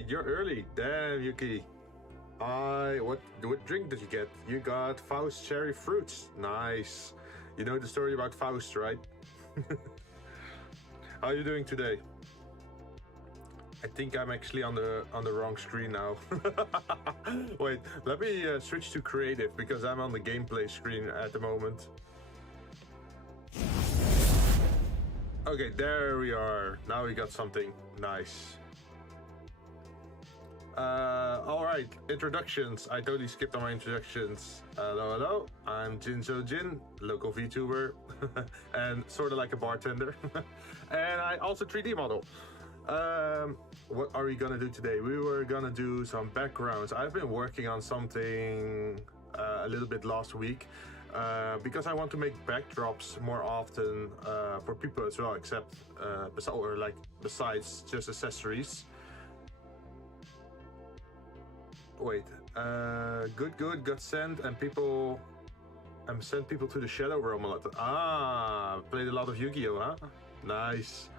wait, you're early. Damn, Yuki. What drink did you get? You got Faust cherry fruits. Nice. You know the story about Faust, right? How are you doing today? I think I'm actually on the wrong screen now. Wait, let me switch to creative because I'm on the gameplay screen at the moment. Okay, there we are. Now we got something nice. Alright, introductions. I totally skipped on my introductions. Hello, I'm Jinzou Jinn, local Vtuber, and sort of like a bartender. And I also 3D model. What are we gonna do today? We were gonna do some backgrounds. I've been working on something a little bit last week because I want to make backdrops more often for people as well, except besides just accessories. Wait, good got sent and people sent people to the shadow realm a lot. Played a lot of Yu-Gi-Oh, huh? Nice.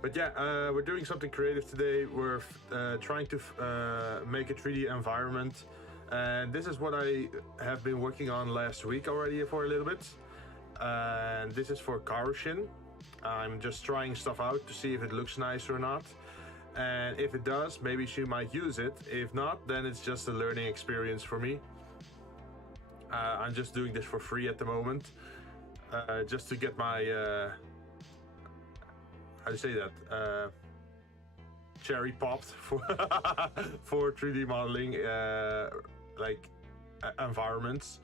But yeah, we're doing something creative today. We're trying to make a 3D environment, and this is what I have been working on last week already for a little bit. And this is for Karushin. I'm just trying stuff out to see if it looks nice or not. And if it does, maybe she might use it. If not, then it's just a learning experience for me. I'm just doing this for free at the moment, just to get my how do you say that? Cherry popped for for 3D modeling, environments.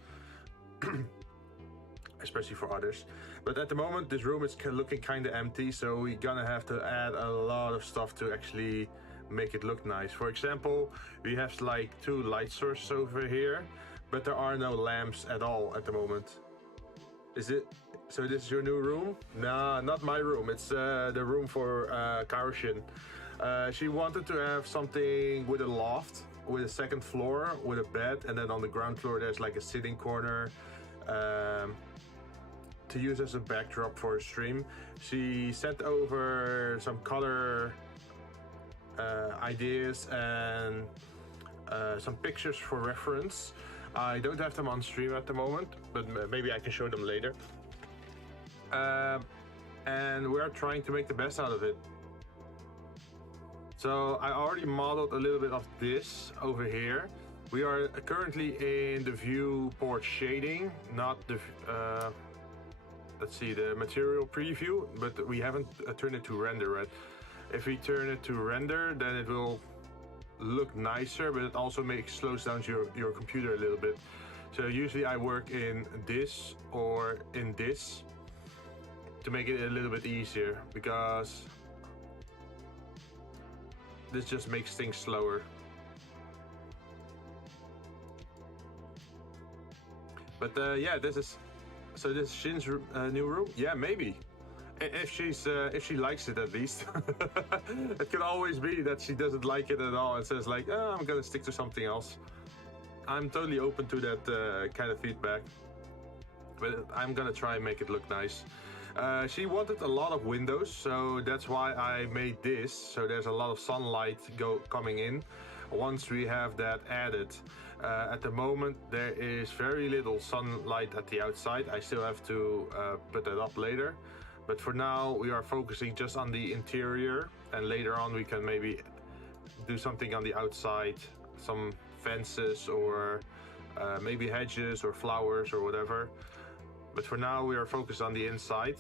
Especially for others. But at the moment this room is looking kind of empty, so we're gonna have to add a lot of stuff to actually make it look nice. For example, we have like 2 light sources over here, but there are no lamps at all at the moment. Is it? So this is your new room? Nah, not my room. It's the room for Karushin. She wanted to have something with a loft, with a 2nd floor, with a bed, and then on the ground floor there's like a sitting corner. To use as a backdrop for a stream. She sent over some color ideas and some pictures for reference. I don't have them on stream at the moment, but maybe I can show them later. And we're trying to make the best out of it. So I already modeled a little bit of this over here. We are currently in the viewport shading, not the let's see, the material preview, but we haven't turned it to render yet. If we turn it to render, then it will look nicer, but it also slows down your computer a little bit. So usually I work in this or in this to make it a little bit easier, because this just makes things slower. But yeah, this is Shin's new room. Yeah, maybe. If she likes it, at least. It could always be that she doesn't like it at all and says like, oh, I'm gonna stick to something else. I'm totally open to that kind of feedback, but I'm gonna try and make it look nice. She wanted a lot of windows, so that's why I made this. So there's a lot of sunlight coming in. Once we have that added, at the moment there is very little sunlight at the outside. I still have to put that up later, but for now we are focusing just on the interior, and later on we can maybe do something on the outside, some fences or maybe hedges or flowers or whatever. But for now we are focused on the inside,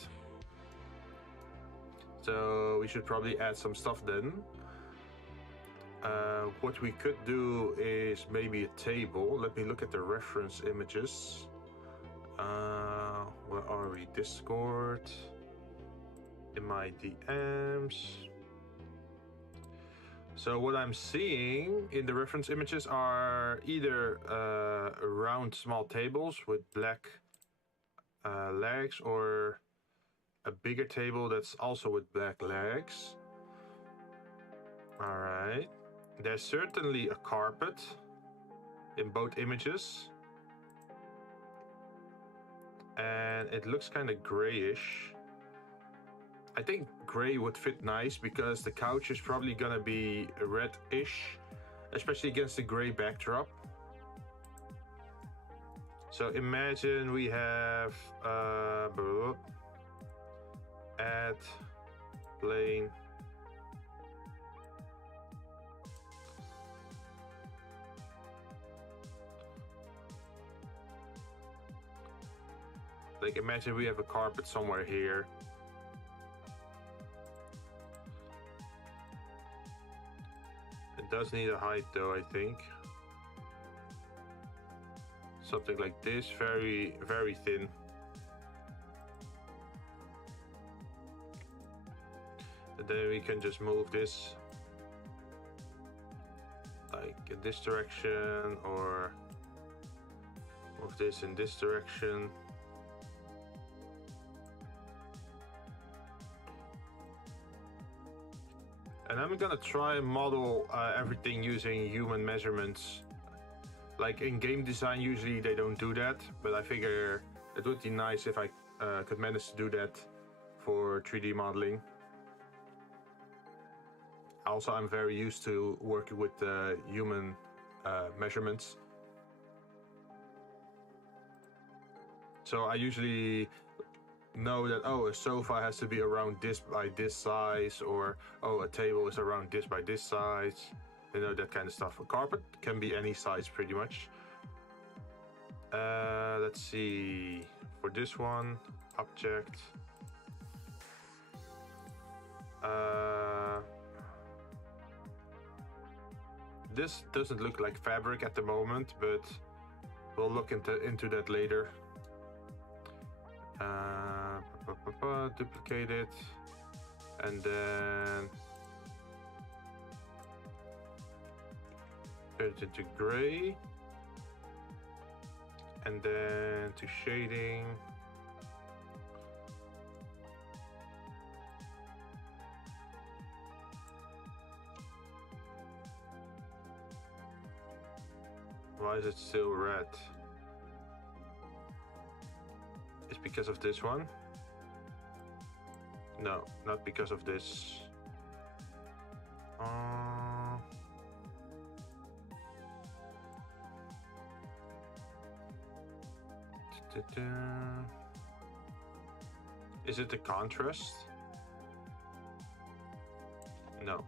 so we should probably add some stuff then. What we could do is maybe a table. Let me look at the reference images. Where are we? Discord. In my DMs. So what I'm seeing in the reference images are either round small tables with black legs, or a bigger table that's also with black legs. All right. There's certainly a carpet in both images, and it looks kind of grayish. I think gray would fit nice because the couch is probably gonna be reddish, especially against the gray backdrop. So imagine we have add plane like imagine we have a carpet somewhere here. It does need a height though, I think. Something like this, very, very thin. And then we can just move this like in this direction or move this in this direction. And I'm gonna try and model everything using human measurements. Like in game design, usually they don't do that, but I figure it would be nice if I could manage to do that for 3D modeling. Also, I'm very used to working with human measurements. So I usually know that, oh, a sofa has to be around this by this size, or oh, a table is around this by this size. You know, that kind of stuff. A carpet can be any size pretty much. Let's see. For this one, object. This doesn't look like fabric at the moment, but we'll look into that later. Duplicate it, and then turn it into gray, and then to shading. Why is it still red? It's because of this one? No, not because of this. Is it the contrast? No.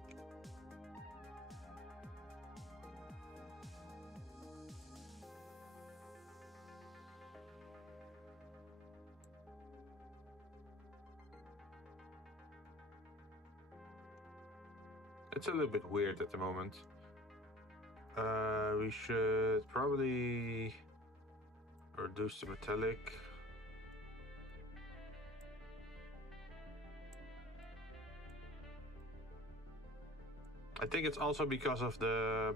It's a little bit weird at the moment. We should probably reduce the metallic. I think it's also because of the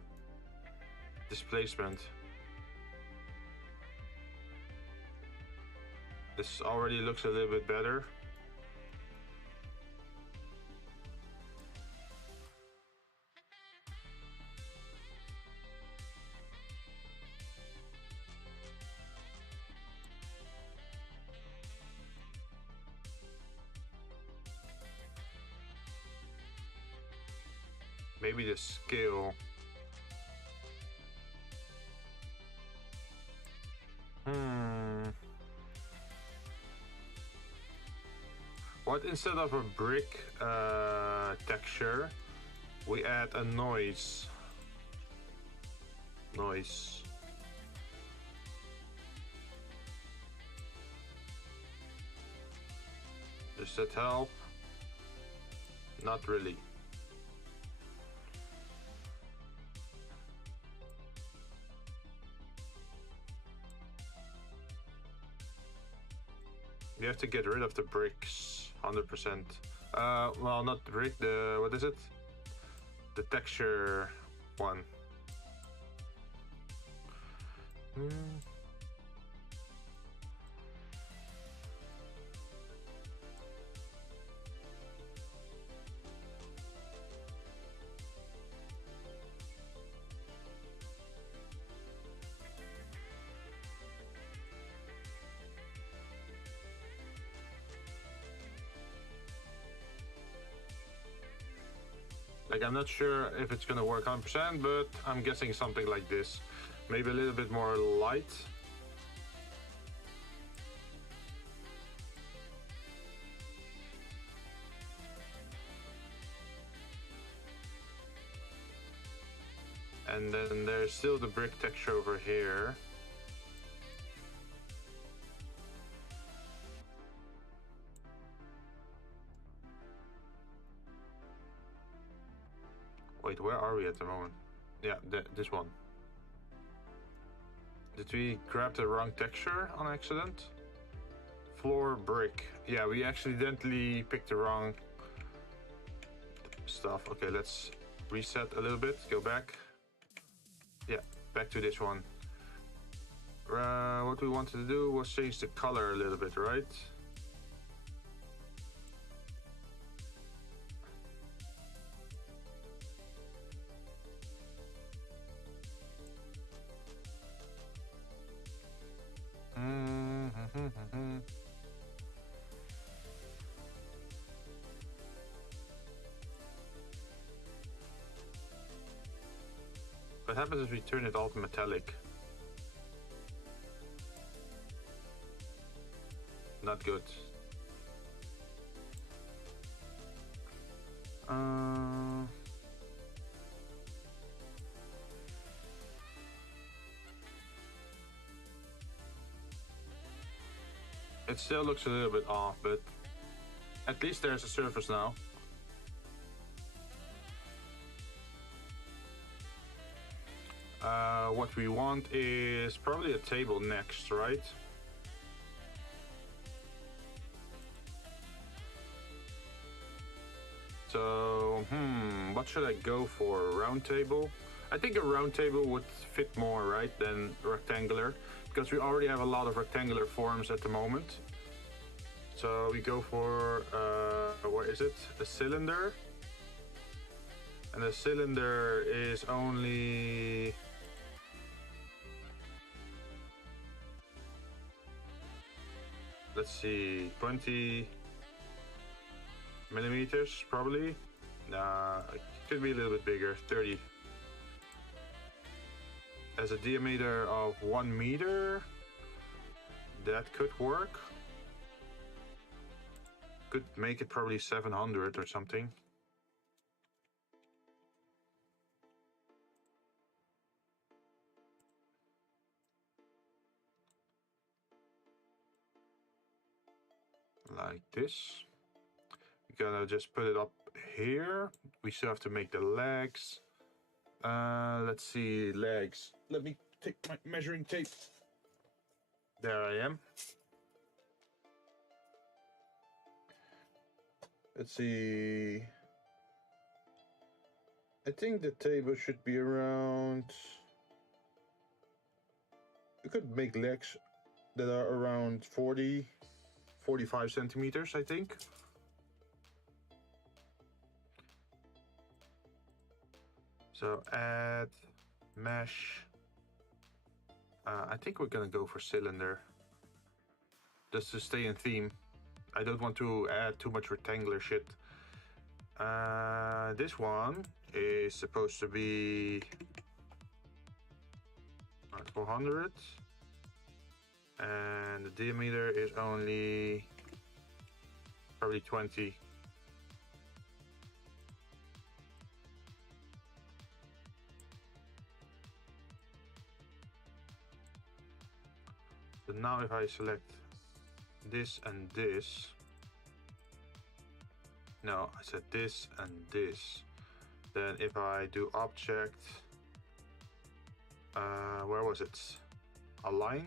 displacement. This already looks a little bit better. Maybe the scale. What instead of a brick texture, we add a noise. Noise. Does that help? Not really. You have to get rid of the bricks, 100%. Well, not the brick, what is it? The texture one. Like, I'm not sure if it's gonna work 100%, but I'm guessing something like this. Maybe a little bit more light. And then there's still the brick texture over here. Wait, where are we at the moment? Yeah, this one. Did we grab the wrong texture on accident? Floor brick. Yeah, we accidentally picked the wrong stuff. Okay, let's reset a little bit. Go back. Yeah, back to this one. What we wanted to do was change the color a little bit, right? What happens if we turn it all to metallic? Not good. It still looks a little bit off, but at least there's a surface now. What we want is probably a table next, right? So, what should I go for? Round table? I think a round table would fit more, right, than rectangular, because we already have a lot of rectangular forms at the moment. So we go for, what is it? A cylinder. And the cylinder is only... Let's see, 20 millimeters probably. It could be a little bit bigger, 30. As a diameter of 1 meter, that could work. Could make it probably 700 or something. Like this. We're gonna just put it up here. We still have to make the legs. Let's see, legs. Let me take my measuring tape. There I am. Let's see. I think the table should be around... We could make legs that are around 40, 45 centimeters, I think. So add mesh. I think we're gonna go for cylinder. Just to stay in theme. I don't want to add too much rectangular shit. This one is supposed to be 400. And the diameter is only probably 20. So now if I select this and this, no, I said this and this, then if I do object, where was it? Align?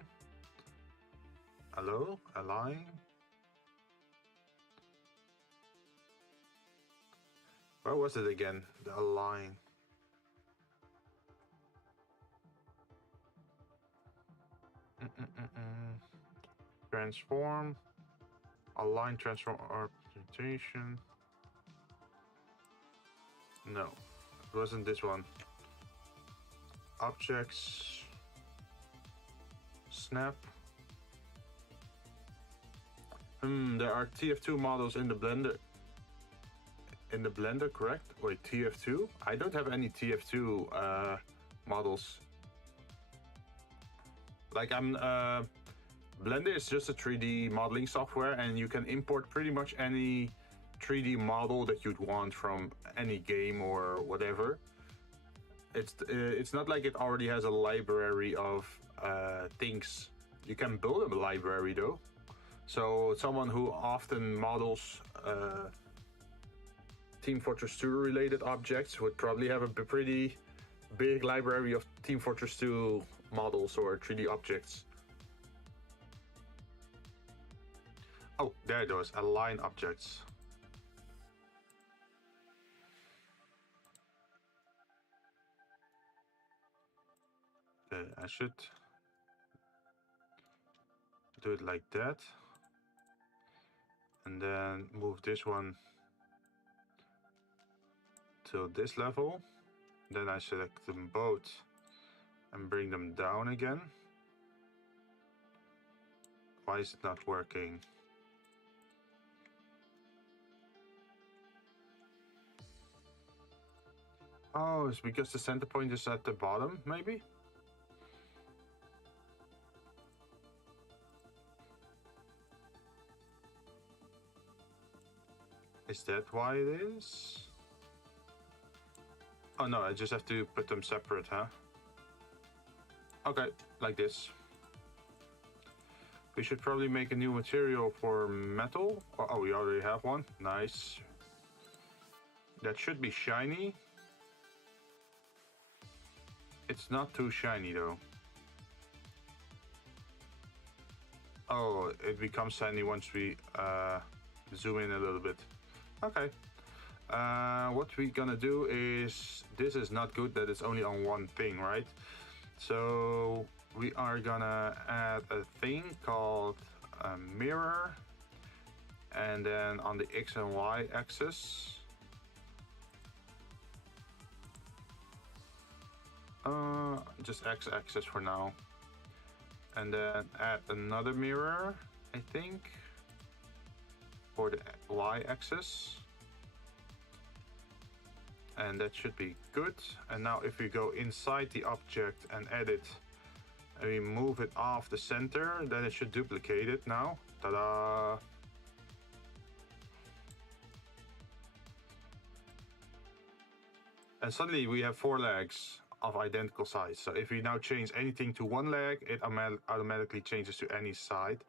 Hello? Align? Where was it again? The align. Transform. Align, transform, orientation. No, it wasn't this one. Objects. Snap. There are TF2 models in the Blender. in the Blender, correct? Wait, TF2? I don't have any TF2 models. Like Blender is just a 3D modeling software, and you can import pretty much any 3D model that you'd want from any game or whatever. It's not like it already has a library of things. You can build a library though. So someone who often models Team Fortress 2 related objects would probably have a pretty big library of Team Fortress 2 models or 3D objects. Oh, there it was, align objects. Okay, I should do it like that. And then move this one to this level. Then I select them both and bring them down again. Why is it not working? Oh, it's because the center point is at the bottom, maybe? Is that why it is? Oh no, I just have to put them separate, huh? Okay, like this. We should probably make a new material for metal. Oh, we already have one. Nice. That should be shiny. It's not too shiny though. Oh, it becomes shiny once we zoom in a little bit. Okay. What we're gonna do is, this is not good that it's only on one thing, right? So we are gonna add a thing called a mirror, and then on the X and Y axis, just X axis for now, and then add another mirror, I think, for the Y axis, and that should be good. And now if we go inside the object and edit, and we move it off the center, then it should duplicate it now. Ta-da! And suddenly we have 4 legs of identical size. So if we now change anything to one leg, it automatically changes to any side.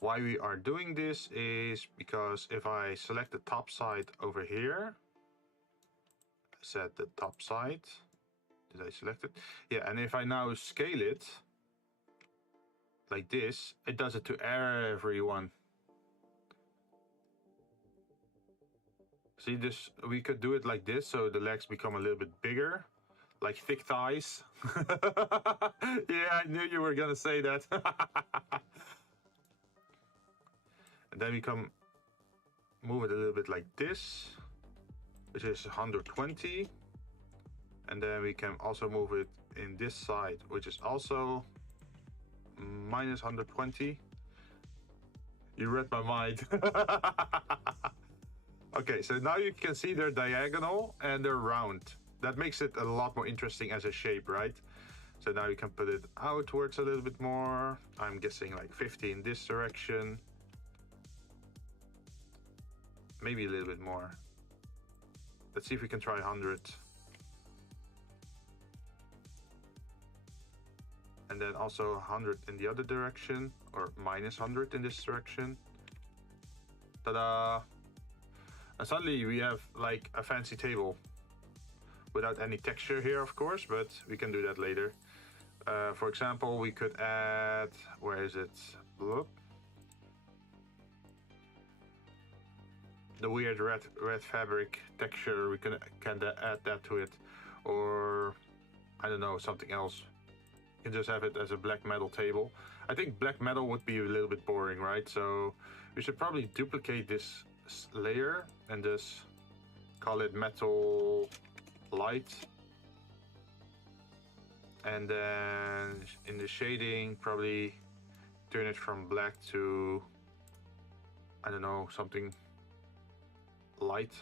Why we are doing this is because if I select the top side over here, set the top side, did I select it? Yeah, and if I now scale it like this, it does it to everyone. See this, we could do it like this, so the legs become a little bit bigger, like thick thighs. Yeah, I knew you were gonna say that. And then we can move it a little bit like this, which is 120. And then we can also move it in this side, which is also minus 120. You read my mind. Okay, so now you can see they're diagonal and they're round. That makes it a lot more interesting as a shape, right? So now you can put it outwards a little bit more. I'm guessing like 50 in this direction. Maybe a little bit more. Let's see if we can try 100. And then also 100 in the other direction, or minus 100 in this direction. Ta-da! And suddenly we have like a fancy table. Without any texture here, of course, but we can do that later. For example, we could add, where is it? Bloop. The weird red fabric texture, we can add that to it. Or, I don't know, something else. You can just have it as a black metal table. I think black metal would be a little bit boring, right? So we should probably duplicate this layer and just call it metal light. And then in the shading, probably turn it from black to I don't know, something light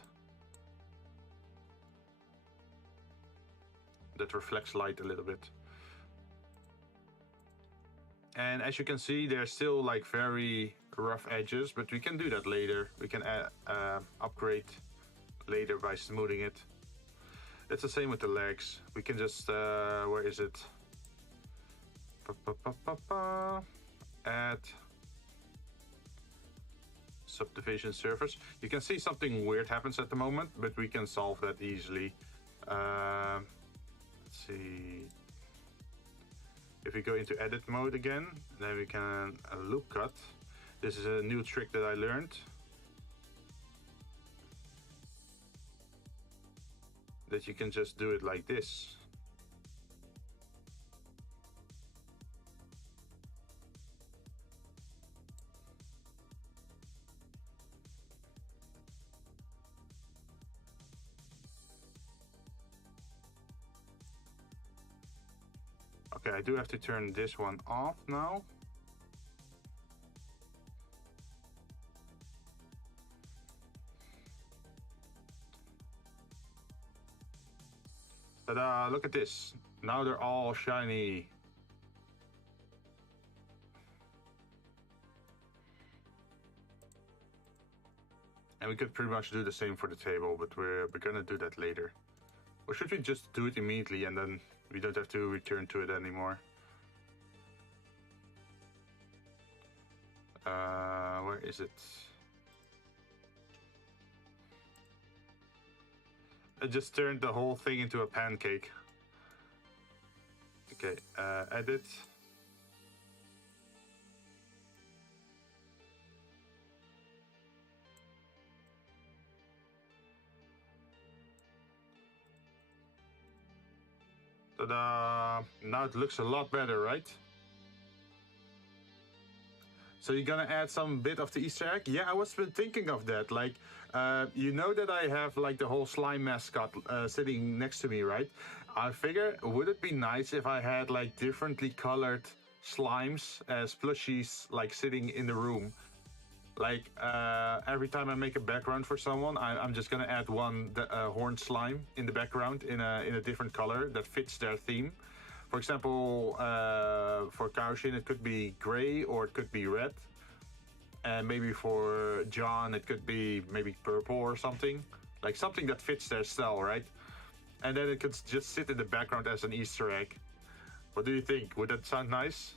that reflects light a little bit. And as you can see, there's still like very rough edges, but we can do that later. We can upgrade later by smoothing it. It's the same with the legs. We can just, where is it? Add subdivision surface. You can see something weird happens at the moment, but we can solve that easily. Let's see. If we go into edit mode again, then we can loop cut. This is a new trick that I learned. That you can just do it like this. Okay, I do have to turn this one off now. Ta-da, look at this. Now they're all shiny. And we could pretty much do the same for the table, but we're gonna do that later. Or should we just do it immediately and then we don't have to return to it anymore? Where is it? I just turned the whole thing into a pancake. Okay, edit. Ta-da! Now it looks a lot better, right? So you're gonna add some bit of the Easter egg? Yeah, I was been thinking of that. Like, you know that I have like the whole slime mascot sitting next to me, right? I figure, would it be nice if I had like differently colored slimes as plushies like sitting in the room? Like every time I make a background for someone, I'm just gonna add one horned slime in the background in a different color that fits their theme. For example, for Kaoshin it could be gray or it could be red. And maybe for John it could be maybe purple or something. Like something that fits their style, right? And then it could just sit in the background as an Easter egg. What do you think? Would that sound nice?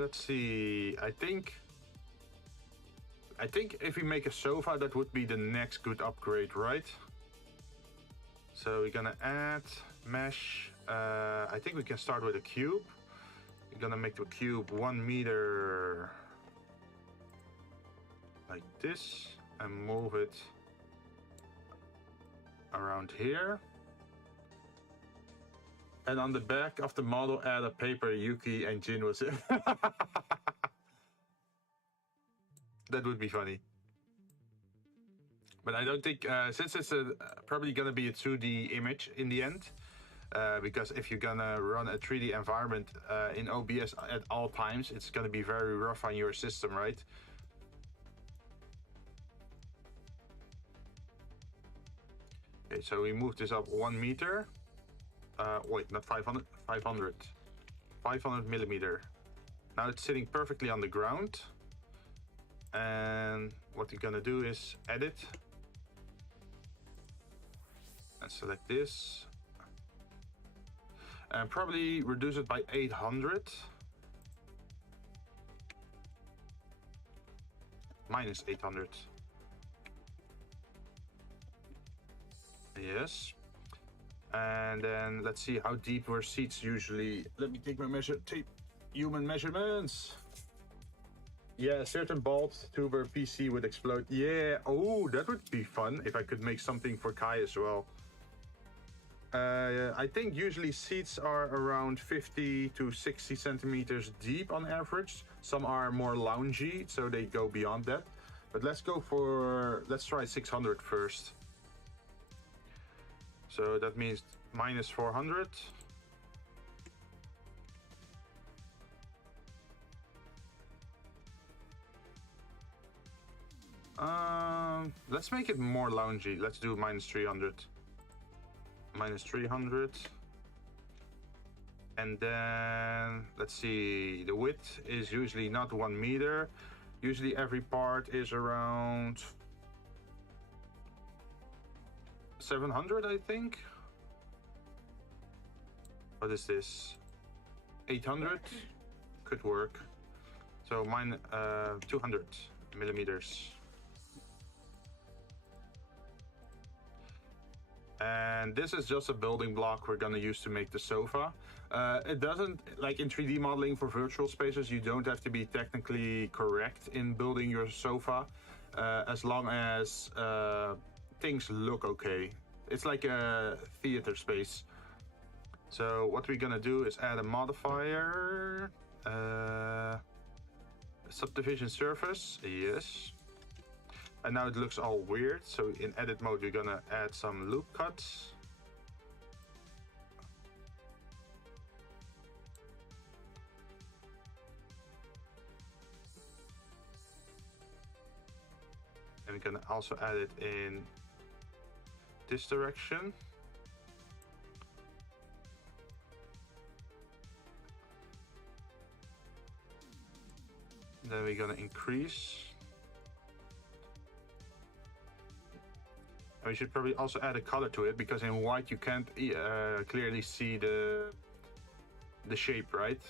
Let's see. I think if we make a sofa, that would be the next good upgrade, right? So we're gonna add mesh. I think we can start with a cube. We're gonna make the cube 1 meter like this and move it around here. And on the back of the model, add a paper Yuki and Jinn was in. That would be funny. But I don't think, since it's probably gonna be a 2D image in the end, because if you're gonna run a 3D environment in OBS at all times, it's gonna be very rough on your system, right? Okay, so we move this up 1 meter. Wait, not 500, 500. 500 millimeter. Now it's sitting perfectly on the ground. And what you're gonna do is edit. And select this. And probably reduce it by 800. Minus 800. Yes. And then let's see how deep were seats usually. Let me take my tape. Human measurements. Yeah, a certain bald tuber PC would explode. Yeah, oh, that would be fun if I could make something for Kai as well. I think usually seats are around 50 to 60 centimeters deep on average. Some are more loungy, so they go beyond that. But let's try 600 first. So that means minus 400. Let's make it more loungy. Let's do minus 300. Minus 300. And then, let's see, the width is usually not 1 meter. Usually every part is around 700, I think. What is this? 800 could work. So mine 200 millimeters. And this is just a building block we're gonna use to make the sofa. It doesn't, like in 3D modeling for virtual spaces, you don't have to be technically correct in building your sofa, as long as things look okay. It's like a theater space. So what we're gonna do is add a modifier, subdivision surface, yes. And now it looks all weird. So in edit mode, we're gonna add some loop cuts. And we're gonna also add it in this direction. Then we're gonna increase. And we should probably also add a color to it, because in white you can't clearly see the shape, right?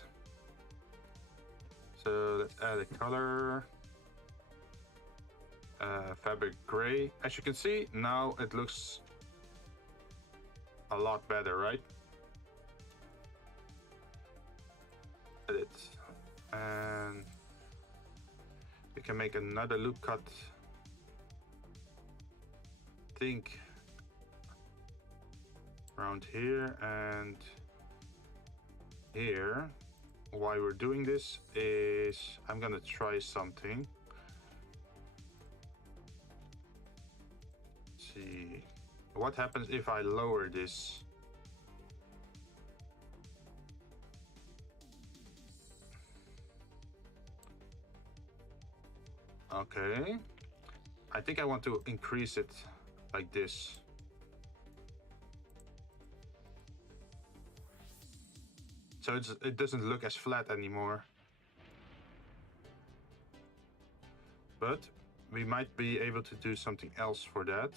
So let's add a color. Fabric gray. As you can see, now it looks a lot better, right? Edit. And we can make another loop cut. Think around here and here. Why we're doing this is I'm gonna try something. Let's see what happens if I lower this. Okay, I think I want to increase it like this. So it doesn't look as flat anymore. But we might be able to do something else for that.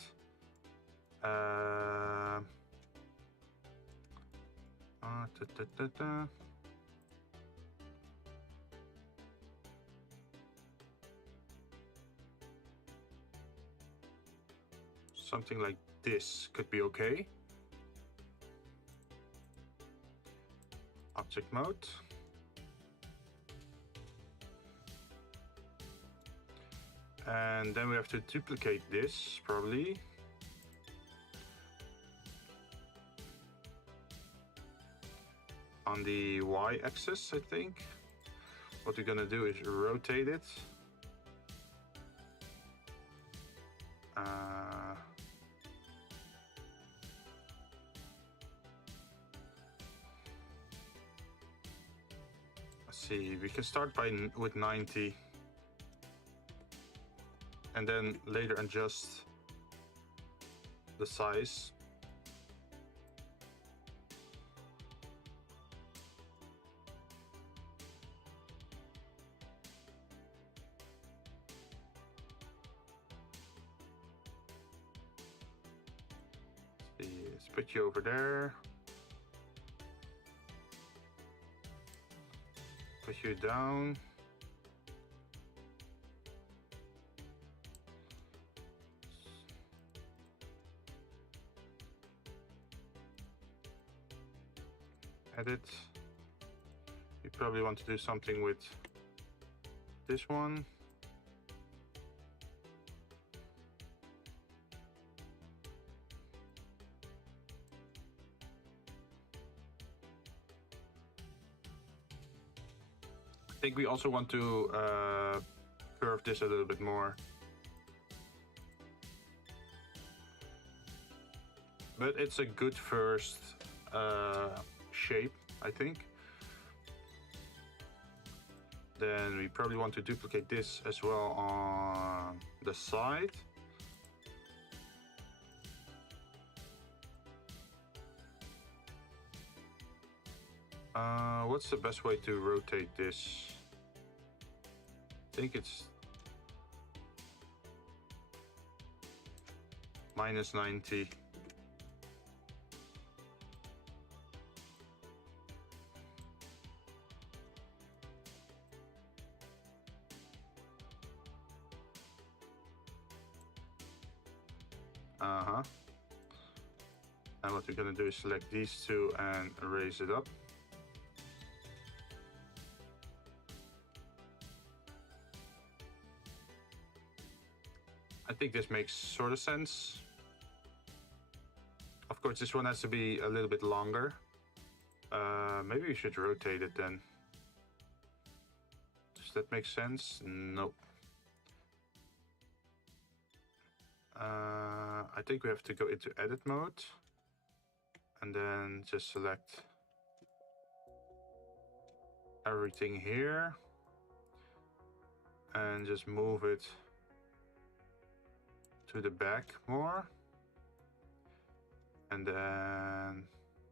Something like this could be okay. Object mode. And then we have to duplicate this probably. On the y-axis, I think. What we're gonna do is rotate it. See, we can start with 90 and then later adjust the size. Let's put you over there. Put you down. Edit. You probably want to do something with this one. I think we also want to curve this a little bit more. but it's a good first shape, I think. Then we probably want to duplicate this as well on the side. What's the best way to rotate this? I think it's -90. And what we're gonna do is select these two and raise it up. I think this makes sort of sense. Of course, this one has to be a little bit longer. Maybe we should rotate it then. Does that make sense? Nope. I think we have to go into edit mode and then just select everything here and just move it to the back more, and then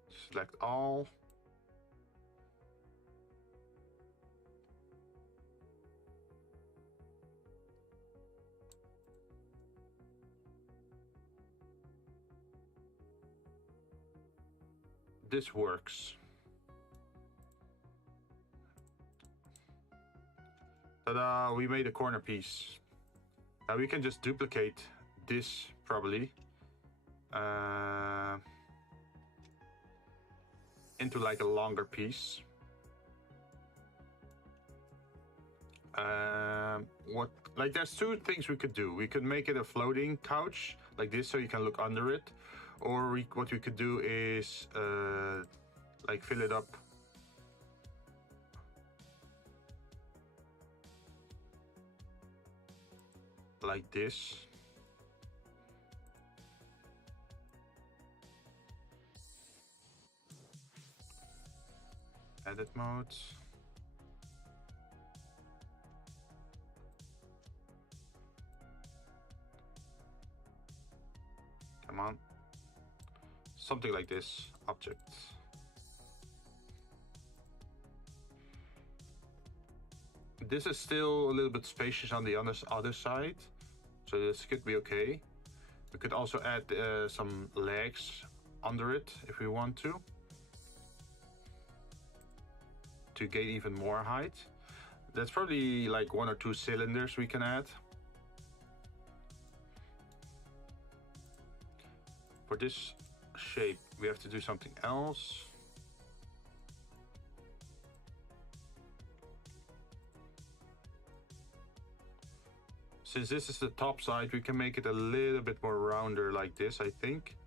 select all. This works. Ta-da, we made a corner piece. Now we can just duplicate this probably into like a longer piece. There's two things we could do. We could make it a floating couch like this so you can look under it, or what we could do is like fill it up like this. Edit mode. Come on. Something like this. Object. This is still a little bit spacious on the other side, so this could be okay. We could also add some legs under it if we want to gain even more height. That's probably like 1 or 2 cylinders we can add. For this shape, we have to do something else. Since this is the top side, we can make it a little bit more rounder like this, I think.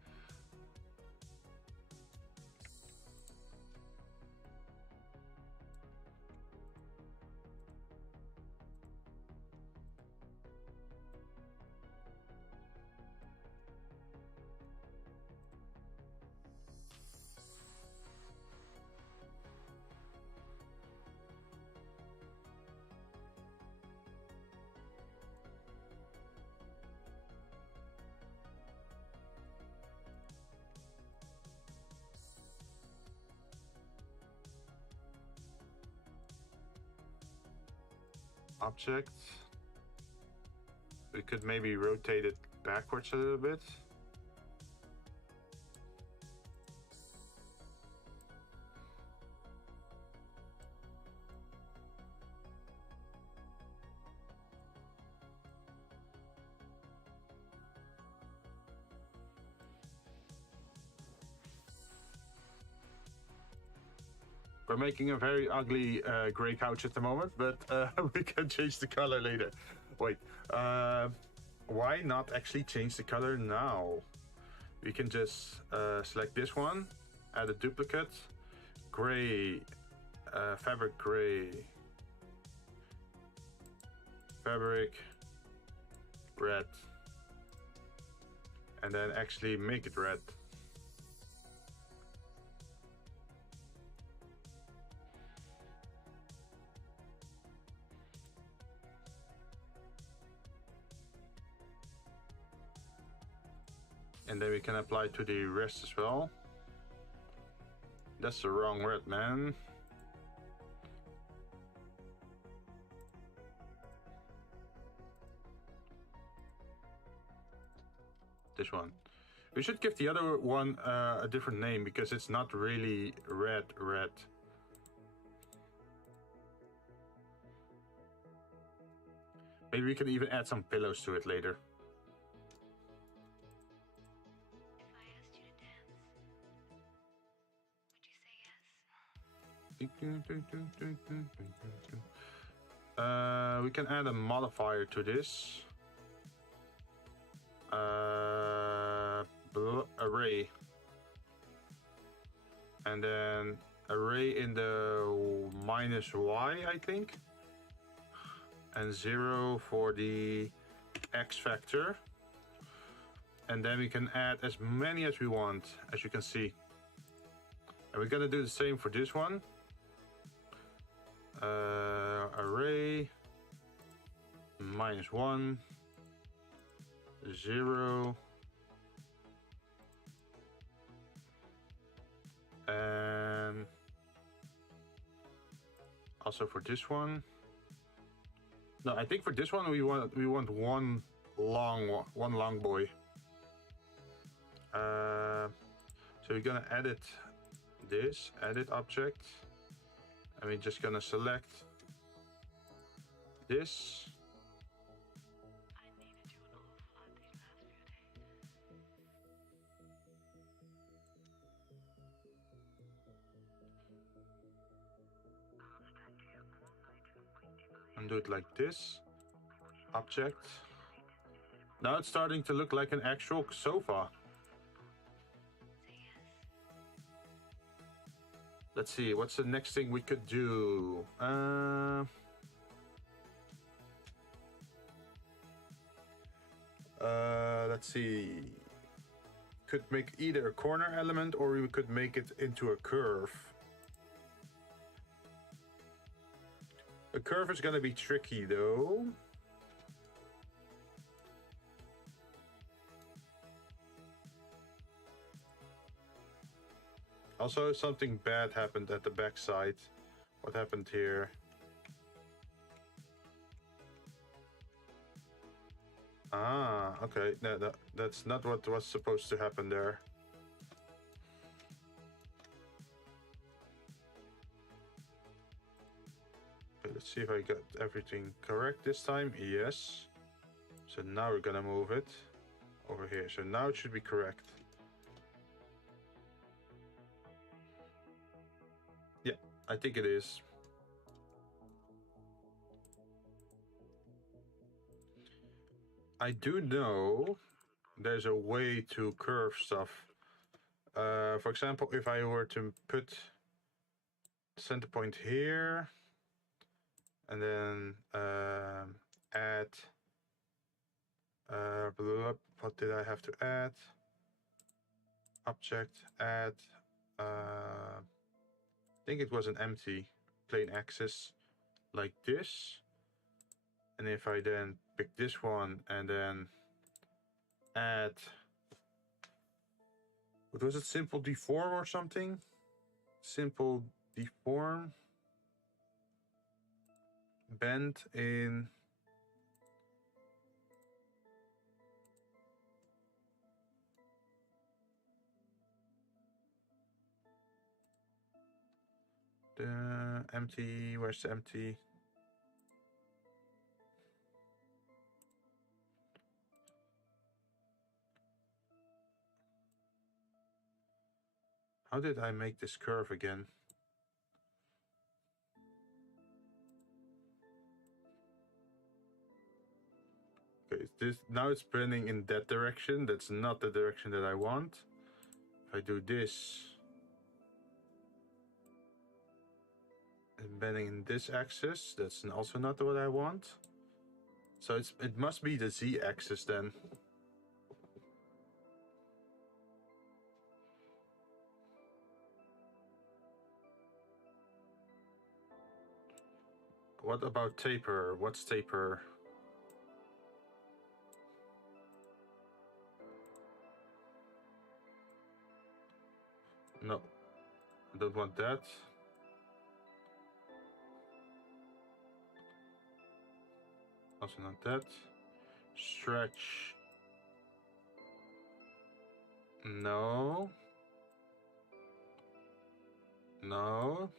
Object. We could maybe rotate it backwards a little bit. We're making a very ugly gray couch at the moment, but we can change the color later. Wait, why not actually change the color now? We can just select this one, add a duplicate, gray, fabric gray, fabric red, and then actually make it red. And then we can apply to the rest as well. That's the wrong red, man. This one. We should give the other one a different name because it's not really red. Maybe we can even add some pillows to it later. If I asked you to dance, would you say yes? We can add a modifier to this. Array. And then array in the -y, I think. And 0 for the X factor. And then we can add as many as we want, as you can see. And we're gonna do the same for this one. Array -1 0 and also for this one. No, I think for this one we want one long boy. So we're gonna edit this, edit object, and we're just gonna select this. I needed you an awful lot these last few days. And do it like this. Object. Now it's starting to look like an actual sofa. Let's see, what's the next thing we could do? Let's see. Could make either a corner element or we could make it into a curve. A curve is gonna be tricky though. Also, something bad happened at the back side. What happened here? Ah, okay. No, that's not what was supposed to happen there. Okay, let's see if I got everything correct this time. Yes. So now we're gonna move it over here. So now it should be correct. Yeah, I think it is. I do know there's a way to curve stuff. For example, if I were to put center point here and then add what did I have to add? Object, add I think it was an empty plane axis like this. And if I then pick this one and then add, what was it, simple deform or something? Simple deform, bend in the empty, where's the empty? How did I make this curve again? Okay, this now it's bending in that direction. That's not the direction that I want. If I do this, and bending in this axis, that's also not what I want. So it must be the z-axis then. What about taper? What's taper? No, I don't want that. Also not that. Stretch. No. No.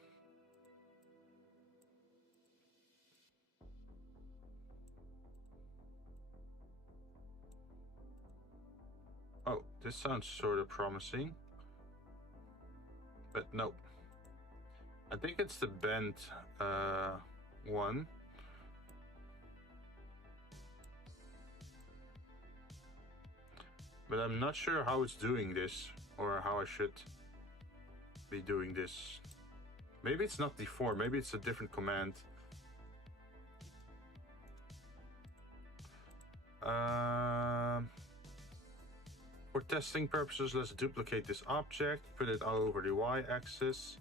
Oh, this sounds sort of promising. But no. I think it's the bent one. But I'm not sure how it's doing this, or how I should be doing this. Maybe it's not deform, maybe it's a different command. For testing purposes, let's duplicate this object, put it over the y-axis,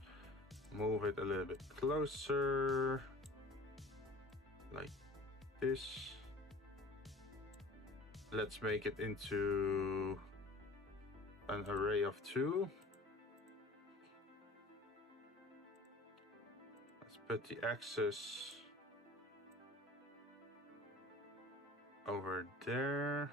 move it a little bit closer, like this. Let's make it into an array of 2. Let's put the axis over there.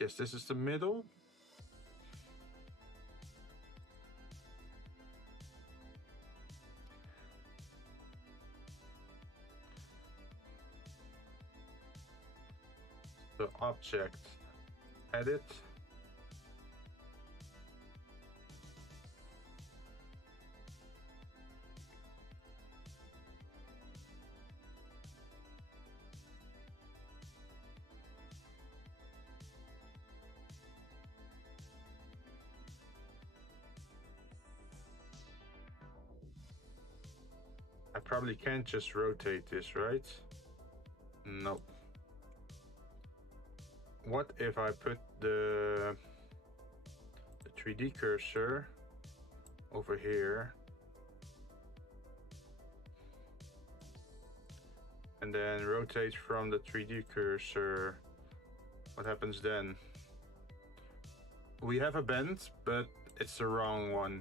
Yes, this is the middle. The object, edit. I probably can't just rotate this, right? Nope. What if I put the 3D cursor over here and then rotate from the 3D cursor? What happens then? We have a bend, but it's the wrong one.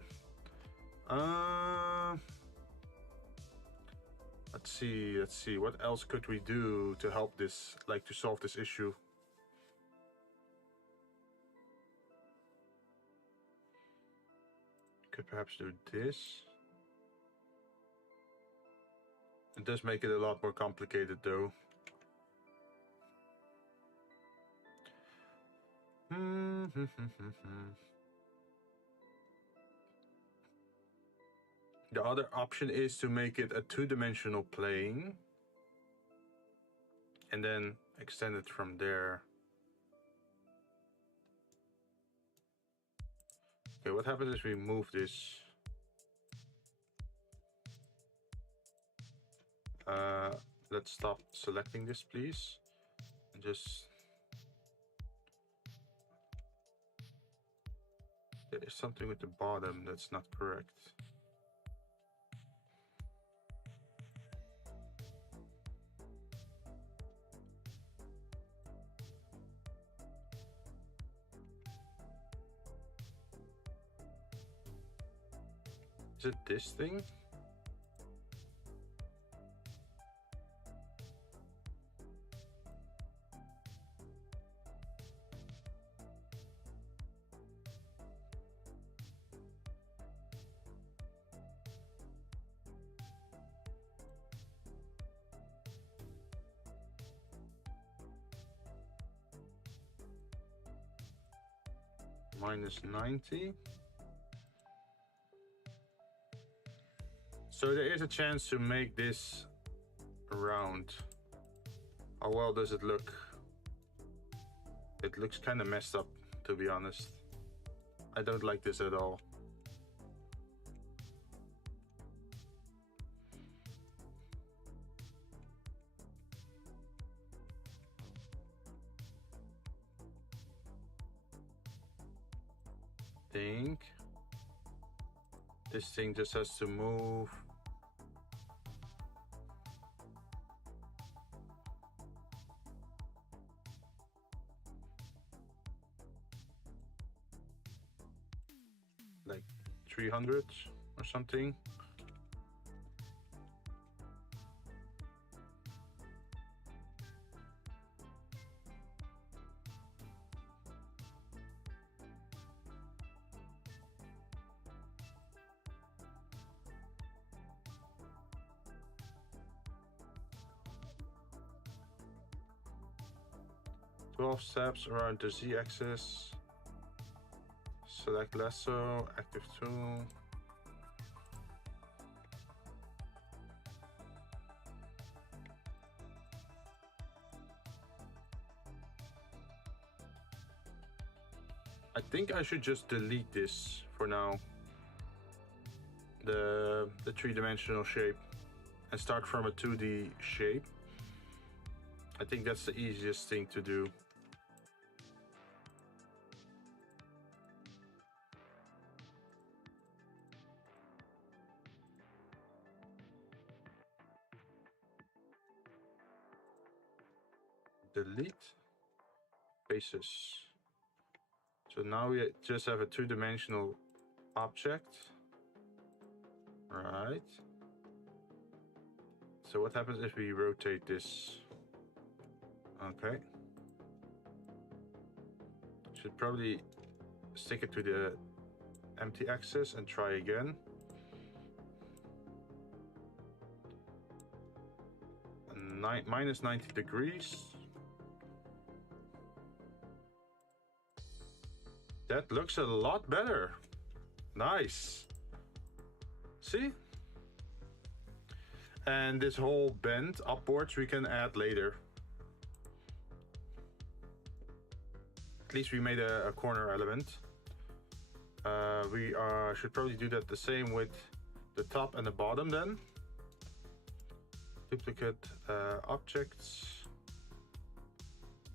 Let's see. What else could we do to help this, like to solve this issue? Could perhaps do this. It does make it a lot more complicated though. The other option is to make it a 2-dimensional plane and then extend it from there. Okay, what happens if we move this? Let's stop selecting this, please. And just... There is something with the bottom that's not correct. Is it this thing? Minus 90. So there is a chance to make this round. How well does it look? It looks kind of messed up, to be honest. I don't like this at all. Think this thing just has to move. Like 300 or something. Steps around the Z-axis. Select lasso, active tool. I think I should just delete this for now. The three-dimensional shape and start from a 2D shape. I think that's the easiest thing to do. Delete faces. So now we just have a two-dimensional object. Right. So what happens if we rotate this? Okay. Should probably stick it to the empty axis and try again. Minus 90 degrees. That looks a lot better. Nice. See? And this whole bend upwards we can add later. At least we made a corner element. We should probably do that the same with the top and the bottom then. Duplicate objects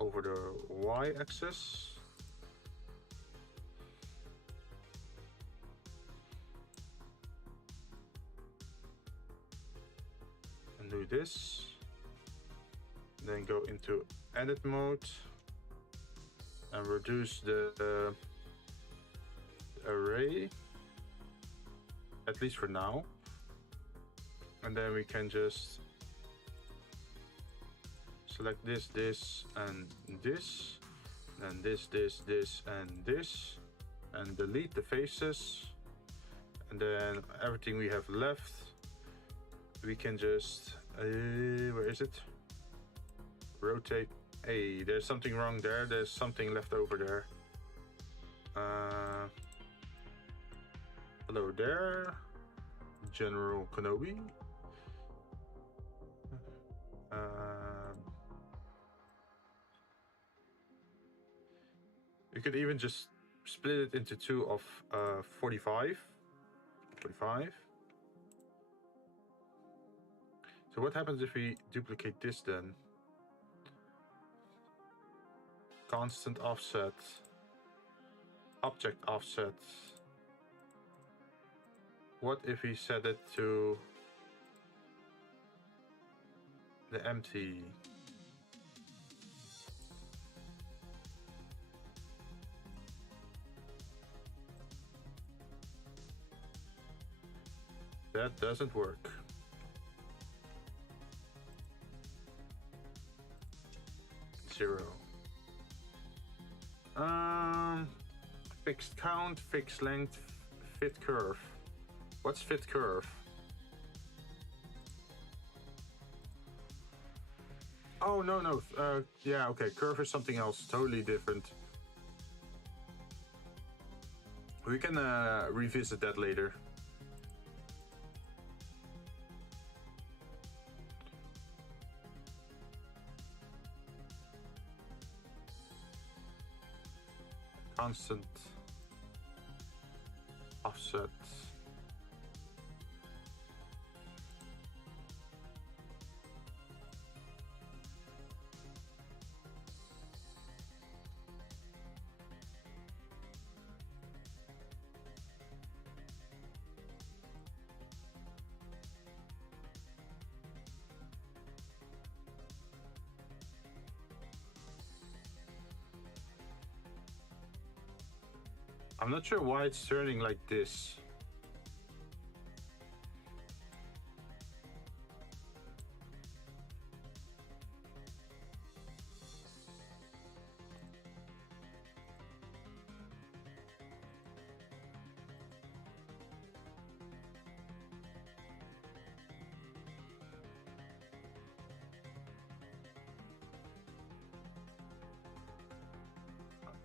over the y-axis. And do this. Then go into edit mode and reduce the array, at least for now. And then we can just select this, this, and this, and this, and this, and delete the faces. And then everything we have left, we can just, where is it? Rotate. Hey, there's something wrong there. There's something left over there. Hello there, General Kenobi. You could even just split it into two of 45. So what happens if we duplicate this then? Constant offset, object offset. What if we set it to the empty? That doesn't work. Zero. Fixed count, fixed length, fit curve. What's fit curve? Oh, no. Yeah, okay. Curve is something else. Totally different. We can revisit that later. constant offset. I'm not sure why it's turning like this.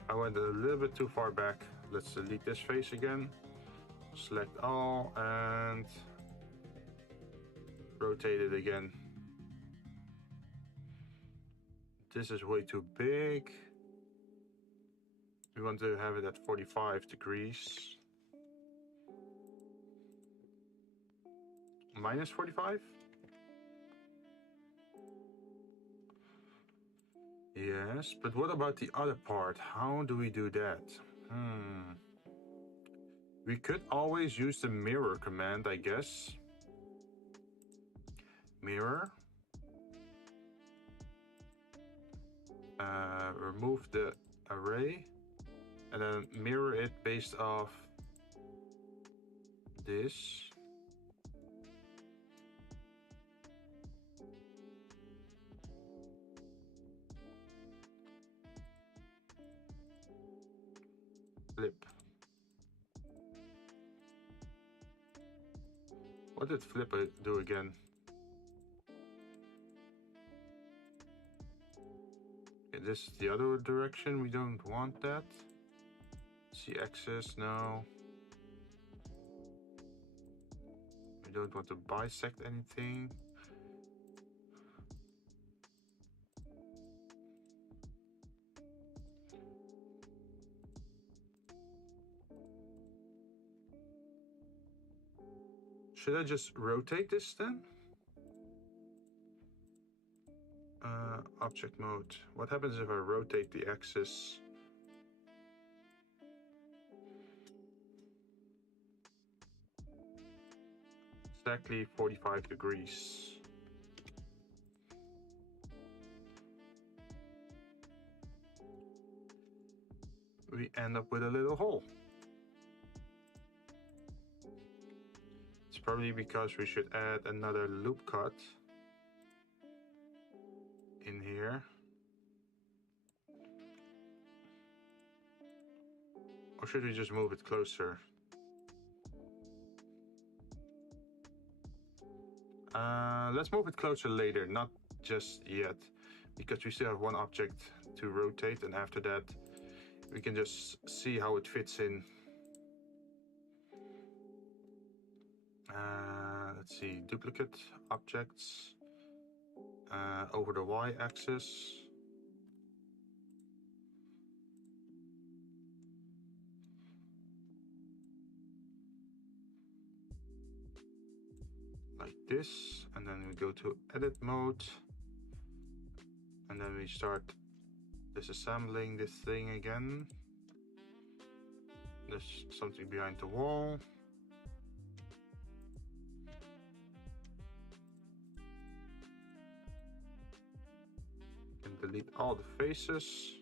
I went a little bit too far back. Let's delete this face again. Select all and rotate it again. This is way too big. We want to have it at 45 degrees. Minus 45? Yes, but what about the other part? How do we do that? We could always use the mirror command, I guess. Mirror. Remove the array and then mirror it based off this. Flip. What did flip do again? Okay, this is the other direction. We don't want that. Z-axis, no. We don't want to bisect anything. Should I just rotate this then? Object mode. What happens if I rotate the axis? Exactly 45 degrees. We end up with a little hole. It's probably because we should add another loop cut in here. Or should we just move it closer? Let's move it closer later, not just yet, because we still have one object to rotate, and after that we can just see how it fits in. Let's see, duplicate objects over the y-axis. Like this, and then we go to edit mode, and then we start disassembling this thing again. There's something behind the wall. Can delete all the faces,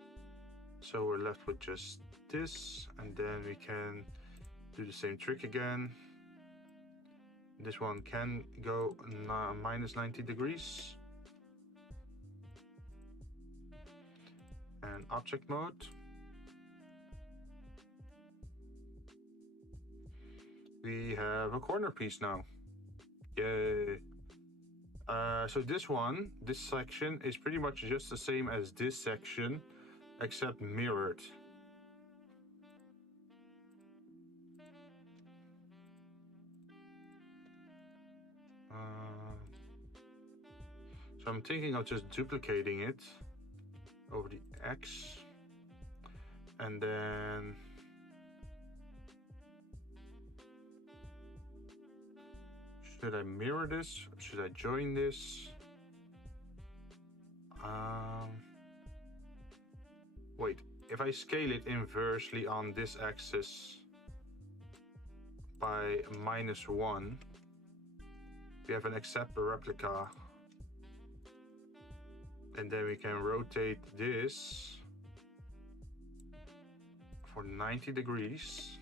so we're left with just this, and then we can do the same trick again. This one can go minus 90 degrees. And object mode. We have a corner piece now. Yay. So this section is pretty much just the same as this section, except mirrored. So I'm thinking of just duplicating it over the X, And then should I mirror this? Should I join this? Wait, if I scale it inversely on this axis by -1, we have an accept a replica. And then we can rotate this for 90 degrees.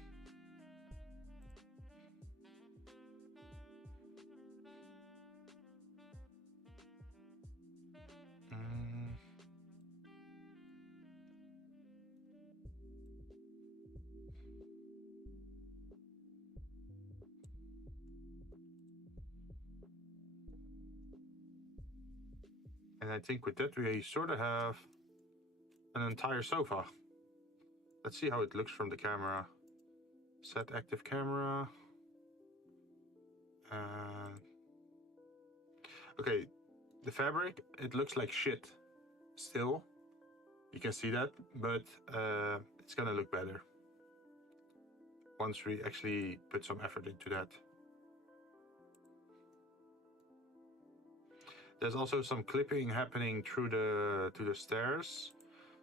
And I think with that we sort of have an entire sofa. Let's see how it looks from the camera. Set active camera. Okay, the fabric, it looks like shit still. You can see that, but it's gonna look better once we actually put some effort into that. There's also some clipping happening through to the stairs,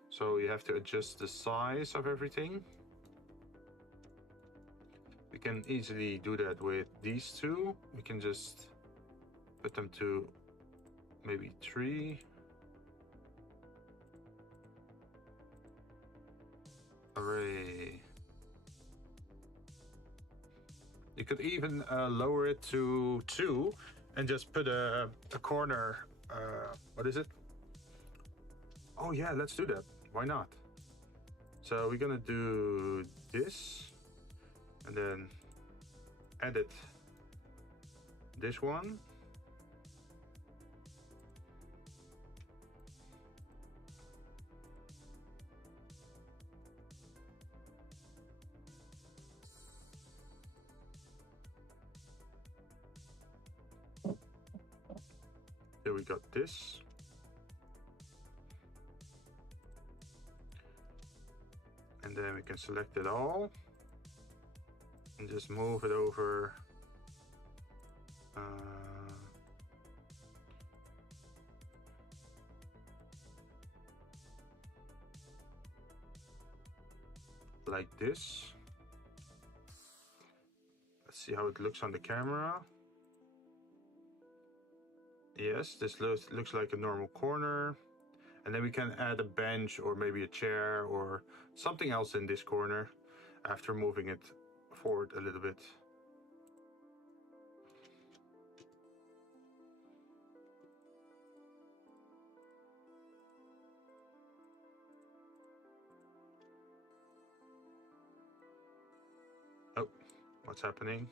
so you have to adjust the size of everything. We can easily do that with these two. We can just put them to maybe 3. Hooray. You could even lower it to 2 and just put a corner. What is it? Oh yeah, let's do that. Why not? So we're gonna do this and then edit this one. Here we got this. And then we can select it all and just move it over. Like this. Let's see how it looks on the camera. Yes, this looks like a normal corner. And then we can add a bench or maybe a chair or something else in this corner after moving it forward a little bit. Oh, what's happening?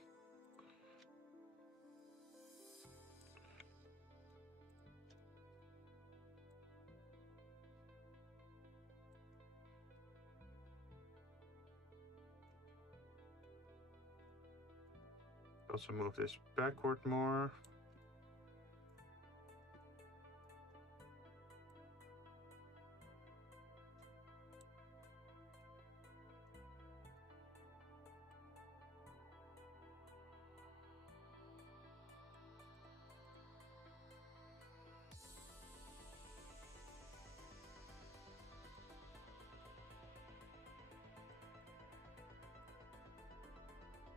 Also move this backward more.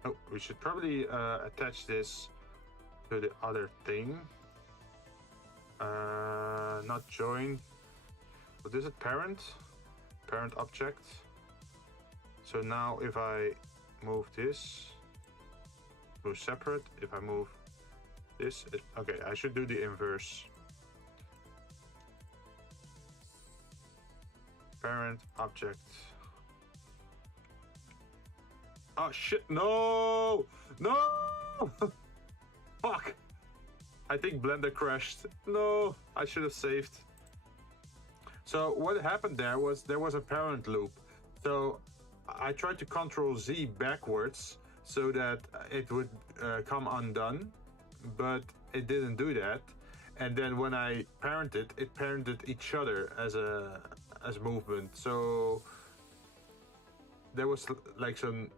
Oh, we should probably attach this to the other thing. Not join. What is it? Parent? Parent object. So now if I move this, move separate. If I move this, okay, I should do the inverse. Parent object. Oh shit, no! No! Fuck! I think Blender crashed. No, I should have saved. So what happened there was a parent loop. So I tried to Control Z backwards so that it would come undone, but it didn't do that. And then when I parented, it parented each other as movement. So there was like some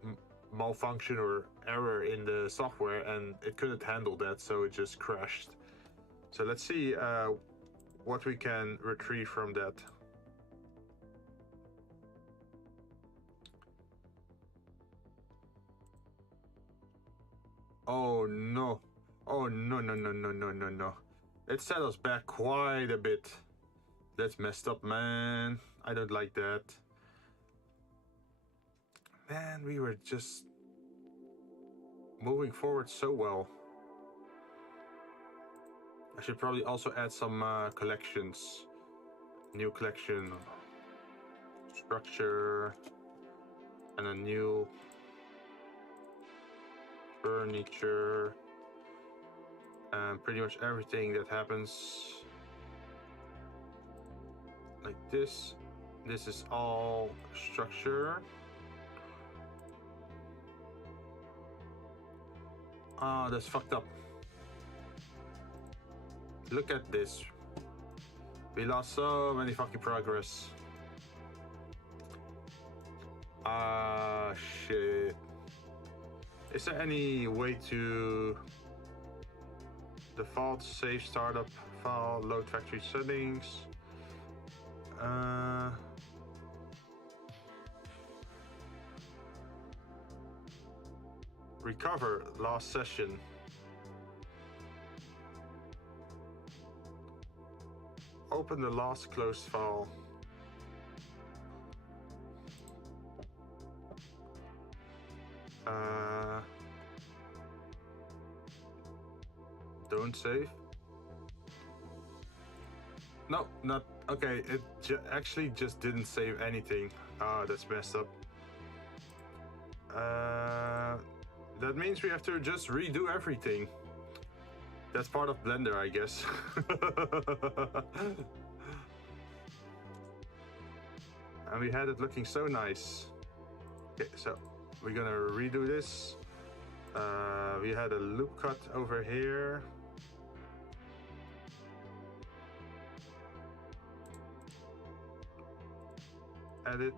malfunction or error in the software, and it couldn't handle that, so it just crashed. So let's see what we can retrieve from that. Oh no. Oh no, no, no, no, no, no, no. It set us back quite a bit. That's messed up, man. I don't like that. Man, we were just moving forward so well. I should probably also add some collections. New collection. Structure. And a new furniture. And pretty much everything that happens like this. This is all structure. Ah, that's fucked up. Look at this. We lost so many fucking progress. Ah, shit. Is there any way to default save startup file, load factory settings? Recover last session. Open the last closed file. Don't save. No, not okay. It actually just didn't save anything. Ah, that's messed up. That means we have to just redo everything. That's part of Blender, I guess. And we had it looking so nice. Okay, so we're gonna redo this. We had a loop cut over here. Edit.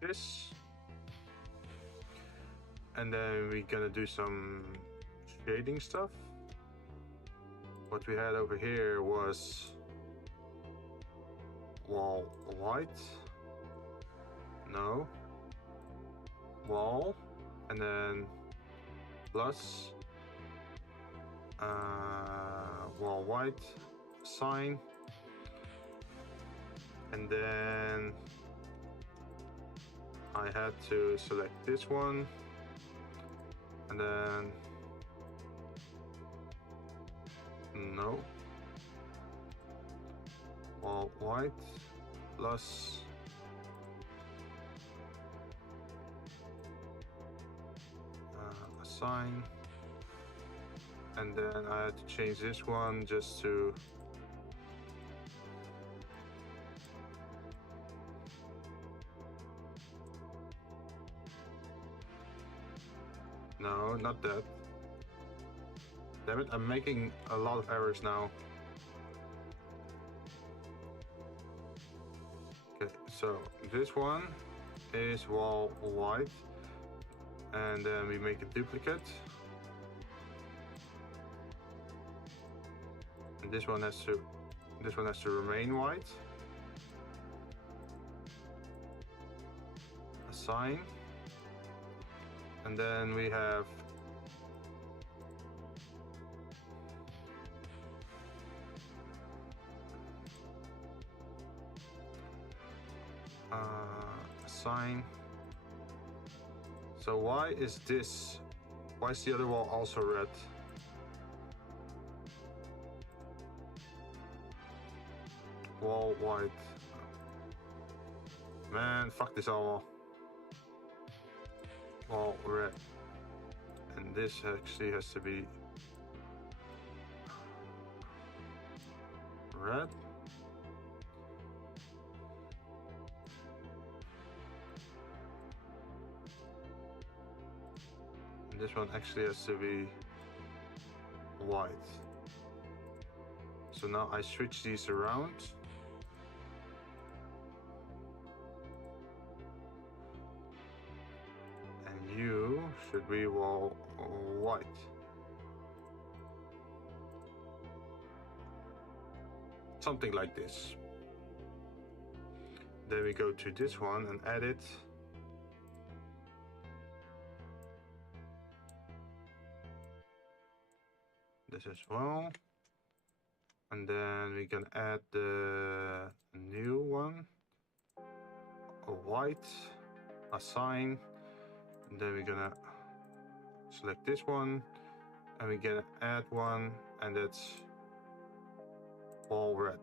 This. And then we're gonna do some shading stuff. What we had over here was wall white. No. Wall. And then plus wall white sign, and then I had to select this one, and then no, wall white plus sign, and then I had to change this one just to no, not that. Damn it, I'm making a lot of errors now. Okay, so this one is wall white, and then we make a duplicate, and this one has to remain white. Assign, and then we have assign. So why is the other wall also red? Wall white. Man, fuck this all. Wall red. And this actually has to be red. And this one actually has to be white. So now I switch these around. And you should be wall white. Something like this. Then we go to this one and edit. This as well. And then we can add the new one. A white, assign. And then we're gonna select this one. And we're gonna add one, and that's all red.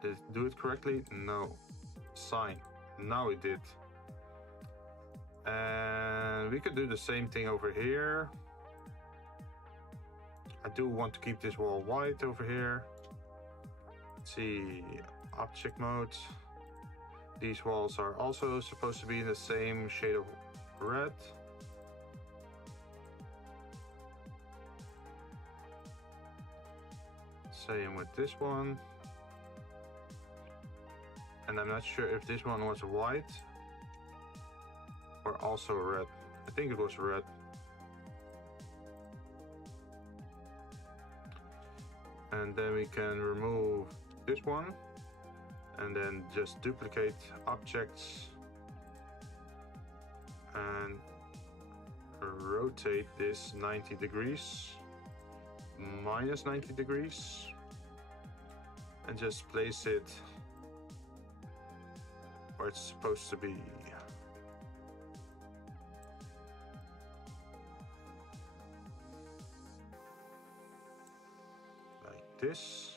Did it do it correctly? No. Sign. Now it did. And we could do the same thing over here. I do want to keep this wall white over here. Let's see, object mode. These walls are also supposed to be in the same shade of red. Same with this one. And I'm not sure if this one was white or also red. I think it was red. And then we can remove this one and then just duplicate objects and rotate this 90 degrees, minus 90 degrees, and just place it where it's supposed to be. This,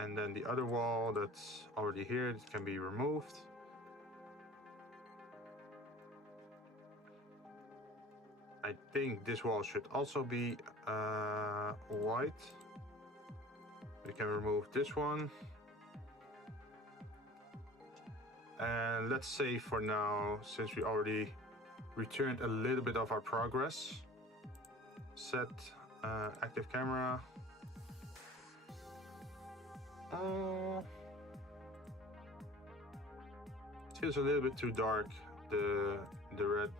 and then the other wall that's already here, it can be removed. I think this wall should also be white. We can remove this one, and let's save for now, since we already returned a little bit of our progress. Set active camera. Feels a little bit too dark, the red.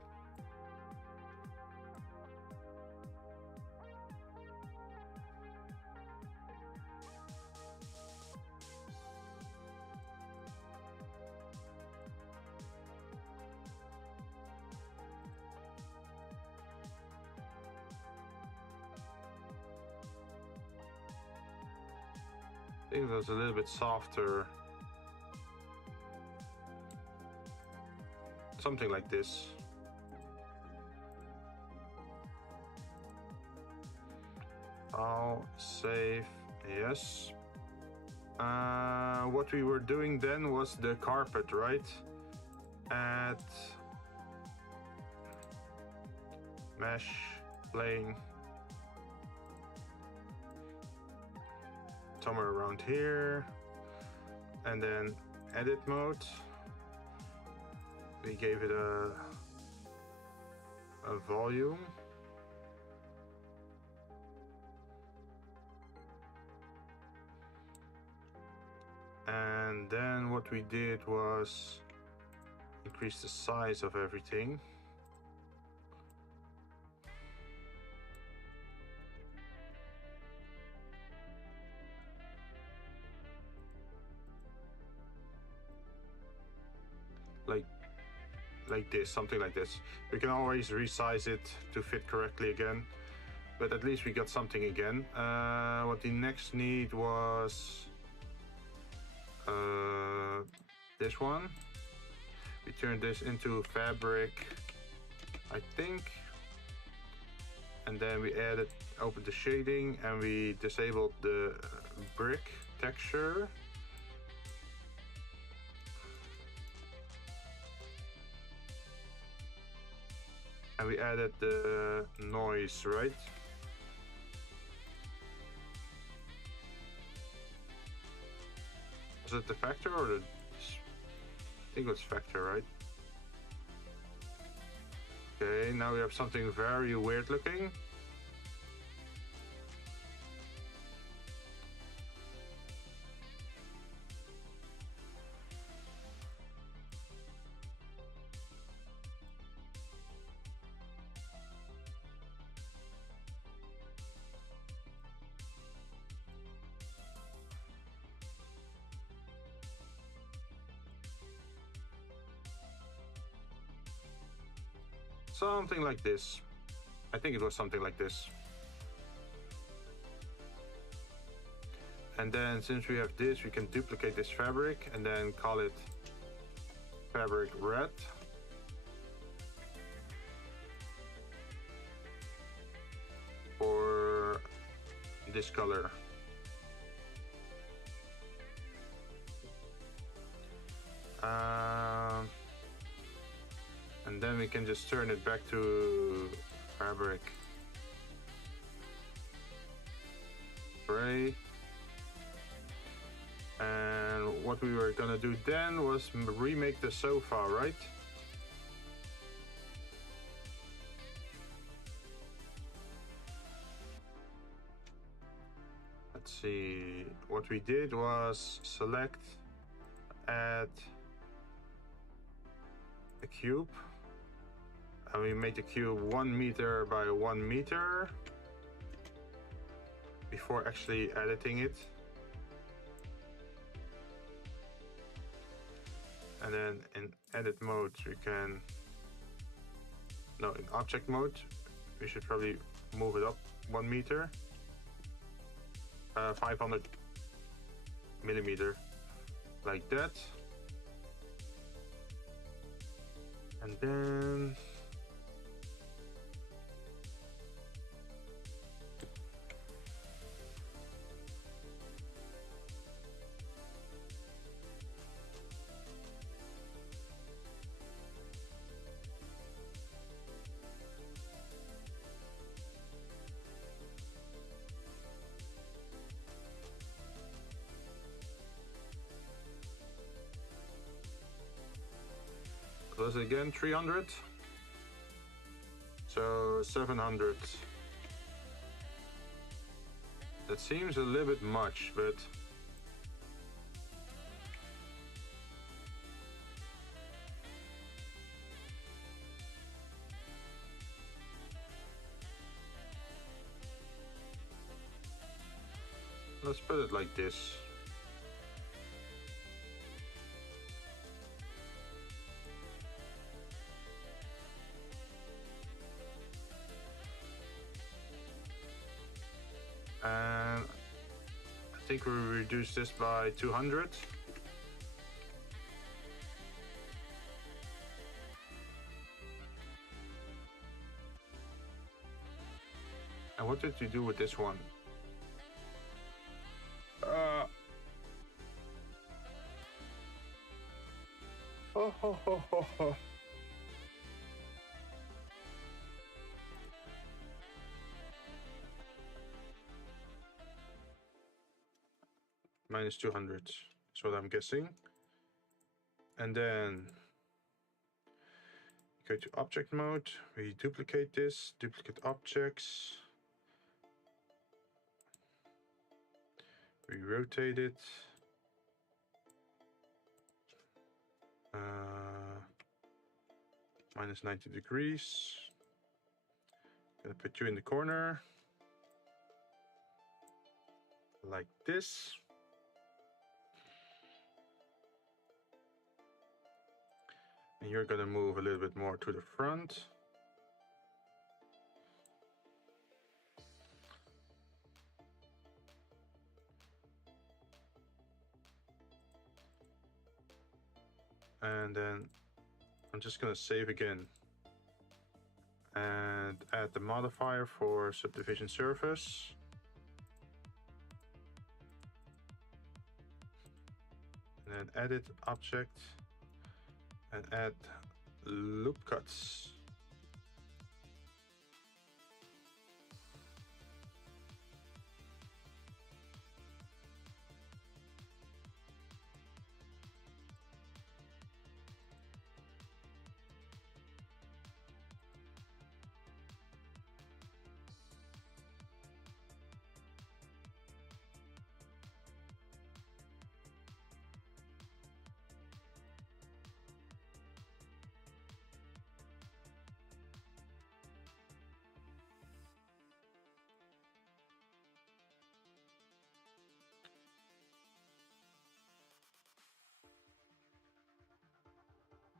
I think it was a little bit softer. Something like this. I'll save, yes. What we were doing then was the carpet, right? Add mesh plane. Somewhere around here, and then edit mode. We gave it a volume. And then what we did was increase the size of everything. Like this, something like this. We can always resize it to fit correctly again, but at least we got something again. What the next need was this one. We turned this into fabric, I think, and then we opened the shading, and we disabled the brick texture. And we added the noise, right? Was it the factor or the... I think it was factor, right? Okay, now we have something very weird looking. Something like this. I think it was something like this. And then since we have this, we can duplicate this fabric and then call it fabric red. For this color. And then we can just turn it back to fabric gray. And what we were gonna do then was remake the sofa, right? Let's see, what we did was select, add a cube. And we made the cube 1 meter by 1 meter before actually editing it. And then in edit mode, we can, no, in object mode, we should probably move it up 1 meter, 500 millimeter, like that. And then close it again, 300. So 700. That seems a little bit much, but let's put it like this. And I think we reduce this by 200. And what did we do with this one? Minus 200, that's what I'm guessing. And then go to object mode, we duplicate this, duplicate objects. We rotate it. Minus 90 degrees. Gonna put you in the corner. Like this. And you're gonna move a little bit more to the front. And then I'm just gonna save again and add the modifier for subdivision surface. And then edit object and add loop cuts.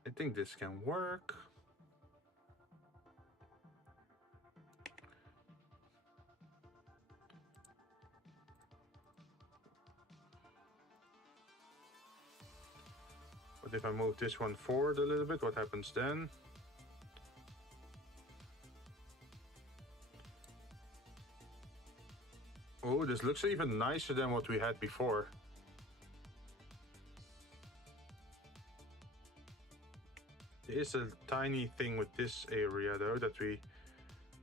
I think this can work. But if I move this one forward a little bit, what happens then? Oh, this looks even nicer than what we had before. There is a tiny thing with this area though that we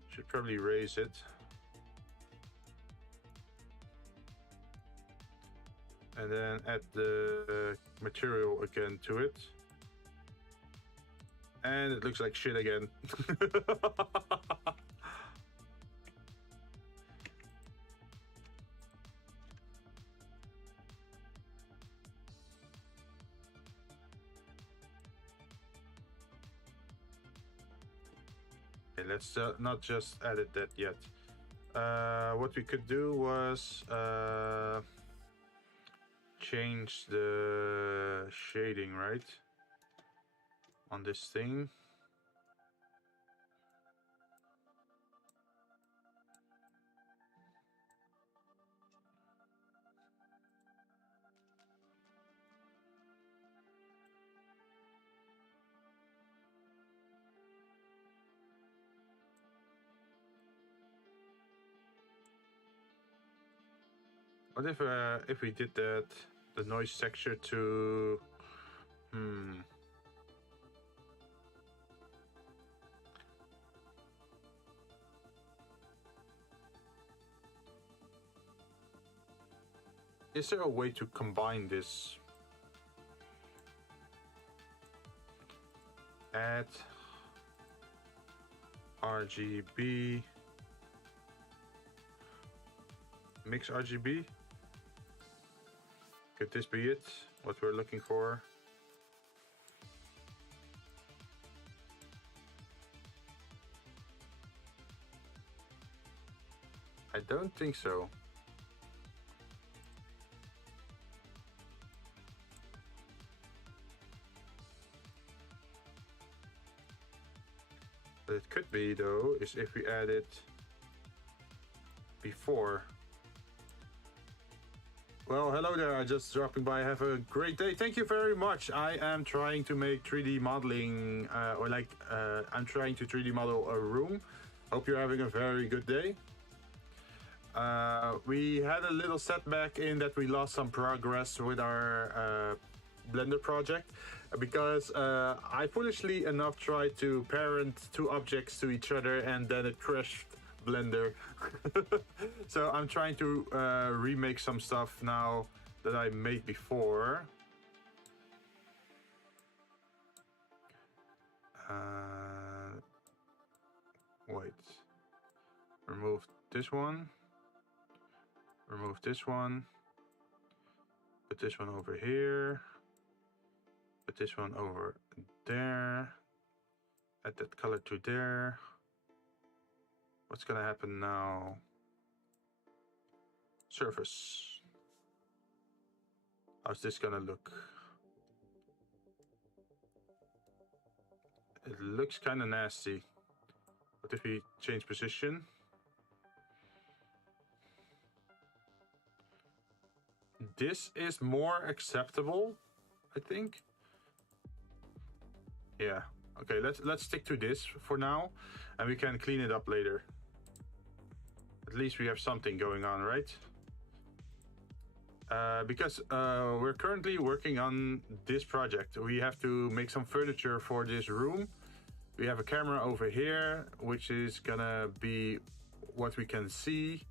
should probably raise it. And then add the material again to it. And it looks like shit again. Okay, let's not just edit that yet. What we could do was change the shading, right? On this thing. What if we did that, the noise texture to, Is there a way to combine this? Add RGB, mix RGB. Could this be it? What we're looking for? I don't think so. What it could be though is if we add it before. Well, hello there, I'm just dropping by. Have a great day. Thank you very much. I am trying to make 3D modeling, I'm trying to 3D model a room. Hope you're having a very good day. We had a little setback in that we lost some progress with our Blender project because I foolishly enough tried to parent two objects to each other and then it crashed Blender. So I'm trying to remake some stuff now that I made before. Wait. Remove this one. Remove this one. Put this one over here. Put this one over there. Add that color to there. What's gonna happen now? Surface. How's this gonna look? It looks kind of nasty. What if we change position? This is more acceptable, I think. Yeah. Okay, let's stick to this for now, and we can clean it up later. At least we have something going on, right? Because we're currently working on this project. We have to make some furniture for this room. We have a camera over here, which is gonna be what we can see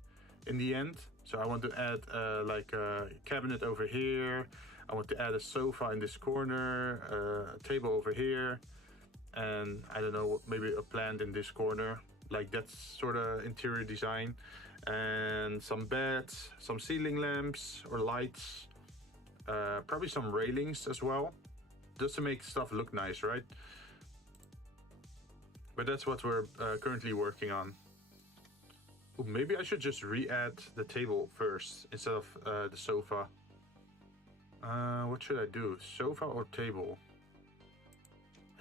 in the end. So I want to add like a cabinet over here. I want to add a sofa in this corner, a table over here, and I don't know, maybe a plant in this corner. Like that's sort of interior design. And some beds, some ceiling lamps or lights, probably some railings as well, just to make stuff look nice, right? But that's what we're currently working on. Ooh, maybe I should just re-add the table first instead of the sofa. What should I do? Sofa or table?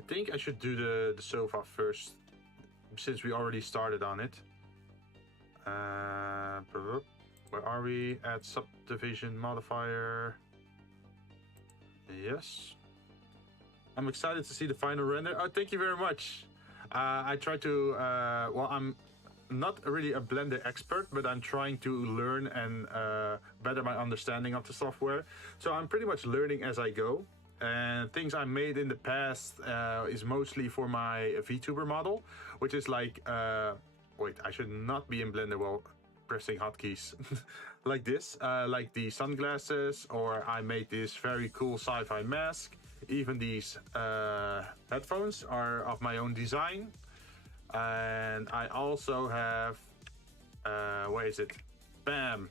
think I should do the sofa first, since we already started on it. Where are we? Add subdivision modifier. Yes. I'm excited to see the final render. Oh, thank you very much. I try to, well, I'm not really a Blender expert, but I'm trying to learn and better my understanding of the software. So I'm pretty much learning as I go. And things I made in the past is mostly for my Vtuber model, which is like, wait, I should not be in Blender while pressing hotkeys. Like this, like the sunglasses, or I made this very cool sci-fi mask. Even these headphones are of my own design. And I also have, where is it? Bam!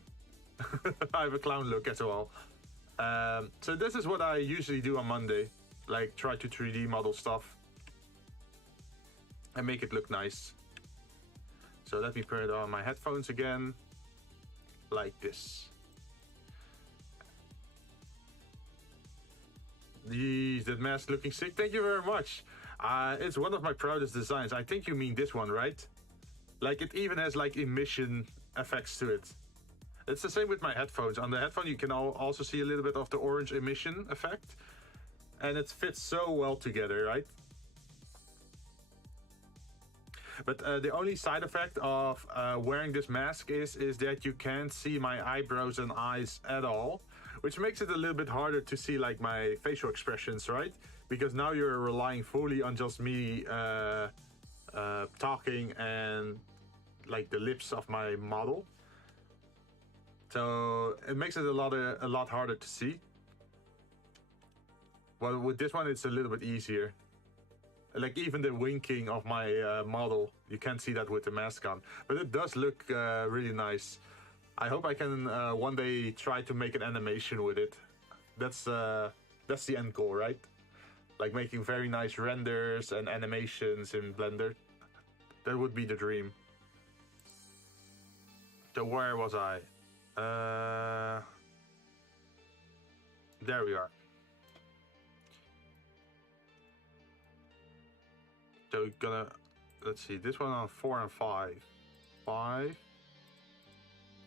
I have a clown look as well. So this is what I usually do on Monday, like try to 3D model stuff and make it look nice. So let me put on my headphones again, like this. That mask looking sick. Thank you very much. It's one of my proudest designs. I think you mean this one, right? Like it even has like emission effects to it. It's the same with my headphones. On the headphone you can also see a little bit of the orange emission effect. And it fits so well together, right? But the only side effect of wearing this mask is that you can't see my eyebrows and eyes at all. Which makes it a little bit harder to see like my facial expressions, right? Because now you're relying fully on just me talking and like the lips of my model. So it makes it a lot harder to see. Well, with this one it's a little bit easier. Like even the winking of my model, you can't see that with the mask on. But it does look really nice. I hope I can one day try to make an animation with it. That's the end goal, right? Like making very nice renders and animations in Blender. That would be the dream. So where was I? There we are. So we're gonna, let's see, this one on 4 and 5. 5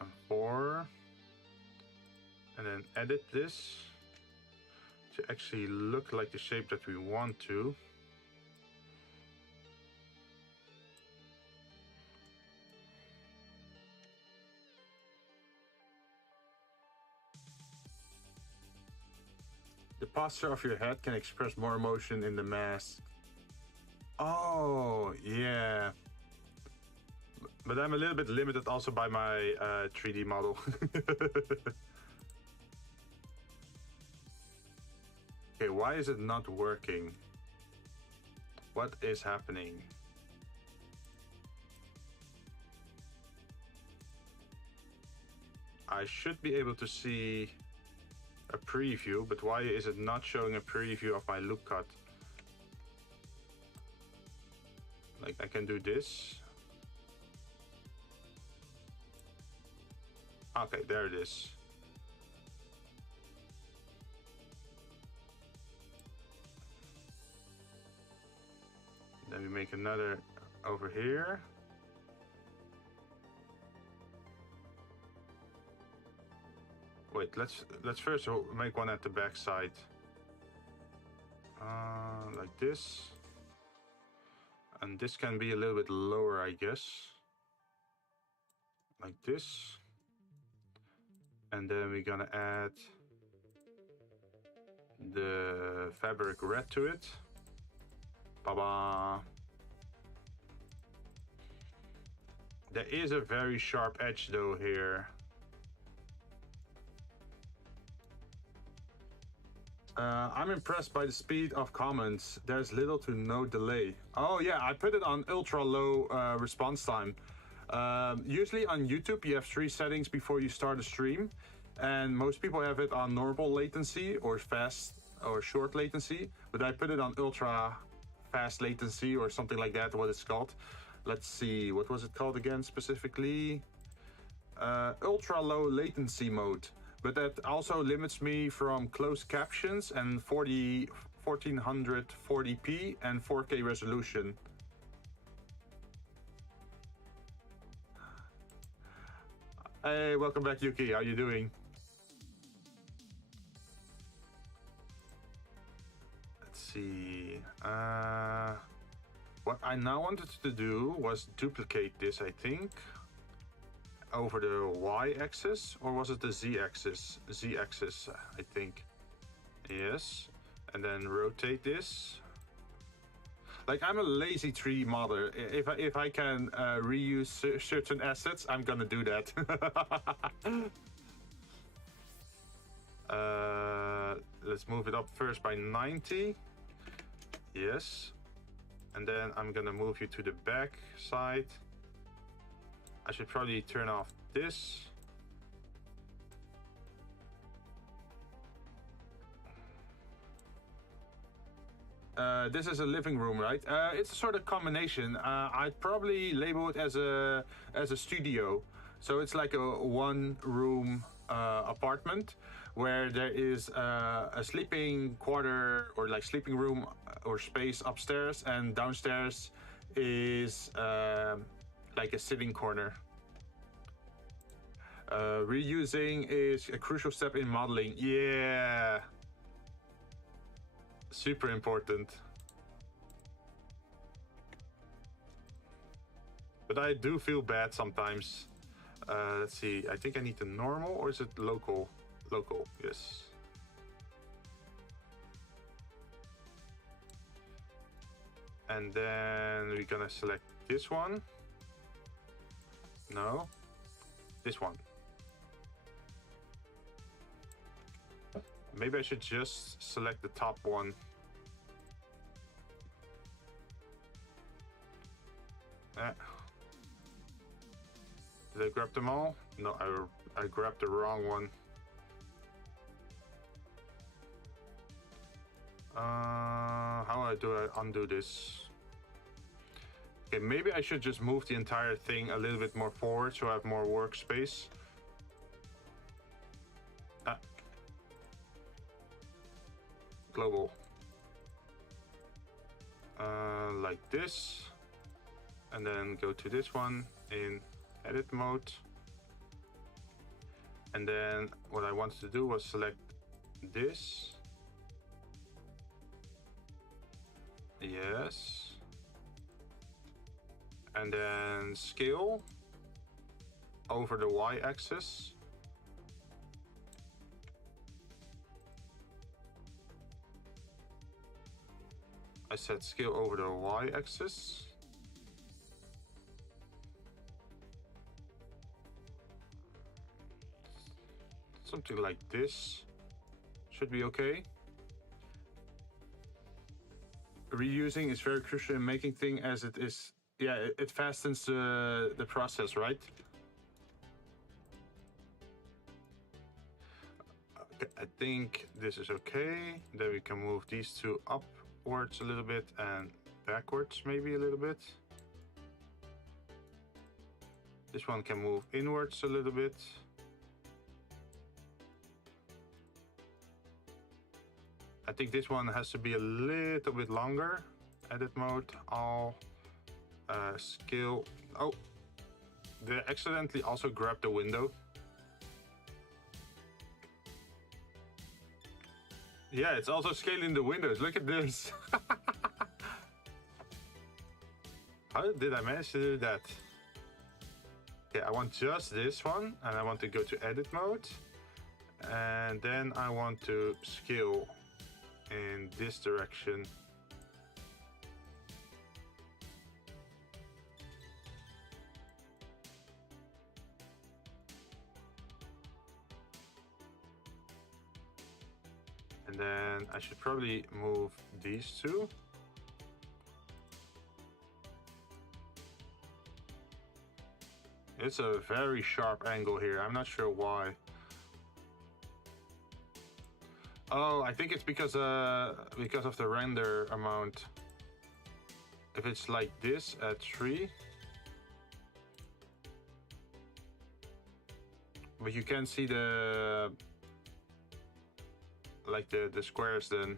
and 4. And then edit this to actually look like the shape that we want to. The posture of your head can express more emotion in the mask. Oh, yeah. But I'm a little bit limited also by my 3D model. Okay, why is it not working? What is happening? I should be able to see a preview, but why is it not showing a preview of my loop cut? Like I can do this. Okay, there it is. Then we make another over here. Wait, let's first make one at the back side. Like this. And this can be a little bit lower, I guess. Like this. And then we're gonna add the fabric red to it. Ba-ba. There is a very sharp edge though here. I'm impressed by the speed of comments. There's little to no delay. Oh yeah, I put it on ultra low response time. Usually on YouTube you have 3 settings before you start a stream, and most people have it on normal latency or fast or short latency, but I put it on ultra fast latency or something like that, what it's called. Let's see, what was it called again specifically? Ultra low latency mode. But that also limits me from closed captions and 40 1440p and 4K resolution. Hey, welcome back, Yuki. How you doing? Let's see. What I now wanted to do was duplicate this, I think, over the y-axis, or was it the z-axis? Z-axis, I think. Yes, and then rotate this. Like, I'm a lazy 3D modeler. If I can reuse certain assets, I'm gonna do that. Let's move it up first by 90. Yes. And then I'm gonna move you to the back side. I should probably turn off this. This is a living room, right? It's a sort of combination. I'd probably label it as a studio. So it's like a one-room apartment where there is a sleeping quarter or like sleeping room or space upstairs, and downstairs is like a sitting corner. Reusing is a crucial step in modeling. Yeah. Super important. But I do feel bad sometimes. Let's see, I think I need the normal, or is it local? Local, yes. And then we're gonna select this one. No, this one. Maybe I should just select the top one. Did I grab them all? No, I grabbed the wrong one. How do I undo this? Okay, maybe I should just move the entire thing a little bit more forward so I have more workspace. Global. Like this. And then go to this one in edit mode. And then what I wanted to do was select this. Yes. And then scale over the y-axis. I said scale over the y-axis. Something like this should be okay. Reusing is very crucial in making things, as it is, yeah, it fastens the process, right? Okay, I think this is okay. Then we can move these two upwards a little bit and backwards maybe a little bit. This one can move inwards a little bit. I think this one has to be a little bit longer. Edit mode, all scale. Oh, they accidentally also grabbed the window. Yeah, it's also scaling the windows. Look at this. How did I manage to do that? Okay, I want just this one, and I want to go to edit mode. And then I want to scale in this direction. And then I should probably move these two. It's a very sharp angle here. I'm not sure why. Oh, I think it's because of the render amount. If it's like this at 3, but you can see the like the squares then.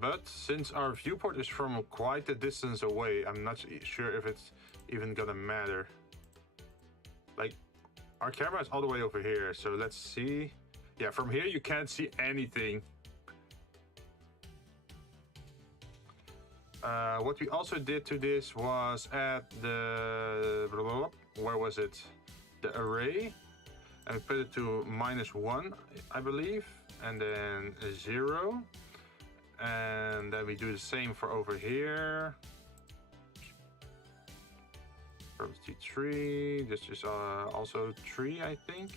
But since our viewport is from quite a distance away, I'm not sure if it's even gonna matter. Like, our camera is all the way over here, so let's see. Yeah, from here you can't see anything. What we also did to this was add the, where was it? The array, and we put it to -1, I believe, and then 0. And then we do the same for over here. Probability 3, this is also 3, I think.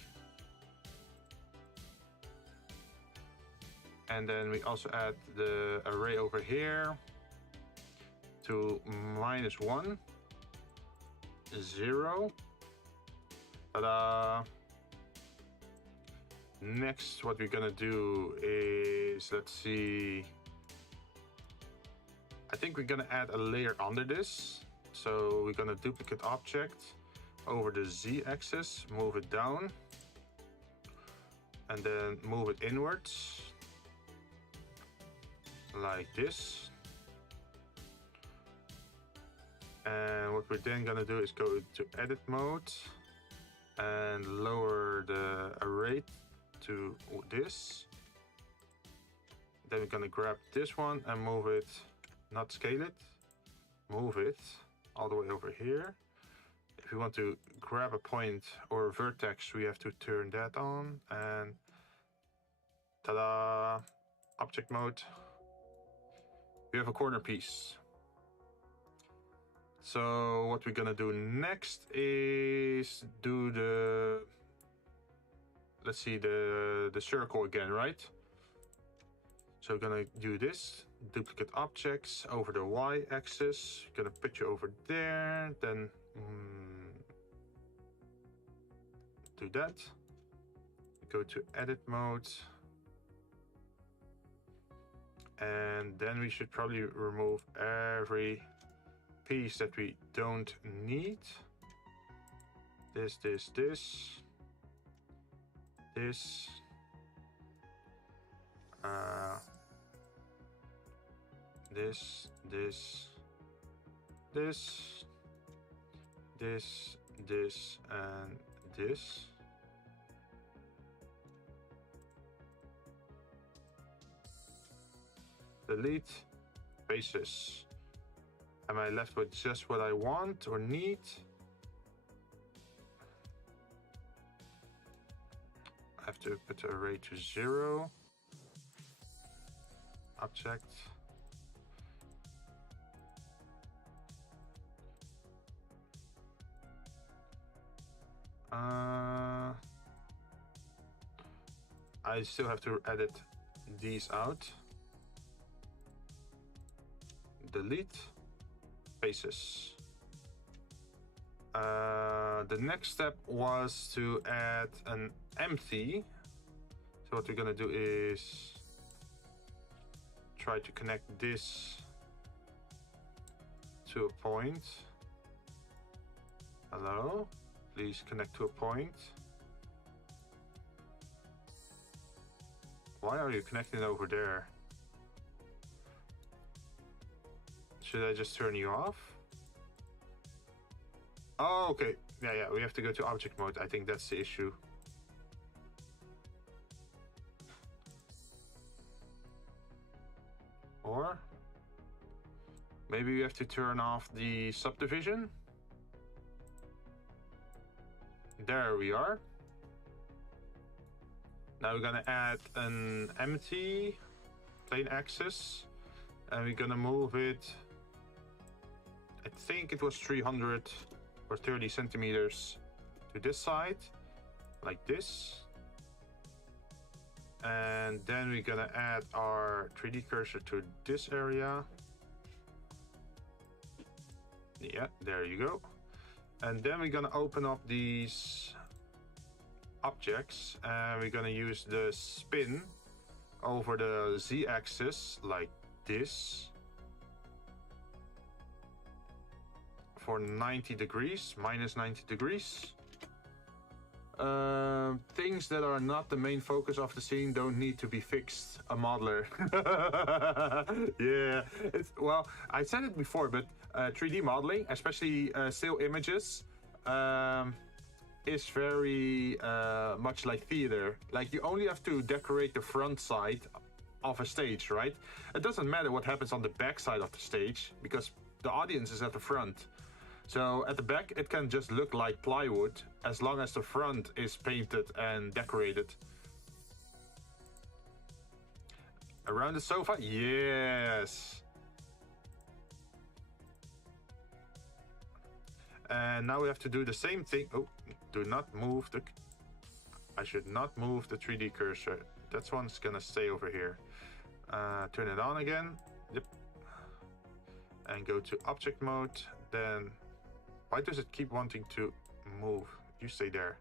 And then we also add the array over here to -1, 0. Ta-da! Next, what we're gonna do is, let's see. I think we're gonna add a layer under this. So we're gonna duplicate object over the Z-axis, move it down, and then move it inwards, like this. And what we're then gonna do is go to edit mode and lower the array to this. Then we're gonna grab this one and move it, not scale it, move it all the way over here. If we want to grab a point or a vertex, we have to turn that on, and ta-da! Object mode. We have a corner piece. So what we're gonna do next is do the, let's see, the circle again, right? So we're gonna do this, duplicate objects over the Y-axis. Gonna put you over there, then do that. Go to edit mode. And then we should probably remove every piece that we don't need. This, this, this. This. This, this, this, this, this, and this. Delete faces. Am I left with just what I want or need? I have to put the array to 0. Object. I still have to edit these out. Delete faces. The next step was to add an empty. So what we're gonna do is try to connect this to a point. Hello? Please connect to a point. Why are you connecting over there? Should I just turn you off? Oh, okay. Yeah, we have to go to object mode. I think that's the issue. Or maybe we have to turn off the subdivision. There we are. Now we're gonna add an empty plane axis, and we're gonna move it. I think it was 300 or 30 centimeters to this side, like this. And then we're gonna add our 3D cursor to this area. Yeah, there you go. And then we're gonna open up these objects, and we're gonna use the spin over the Z-axis like this for 90 degrees, minus 90 degrees. Things that are not the main focus of the scene don't need to be fixed. A modeler. Yeah, well, I said it before, but 3D modeling, especially still images, is very much like theater. Like, you only have to decorate the front side of a stage, right? It doesn't matter what happens on the back side of the stage because the audience is at the front. So at the back, it can just look like plywood as long as the front is painted and decorated. Around the sofa? Yes. And now we have to do the same thing. Oh, do not move the... I should not move the 3D cursor. That one's gonna stay over here. Turn it on again. Yep. And go to object mode. Then... Why does it keep wanting to move? You stay there.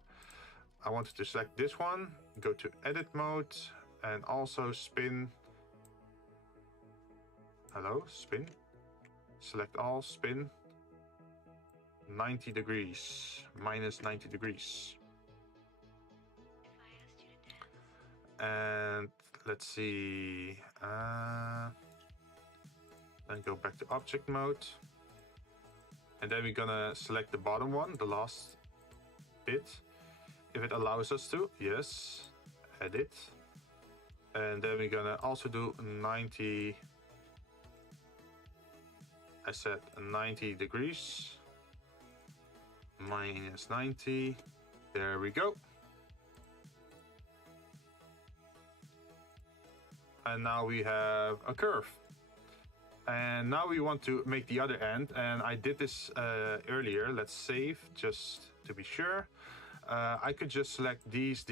I wanted to select this one, go to edit mode, and also spin. Hello, spin. Select all, spin. 90 degrees, minus 90 degrees. And let's see. Then go back to object mode. And then we're gonna select the bottom one, the last bit, if it allows us to. Yes, edit. And then we're gonna also do 90. I said 90 degrees. Minus 90. There we go. And now we have a curve. And now we want to make the other end, and I did this earlier. Let's save just to be sure. I could just select these,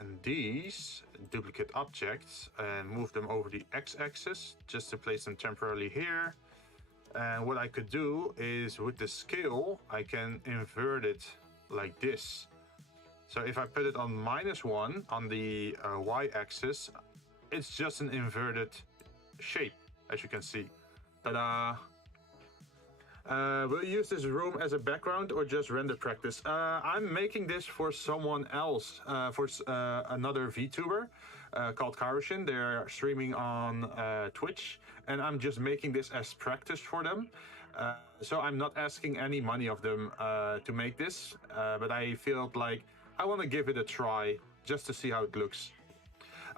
and these duplicate objects and move them over the x-axis just to place them temporarily here. And what I could do is with the scale, I can invert it like this. So if I put it on -1 on the y-axis, it's just an inverted shape, as you can see. Ta-da! Will you use this room as a background or just render practice? I'm making this for someone else, for another VTuber called Karushin. They're streaming on Twitch, and I'm just making this as practice for them. So I'm not asking any money of them to make this, but I felt like I want to give it a try just to see how it looks.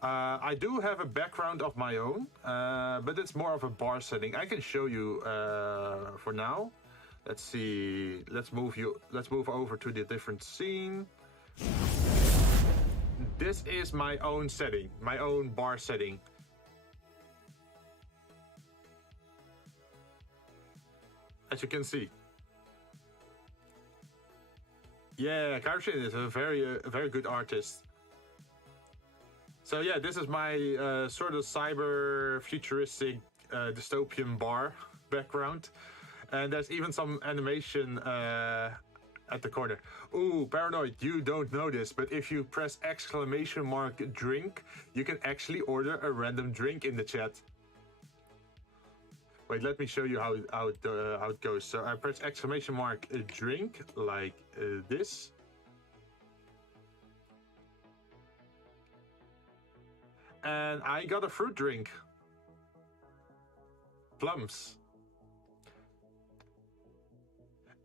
I do have a background of my own, but it's more of a bar setting. I can show you for now. Let's see. Let's move over to the different scene. This is my own setting, my own bar setting. As you can see. Yeah, Karushin is a very good artist. So yeah, this is my sort of cyber futuristic dystopian bar background. And there's even some animation at the corner. Ooh, Paranoid, you don't know this, but if you press !drink, you can actually order a random drink in the chat. Wait, let me show you how it goes. So I press !drink like this. And I got a fruit drink. Plums.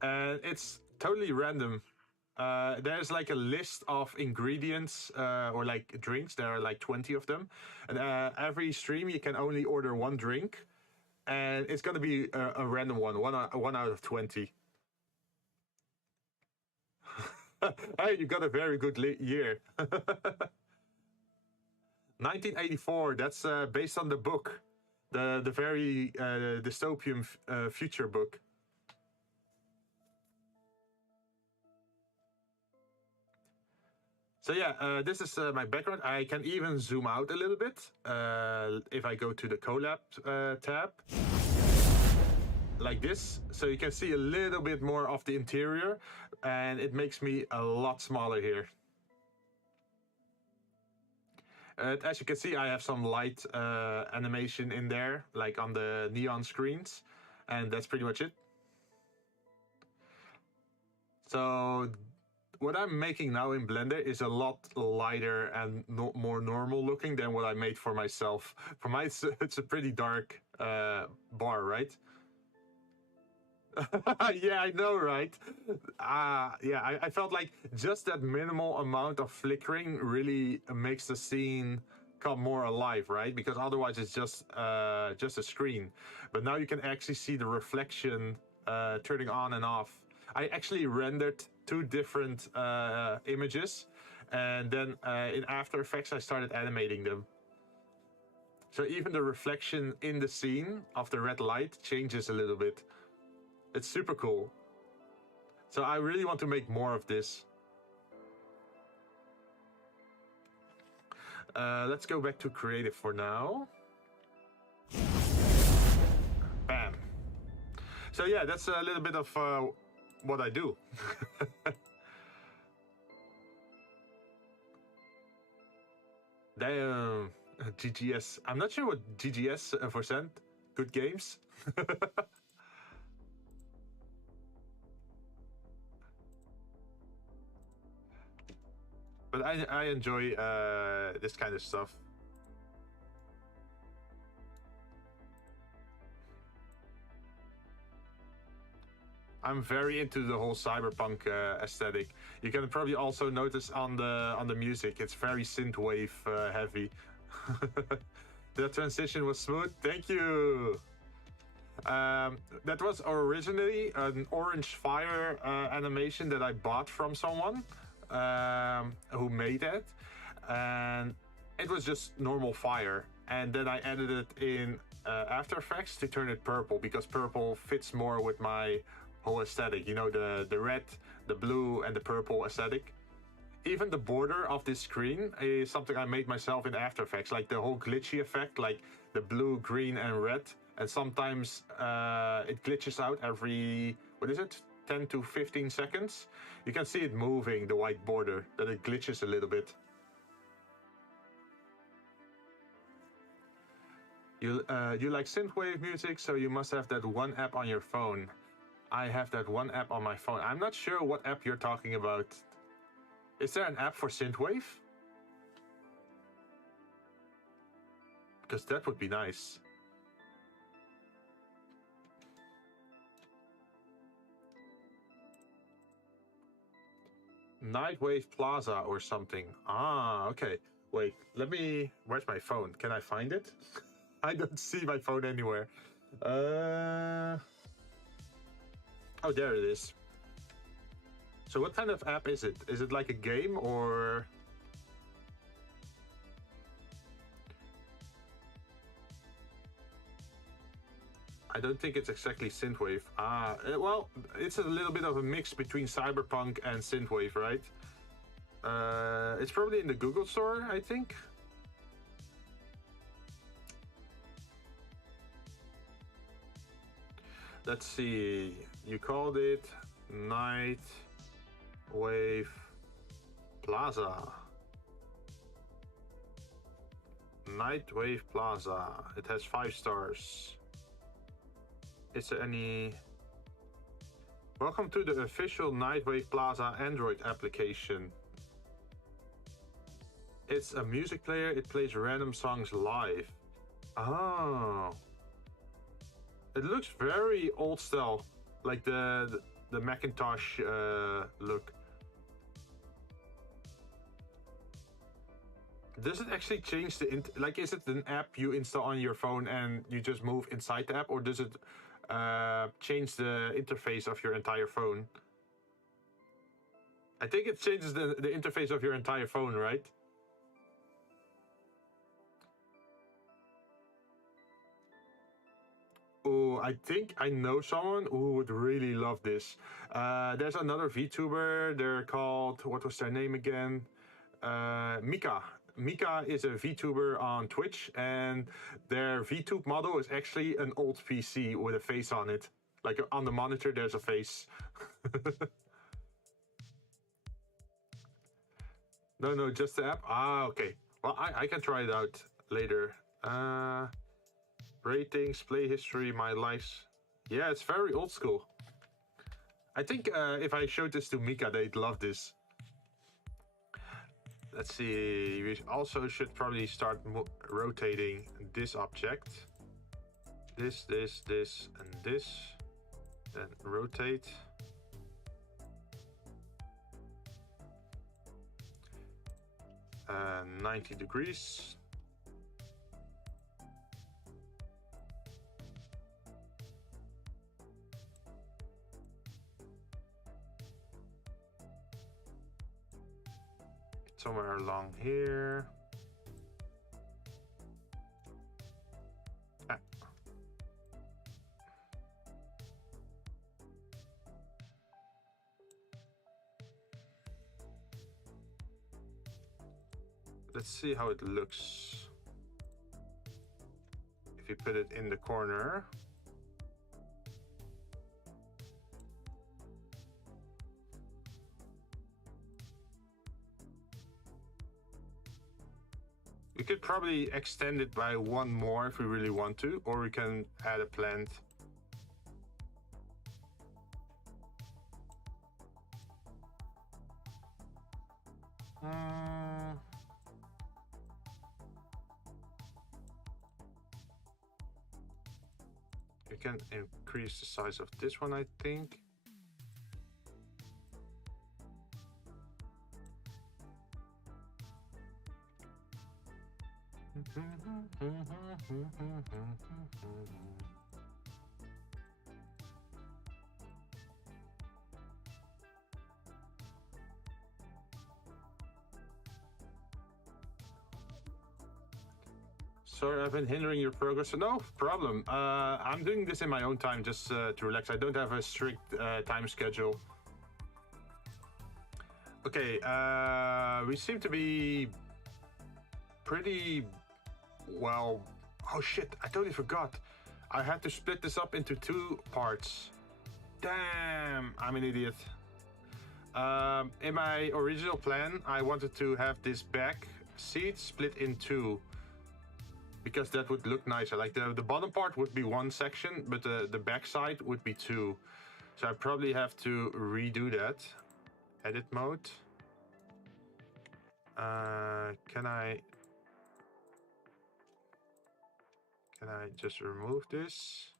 And it's totally random. There's like a list of ingredients or like drinks. There are like 20 of them. And every stream you can only order one drink. And it's going to be a random one out of 20. Hey, you got a very good year. 1984, that's based on the book, the very dystopian future book. So yeah, this is my background. I can even zoom out a little bit if I go to the collab tab, like this. So you can see a little bit more of the interior, and it makes me a lot smaller here. As you can see, I have some light animation in there, like on the neon screens, and that's pretty much it. So what I'm making now in Blender is a lot lighter and more normal looking than what I made for myself. For mine, it's a pretty dark bar, right? Yeah, I know, right? Yeah, I felt like just that minimal amount of flickering really makes the scene come more alive, right? Because otherwise it's just a screen. But now you can actually see the reflection turning on and off. I actually rendered two different images, and then in After Effects I started animating them. So even the reflection in the scene of the red light changes a little bit. It's super cool. So I really want to make more of this. Let's go back to creative for now. Bam. So yeah, that's a little bit of what I do. Damn, GGS. I'm not sure what GGS for cent. Good games. But I enjoy this kind of stuff. I'm very into the whole cyberpunk aesthetic. You can probably also notice on the music, it's very synthwave heavy. The transition was smooth. Thank you. That was originally an orange fire animation that I bought from someone who made it, and it was just normal fire. And then I added it in After Effects to turn it purple because purple fits more with my whole aesthetic. You know, the red, the blue, and the purple aesthetic. Even the border of this screen is something I made myself in After Effects, like the whole glitchy effect, like the blue, green, and red. And sometimes it glitches out every, what is it, 10 to 15 seconds. You can see it moving, the white border, that it glitches a little bit. You like synthwave music, so you must have that one app on your phone. I have that one app on my phone. I'm not sure what app you're talking about. Is there an app for synthwave? Because that would be nice. Nightwave Plaza or something. Ah, okay. Wait, let me... Where's my phone? Can I find it? I don't see my phone anywhere. Oh, there it is. So what kind of app is it? Is it like a game or... I don't think it's exactly synthwave. Well, it's a little bit of a mix between cyberpunk and synthwave, right? It's probably in the Google Store, I think. Let's see. You called it Nightwave Plaza. Nightwave Plaza. It has 5 stars. Is there any... Welcome to the official Nightwave Plaza Android application. It's a music player. It plays random songs live. Oh. It looks very old style, like the Macintosh look. Does it actually change the like? Is it an app you install on your phone and you just move inside the app, or does it change the interface of your entire phone? I think it changes the interface of your entire phone, right? Oh, I think I know someone who would really love this. There's another VTuber. They're called, what was their name again? Mika. Mika is a VTuber on Twitch, and their VTube model is actually an old PC with a face on it. Like on the monitor, there's a face. No, just the app. Ah, okay. Well, I can try it out later. Ratings, play history, my likes. Yeah, it's very old school. I think if I showed this to Mika, they'd love this. Let's see, we also should probably start rotating this object. This, and this. Then rotate. 90 degrees. Somewhere along here. Ah. Let's see how it looks if you put it in the corner. We could probably extend it by one more if we really want to, or we can add a plant. We can increase the size of this one, I think. Sorry, I've been hindering your progress. No problem. I'm doing this in my own time, just to relax. I don't have a strict time schedule. Okay, we seem to be pretty well. Oh shit, I totally forgot. I had to split this up into 2 parts. Damn, I'm an idiot. In my original plan, I wanted to have this back seat split in 2. Because that would look nicer. Like the bottom part would be 1 section, but the back side would be 2. So I probably have to redo that. Edit mode. Can I just remove this?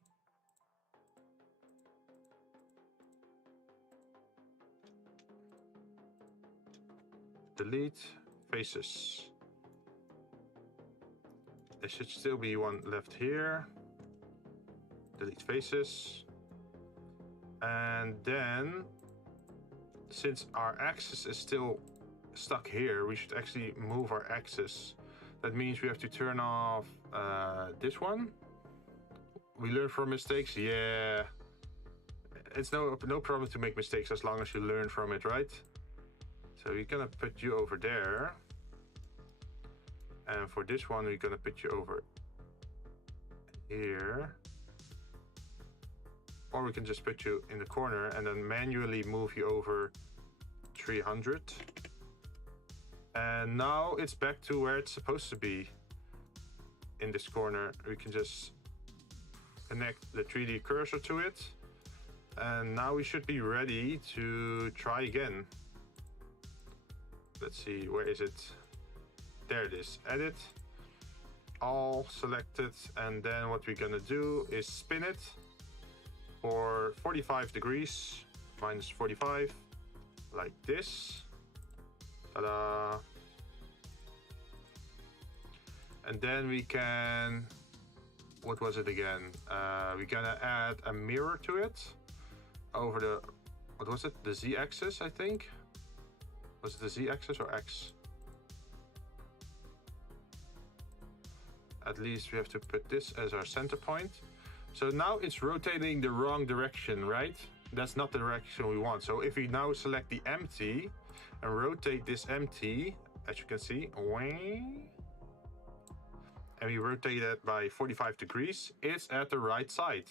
Delete faces. There should still be 1 left here. Delete faces. And then, since our axis is still stuck here, we should actually move our axis. That means we have to turn off this one. We learn from mistakes. Yeah. It's no problem to make mistakes as long as you learn from it, right? So we're gonna put you over there. And for this one, we're gonna put you over here. Or we can just put you in the corner and then manually move you over 300. And now it's back to where it's supposed to be. In this corner, we can just connect the 3D cursor to it. And now we should be ready to try again. Let's see, where is it? There it is, edit, all selected, and then what we're gonna do is spin it for 45 degrees, minus 45, like this. Ta-da! And then we can, what was it again? We're gonna add a mirror to it over the, what was it? The Z-axis, I think? Was it the Z-axis or X? At least we have to put this as our center point. So now it's rotating the wrong direction, right? That's not the direction we want. So if we now select the empty and rotate this empty, as you can see, and we rotate it by 45 degrees, it's at the right side.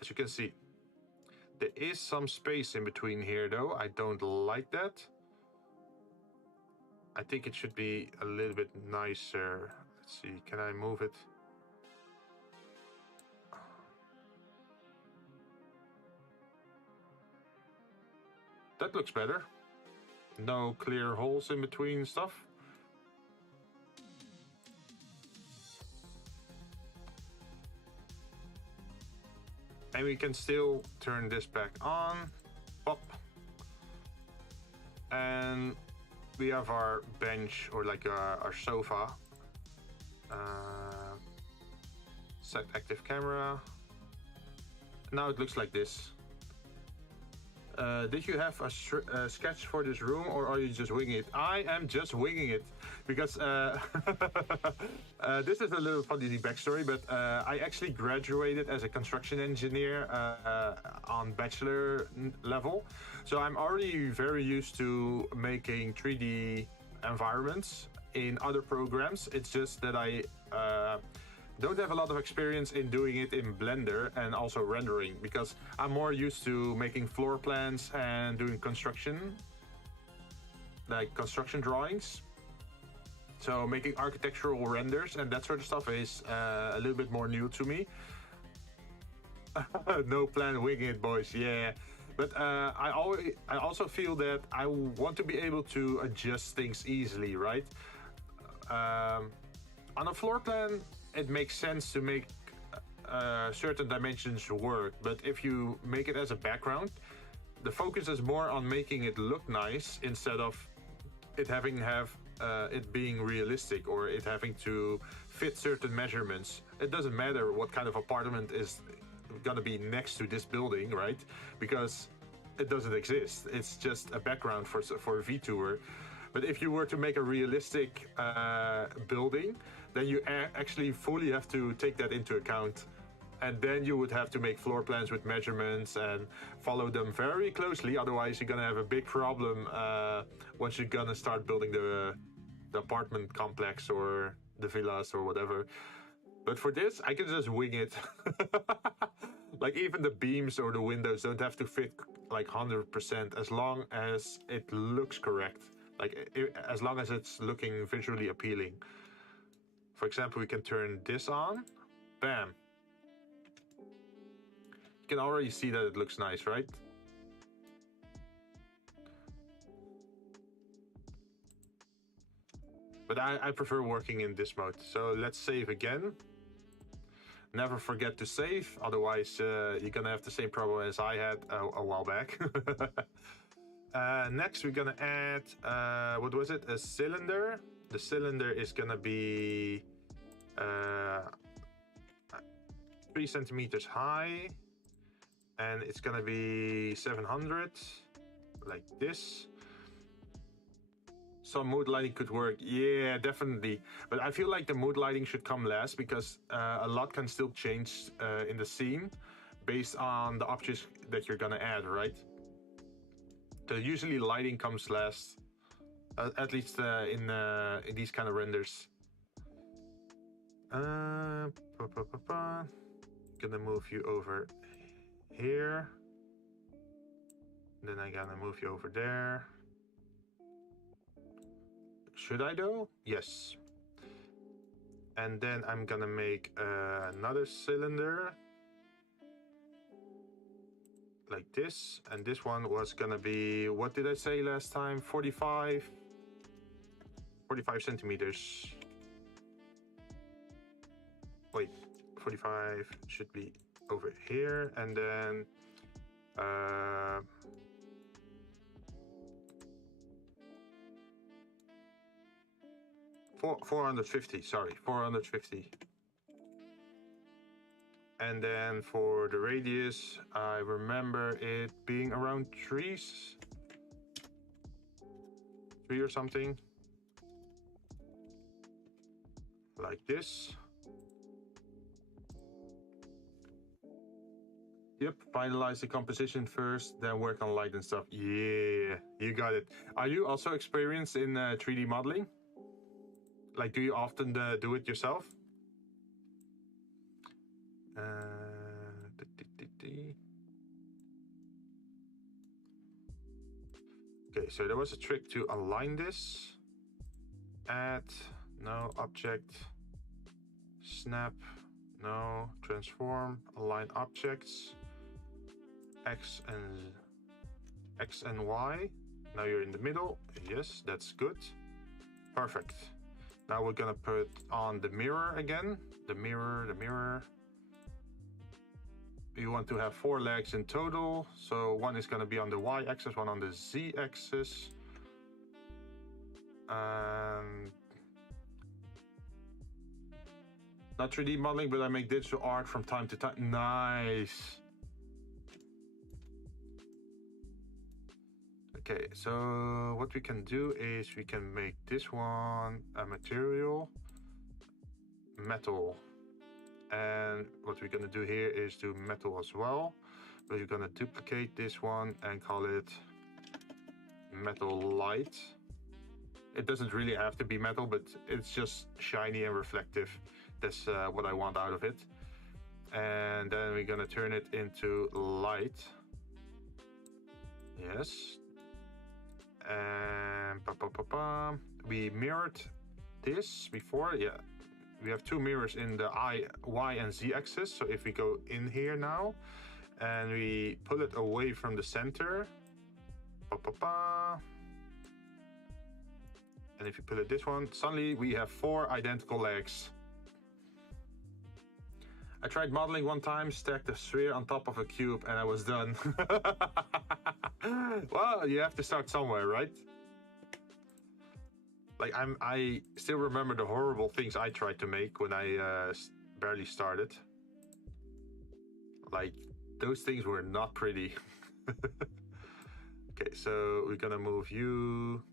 As you can see, there is some space in between here though. I don't like that. I think it should be a little bit nicer. Let's see, can I move it? That looks better. No clear holes in between stuff. And we can still turn this back on. Pop. And we have our bench, or like our sofa. Set active camera. Now it looks like this. Did you have a sketch for this room, or are you just winging it? I am just winging it because this is a little funny backstory, but I actually graduated as a construction engineer on bachelor level. So I'm already very used to making 3D environments in other programs. It's just that I don't have a lot of experience in doing it in Blender and also rendering, because I'm more used to making floor plans and doing construction, like construction drawings. So making architectural renders and that sort of stuff is a little bit more new to me. No plan, wing it, boys. Yeah. But I also feel that I want to be able to adjust things easily, right? On a floor plan, it makes sense to make certain dimensions work, but if you make it as a background, the focus is more on making it look nice instead of it it being realistic, or it having to fit certain measurements. It doesn't matter what kind of apartment is gonna be next to this building, right? Because it doesn't exist. It's just a background for Vtuber. But if you were to make a realistic building, then you actually fully have to take that into account. And then you would have to make floor plans with measurements and follow them very closely. Otherwise, you're gonna have a big problem once you're gonna start building the apartment complex or the villas or whatever. But for this, I can just wing it. Like even the beams or the windows don't have to fit like 100% as long as it looks correct. Like as long as it's looking visually appealing. For example, we can turn this on. Bam. You can already see that it looks nice, right? But I prefer working in this mode. So let's save again. Never forget to save, otherwise you're gonna have the same problem as I had a while back. Next we're gonna add, what was it, a cylinder. The cylinder is gonna be 3 centimeters high, and it's gonna be 700, like this. Some mood lighting could work, yeah, definitely. But I feel like the mood lighting should come last, because a lot can still change in the scene based on the objects that you're gonna add, right? So usually lighting comes last, at least in these kind of renders. Gonna move you over here. Then I'm gonna move you over there. Should I though? Yes. And then I'm gonna make another cylinder like this, and this one was gonna be, what did I say last time? 45 centimeters. Wait, 45 should be over here, and then 450, sorry, 450. And then for the radius, I remember it being around 3 or something. Like this. Yep, finalize the composition first, then work on light and stuff. Yeah, you got it. Are you also experienced in 3D modeling? Like, do you often do it yourself? Okay, so there was a trick to align this. Add, no, object, snap, no, transform, align objects, X and Y, Now you're in the middle. Yes, that's good. Perfect. Now we're gonna put on the mirror again. The mirror. You want to have 4 legs in total. So one is gonna be on the y-axis, one on the z-axis. And not 3D modeling, but I make digital art from time to time. Nice. Okay, so what we can do is we can make this one a material, metal. And what we're gonna do here is do metal as well. But you're gonna duplicate this one and call it metal light. It doesn't really have to be metal, but it's just shiny and reflective. That's what I want out of it. And then we're gonna turn it into light. Yes. And we mirrored this before. Yeah, we have 2 mirrors in the y and z axis. So if we go in here now and we pull it away from the center, and if you pull it this one, suddenly we have 4 identical legs. I tried modeling one time, stacked a sphere on top of a cube, and I was done. Well, you have to start somewhere, right? Like, I still remember the horrible things I tried to make when I barely started. Like, those things were not pretty. Okay, so we're gonna move you.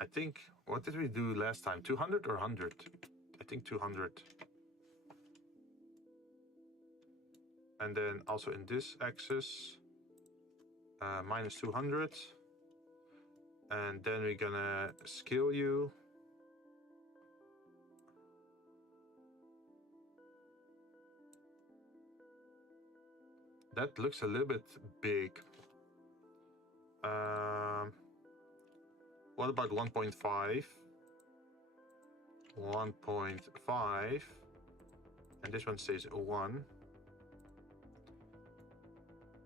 I think, what did we do last time? 200 or 100? I think 200. And then also in this axis, minus 200. And then we're gonna scale you. That looks a little bit big. What about 1.5? 1.5. And this one says 1.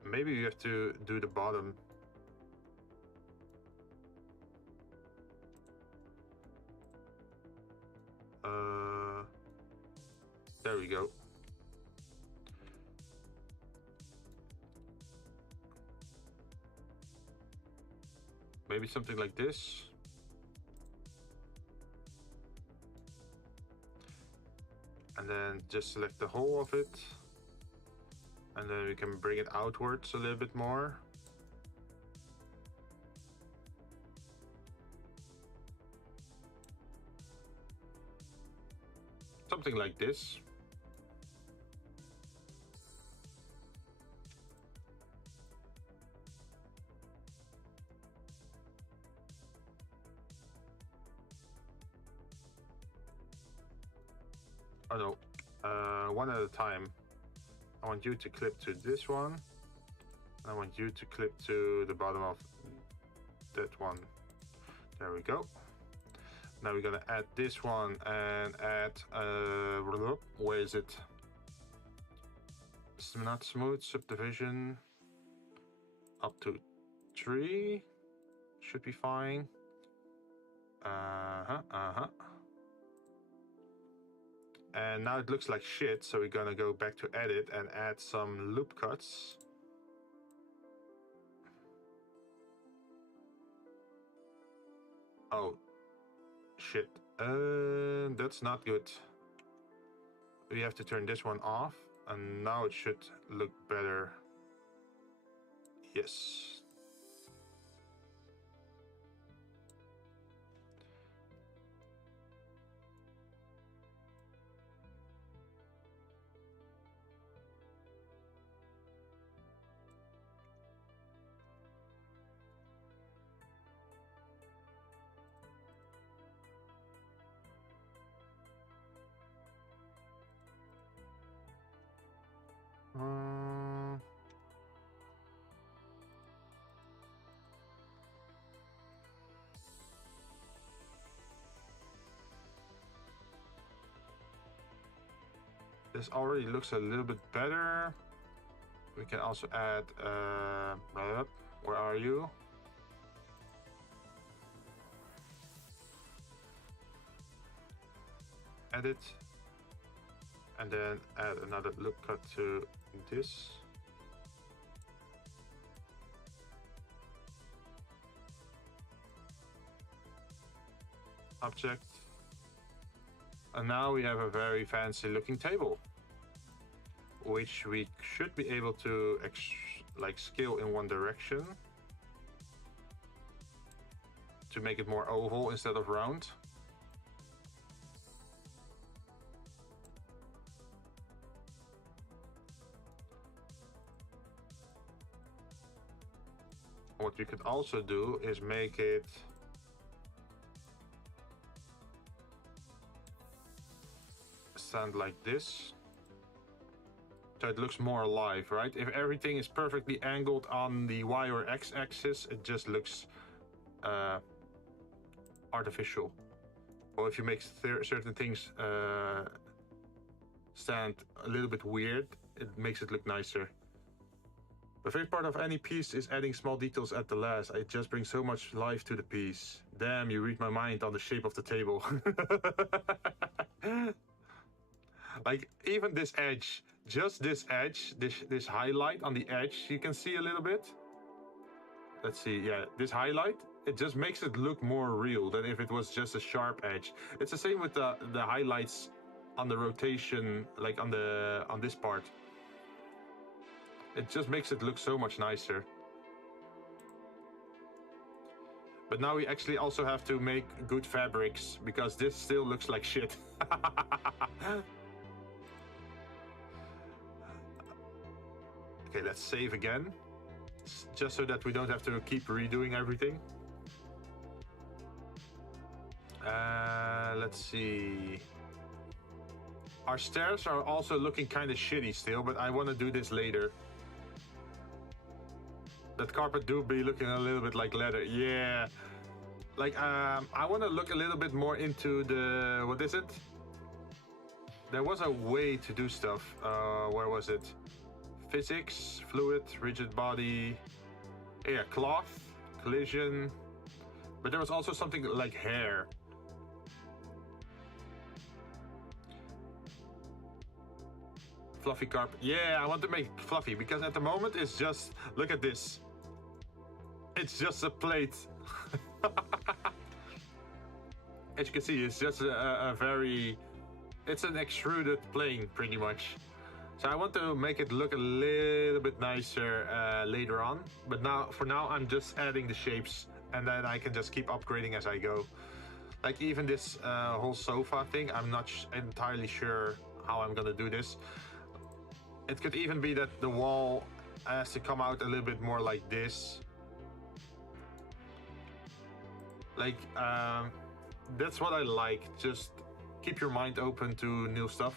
Maybe you have to do the bottom. There we go. Maybe something like this. And then just select the whole of it. And then we can bring it outwards a little bit more. Something like this. Oh no, one at a time. I want you to clip to this one. I want you to clip to the bottom of that one. There we go. Now we're gonna add this one and add, where is it? It's not smooth, subdivision. Up to 3. Should be fine. And now it looks like shit, so we're gonna go back to edit and add some loop cuts. Oh, shit. That's not good. We have to turn this one off, and now it should look better. Yes. This already looks a little bit better. We can also add Where are you? Edit. And then add another loop cut to this. Object. And now we have a very fancy looking table, which we should be able to like scale in one direction to make it more oval instead of round. What we could also do is make it stand like this, so it looks more alive, right? If everything is perfectly angled on the Y or X axis, it just looks artificial. Or if you make certain things stand a little bit weird, it makes it look nicer. The favorite part of any piece is adding small details at the last. It just brings so much life to the piece. Damn, you read my mind on the shape of the table. Like, even this edge, just this edge, this highlight on the edge, you can see a little bit. Let's see, yeah, this highlight, it just makes it look more real than if it was just a sharp edge. It's the same with the highlights on the rotation, like on this part. It just makes it look so much nicer. But now we actually also have to make good fabrics, because this still looks like shit. Okay, let's save again, just so that we don't have to keep redoing everything. Let's see. Our stairs are also looking kind of shitty still, but I want to do this later. That carpet do be looking a little bit like leather. Yeah. Like, I want to look a little bit more into the... What is it? There was a way to do stuff. Where was it? Physics, fluid, rigid body. Yeah, cloth, collision. But there was also something like hair. Fluffy carpet. Yeah, I want to make fluffy, because at the moment it's just... Look at this. It's just a plate. As you can see, it's just a very... It's an extruded plane, pretty much. So I want to make it look a little bit nicer later on. But now, for now, I'm just adding the shapes, and then I can just keep upgrading as I go. Like even this whole sofa thing, I'm not entirely sure how I'm gonna do this. It could even be that the wall has to come out a little bit more like this. Like, that's what I like. Just keep your mind open to new stuff.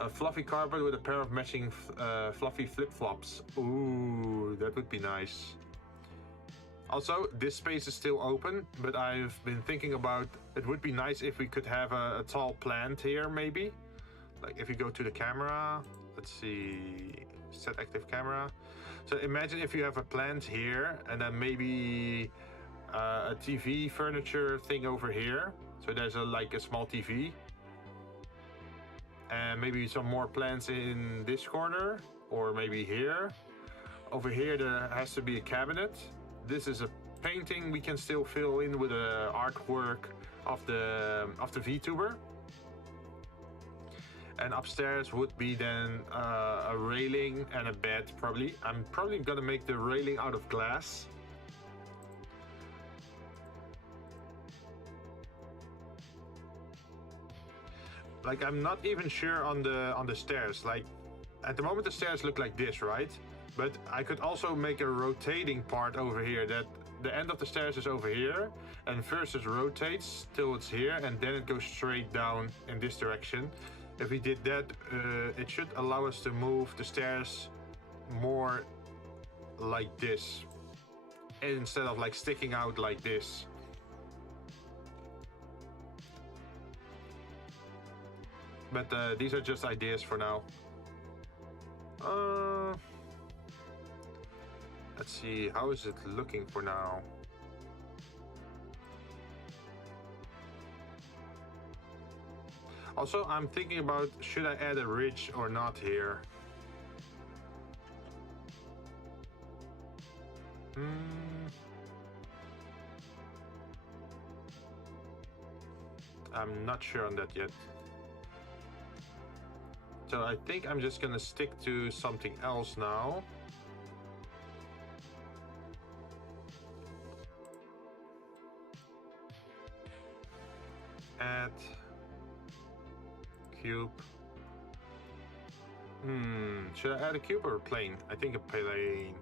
A fluffy carpet with a pair of matching fluffy flip-flops. Ooh, that would be nice. Also, this space is still open, but I've been thinking about it would be nice if we could have a tall plant here, maybe. Like if you go to the camera, let's see, set active camera. So imagine if you have a plant here, and then maybe a TV furniture thing over here. So there's like a small TV. And maybe some more plants in this corner, or maybe here. Over here there has to be a cabinet. This is a painting we can still fill in with the artwork of the Vtuber. And upstairs would be then a railing and a bed, probably. I'm probably gonna make the railing out of glass. Like, I'm not even sure on the stairs. Like, at the moment the stairs look like this, right? But I could also make a rotating part over here, that the end of the stairs is over here, and first it rotates till it's here, and then it goes straight down in this direction. If we did that, it should allow us to move the stairs more like this, instead of like sticking out like this. But these are just ideas for now. Let's see, how is it looking for now? Also, I'm thinking about, should I add a ridge or not here? I'm not sure on that yet. So I think I'm just gonna stick to something else now. Add cube. Should I add a cube or a plane? I think a plane.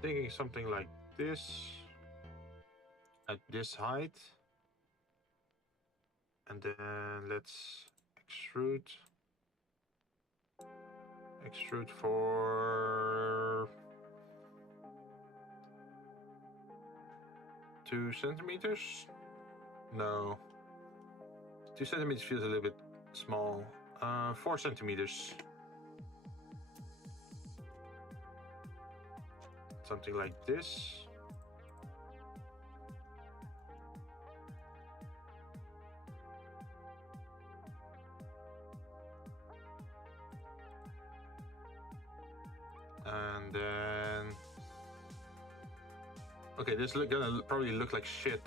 Thinking something like this at this height, and then let's extrude for 2 centimeters. No, 2 centimeters feels a little bit small. 4 centimeters. Something like this. And then, okay, this is gonna probably look like shit,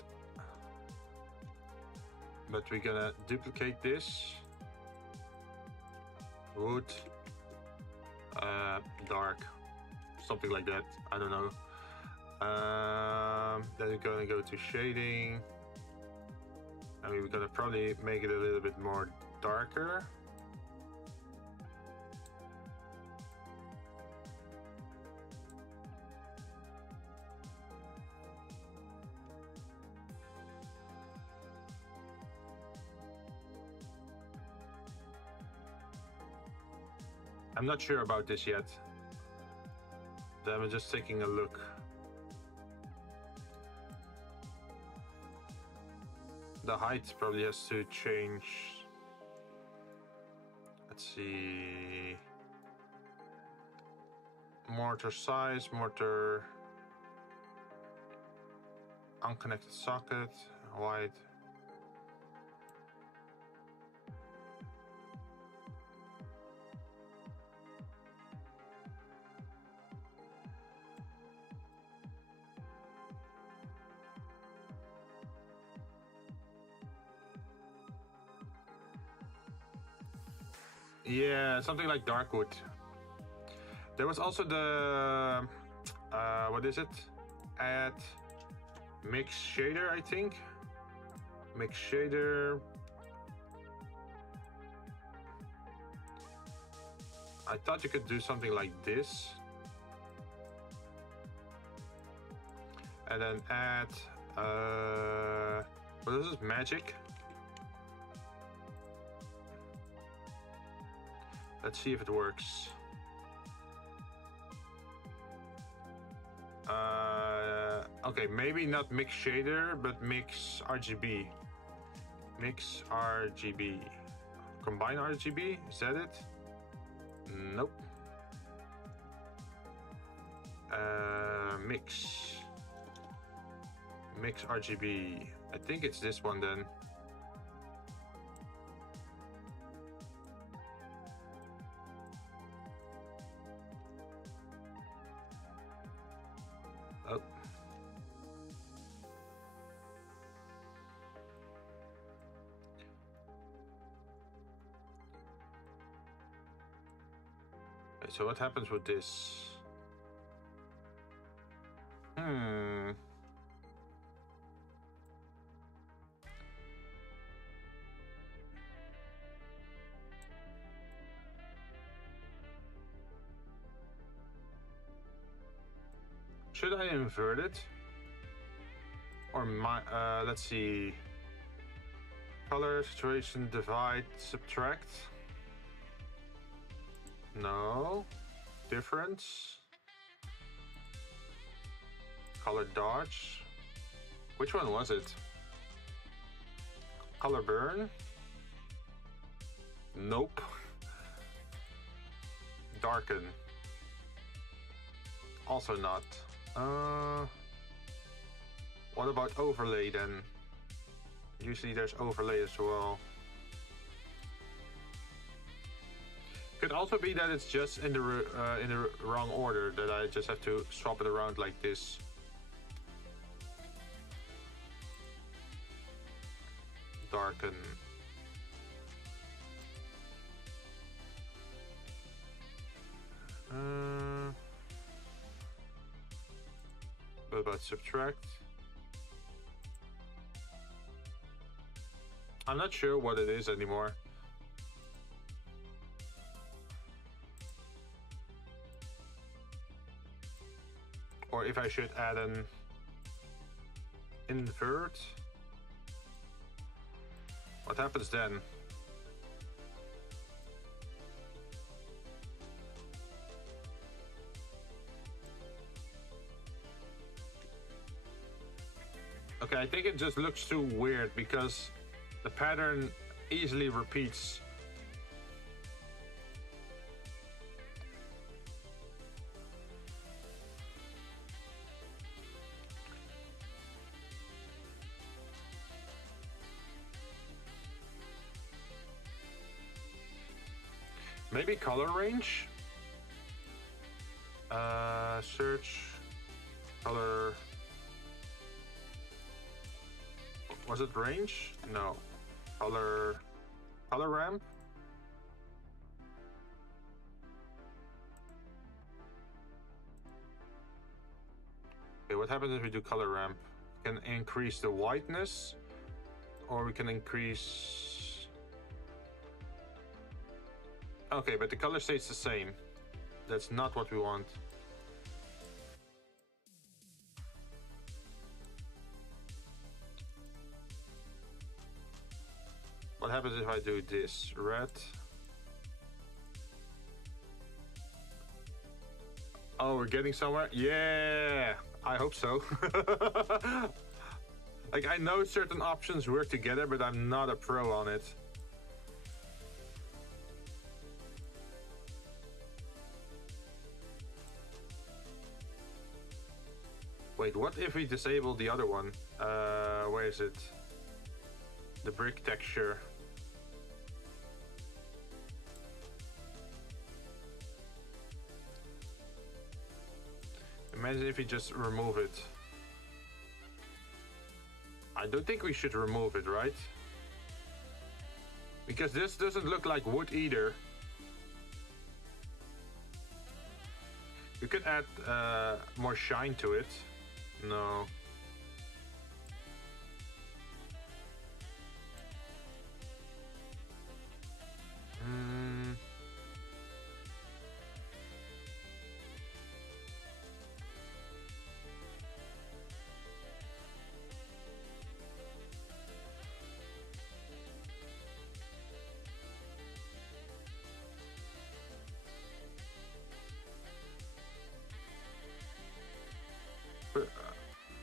but we're gonna duplicate this. Wood, dark, something like that. I don't know. Then we're gonna go to shading, and we're gonna probably make it a little bit more darker. I'm not sure about this yet. I'm just taking a look. The height probably has to change. Let's see. Mortar size, mortar unconnected socket, wide. Yeah, something like dark wood. There was also the what is it? Add mix shader, I think. Mix shader. I thought you could do something like this. And then add what is this? Magic. Let's see if it works. Okay, maybe not mix shader, but mix RGB. Mix RGB. Combine RGB, is that it? Nope. Mix. Mix RGB. I think it's this one then. Oh. Okay, so what happens with this? Should I invert it? Or let's see. Color, saturation, divide, subtract. No. Difference. Color dodge. Which one was it? Color burn? Nope. Darken. Also not. What about overlay then? Usually there's overlay as well. Could also be that it's just in the wrong order, that I just have to swap it around like this. Darken. What about subtract? I'm not sure what it is anymore. Or if I should add an invert. What happens then? Okay, I think it just looks too weird because the pattern easily repeats. Maybe color range? Search color. Was it range? No. Color ramp? Okay, what happens if we do color ramp? We can increase the whiteness, or we can increase... Okay, but the color stays the same. That's not what we want. What happens if I do this? Red. Oh, we're getting somewhere? Yeah, I hope so. Like, I know certain options work together, but I'm not a pro on it. Wait, what if we disable the other one? Where is it? The brick texture. Imagine if we just remove it. I don't think we should remove it, right? Because this doesn't look like wood either. You could add more shine to it. No.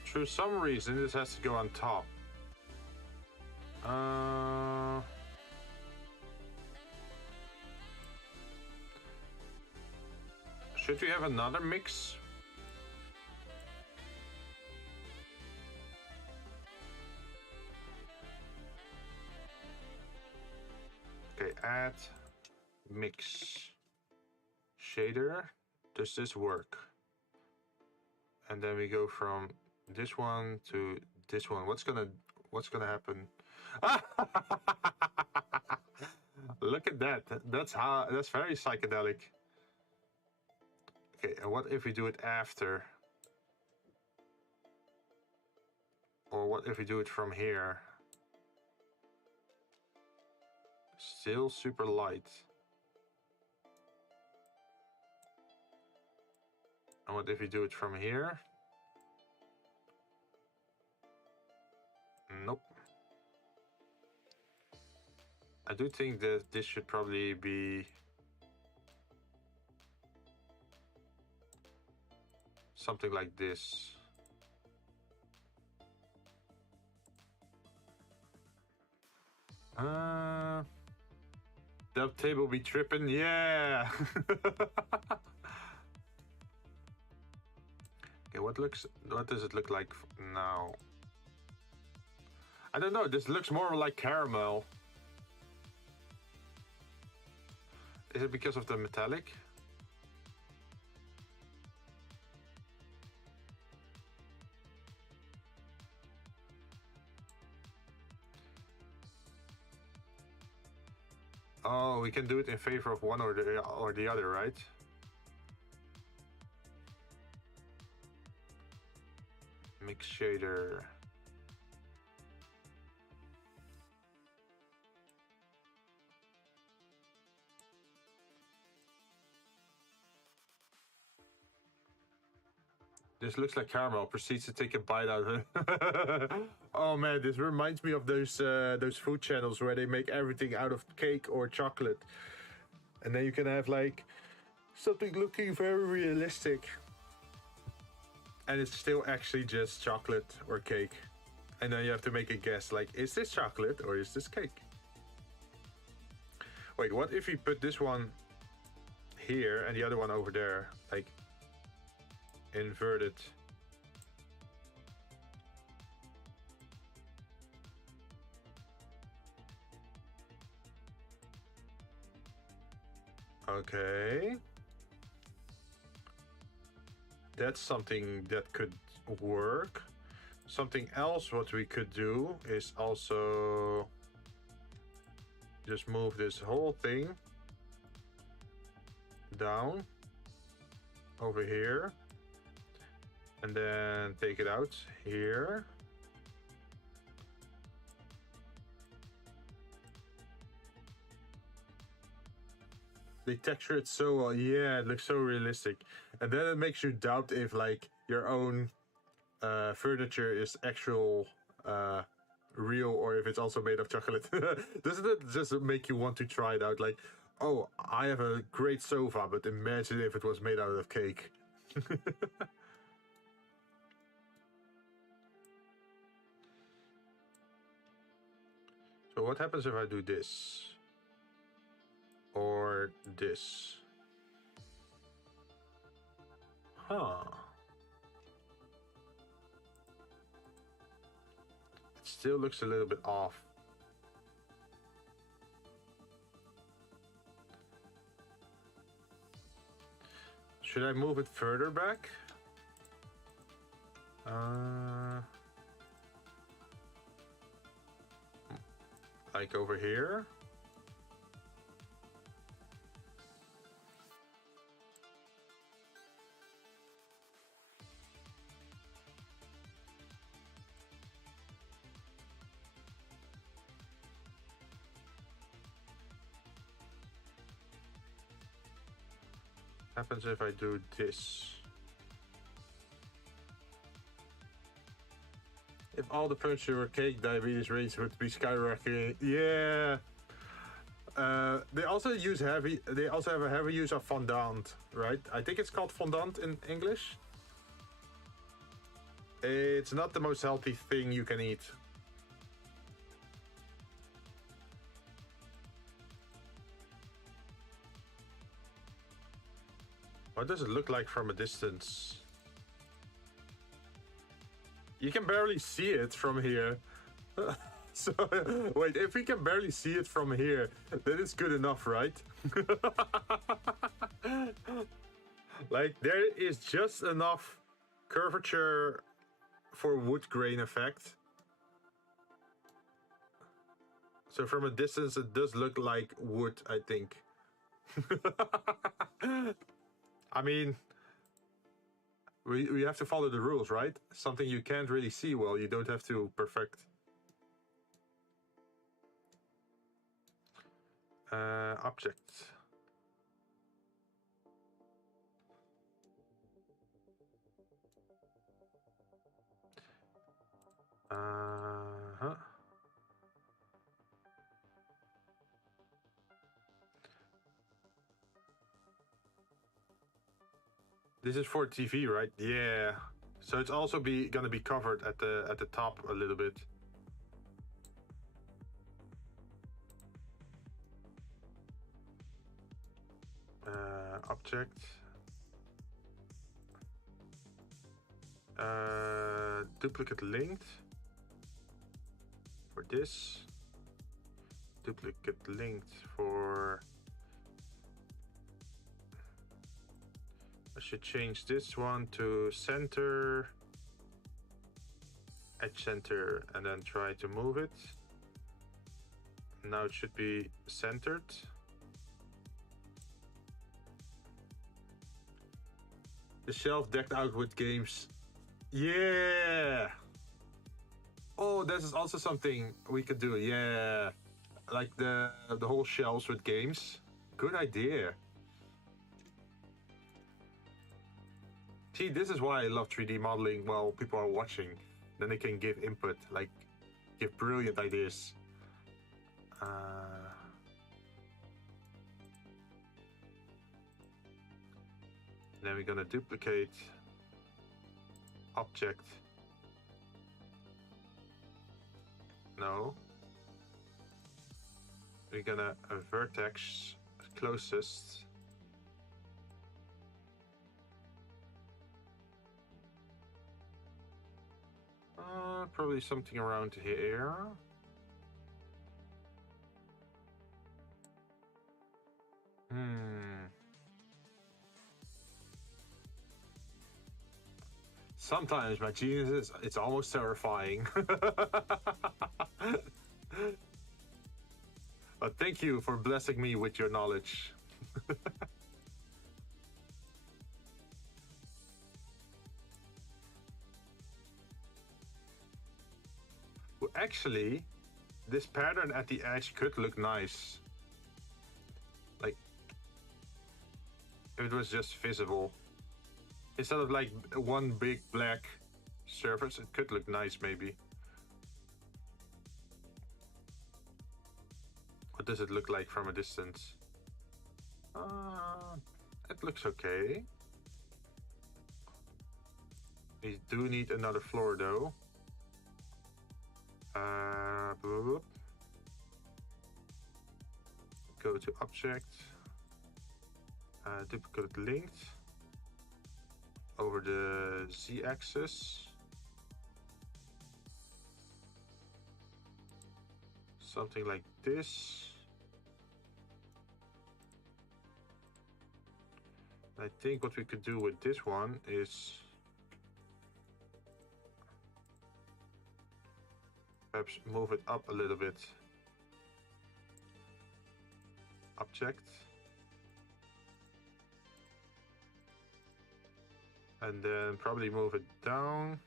For some reason, this has to go on top. Should we have another mix? Okay, add mix shader. Does this work? And then we go from this one to this one. What's gonna happen? Look at that. That's very psychedelic. Okay, and what if we do it after? Or what if we do it from here? Still super light. And what if we do it from here? Nope. I do think that this should probably be something like this. The table be tripping, yeah. Okay, what does it look like now? I don't know. This looks more like caramel. Is it because of the metallic? Oh, we can do it in favor of one or the other, right? Mix shader. This looks like caramel. Proceeds to take a bite out of it. Oh man, this reminds me of those food channels where they make everything out of cake or chocolate, and then you can have like something looking very realistic, and it's still actually just chocolate or cake, and then you have to make a guess like, is this chocolate or is this cake? Wait, what if we put this one here and the other one over there, like inverted? Okay. That's something that could work. Something else what we could do is also just move this whole thing down over here and then take it out here. They texture it so well. Yeah, it looks so realistic. And then it makes you doubt if like your own furniture is actual real or if it's also made of chocolate. Doesn't it just make you want to try it out? Like, oh, I have a great sofa, but imagine if it was made out of cake. So what happens if I do this? Or this? Huh. It still looks a little bit off. Should I move it further back? Like over here? Happens if I do this. If all the furniture were cake, diabetes rates would be skyrocketing. Yeah. They also use heavy. They also have a heavy use of fondant, right? I think it's called fondant in English. It's not the most healthy thing you can eat. What does it look like from a distance? You can barely see it from here. So, wait, if we can barely see it from here, then it's good enough, right? Like, there is just enough curvature for wood grain effect. So from a distance, it does look like wood, I think. I mean, we have to follow the rules, right? Something you can't really see well, you don't have to perfect. Object. This is for TV, right? Yeah. So it's also gonna be covered at the top a little bit. Object. Duplicate linked for this. Duplicate linked for. I should change this one to center, edge center, and then try to move it. Now it should be centered. The shelf decked out with games. Yeah! Oh, this is also something we could do. Yeah. Like the whole shelves with games. Good idea. See, this is why I love 3D modeling while people are watching. Then they can give input, like give brilliant ideas. Then we're gonna duplicate object. No. We're gonna vertex closest. Probably something around here. Sometimes my genius it's almost terrifying. But thank you for blessing me with your knowledge. Well, actually, this pattern at the edge could look nice. Like, if it was just visible. Instead of like one big black surface, it could look nice maybe. What does it look like from a distance? It looks okay. We do need another floor though. Go to object, duplicate linked over the z-axis. Something like this. I think what we could do with this one is perhaps move it up a little bit. Object. And then probably move it down.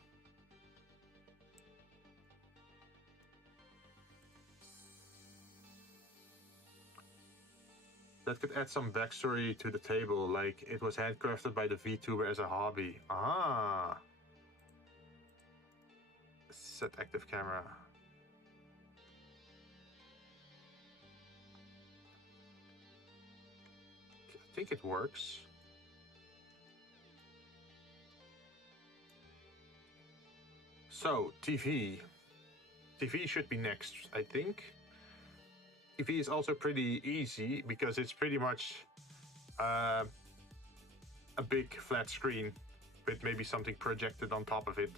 That could add some backstory to the table, like it was handcrafted by the Vtuber as a hobby. Ah! Set active camera. I think it works. So, TV. TV should be next, I think. TV is also pretty easy because it's pretty much a big flat screen with maybe something projected on top of it.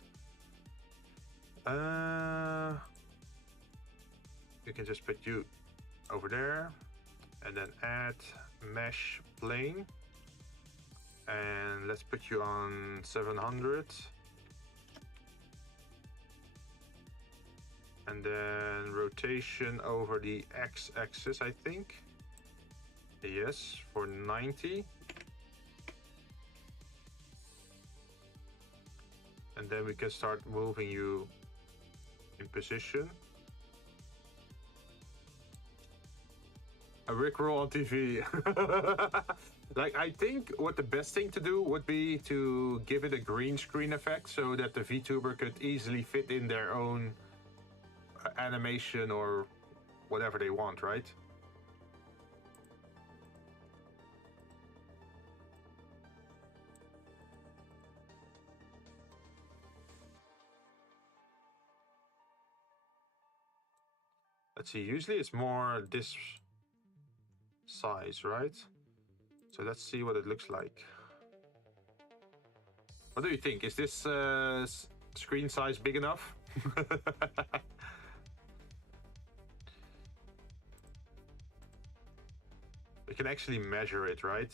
You can just put you over there and then add mesh plane. And let's put you on 700. And then rotation over the x-axis, I think. Yes, for 90. And then we can start moving you in position. A Rickroll on TV. Like, I think what the best thing to do would be to give it a green screen effect so that the VTuber could easily fit in their own animation or whatever they want, right? Let's see, usually it's more this size, right? So let's see what it looks like. What do you think? Is this screen size big enough? We can actually measure it, right?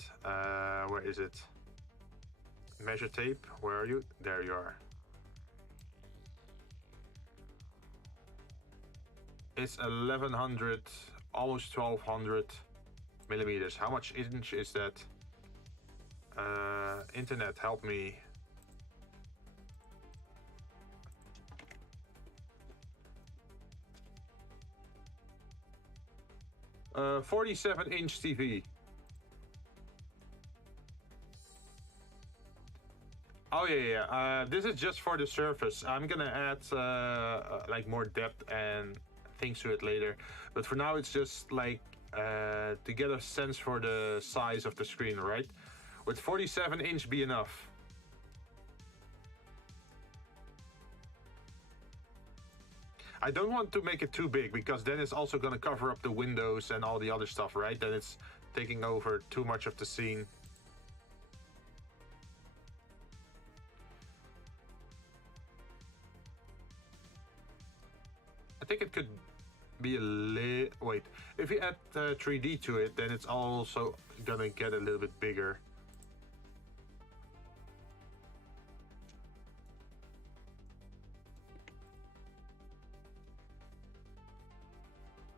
Where is it? Measure tape, where are you? There you are. It's 1100, almost 1200 millimeters. How much inch is that? Internet, help me. Uh, 47-inch TV. Oh yeah. This is just for the surface. I'm gonna add like more depth and things to it later. But for now, it's just like to get a sense for the size of the screen, right? Would 47-inch be enough? I don't want to make it too big because then it's also gonna cover up the windows and all the other stuff, right? Then it's taking over too much of the scene. I think it could be a little... Wait, if you add 3D to it, then it's also gonna get a little bit bigger.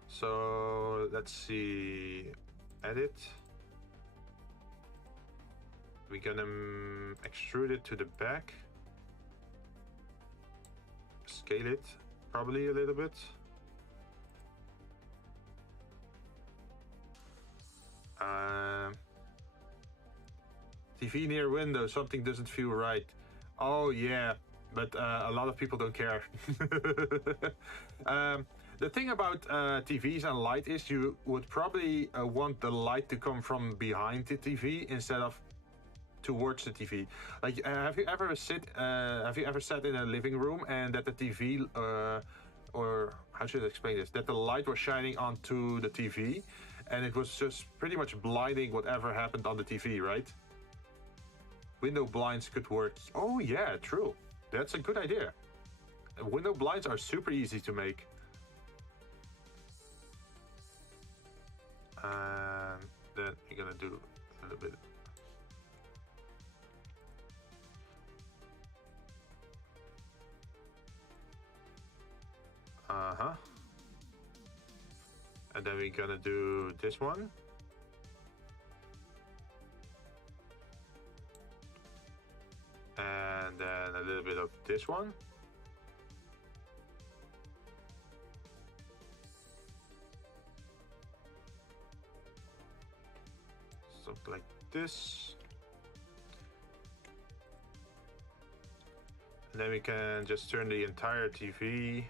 So let's see, edit. We're gonna extrude it to the back. Scale it probably a little bit. TV near window, something doesn't feel right. Oh yeah, but a lot of people don't care. The thing about TVs and light is you would probably want the light to come from behind the TV instead of towards the TV. Like, have you ever sat in a living room and that the TV, or how should I explain this? That the light was shining onto the TV, and it was just pretty much blinding whatever happened on the TV, right? Window blinds could work. Oh yeah, true. That's a good idea. Window blinds are super easy to make. And then you're gonna do a little bit. And then we're gonna do this one. And then a little bit of this one. Something like this. And then we can just turn the entire TV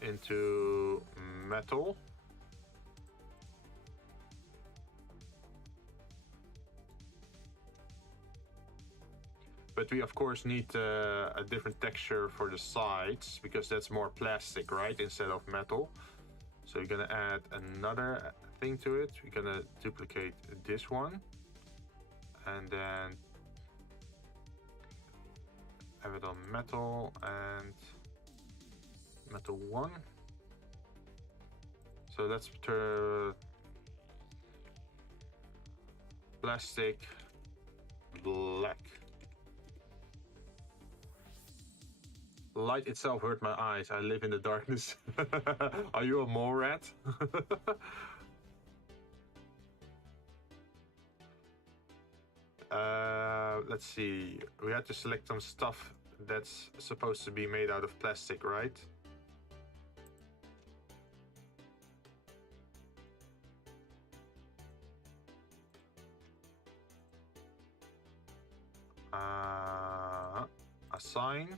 into metal. But we of course need a different texture for the sides because that's more plastic, right, instead of metal. So we're gonna add another thing to it. We're gonna duplicate this one and then have it on metal and metal 1. So let's turn plastic black. Light itself hurt my eyes. I live in the darkness. Are you a mole rat? Let's see. We had to select some stuff that's supposed to be made out of plastic, right? Assign.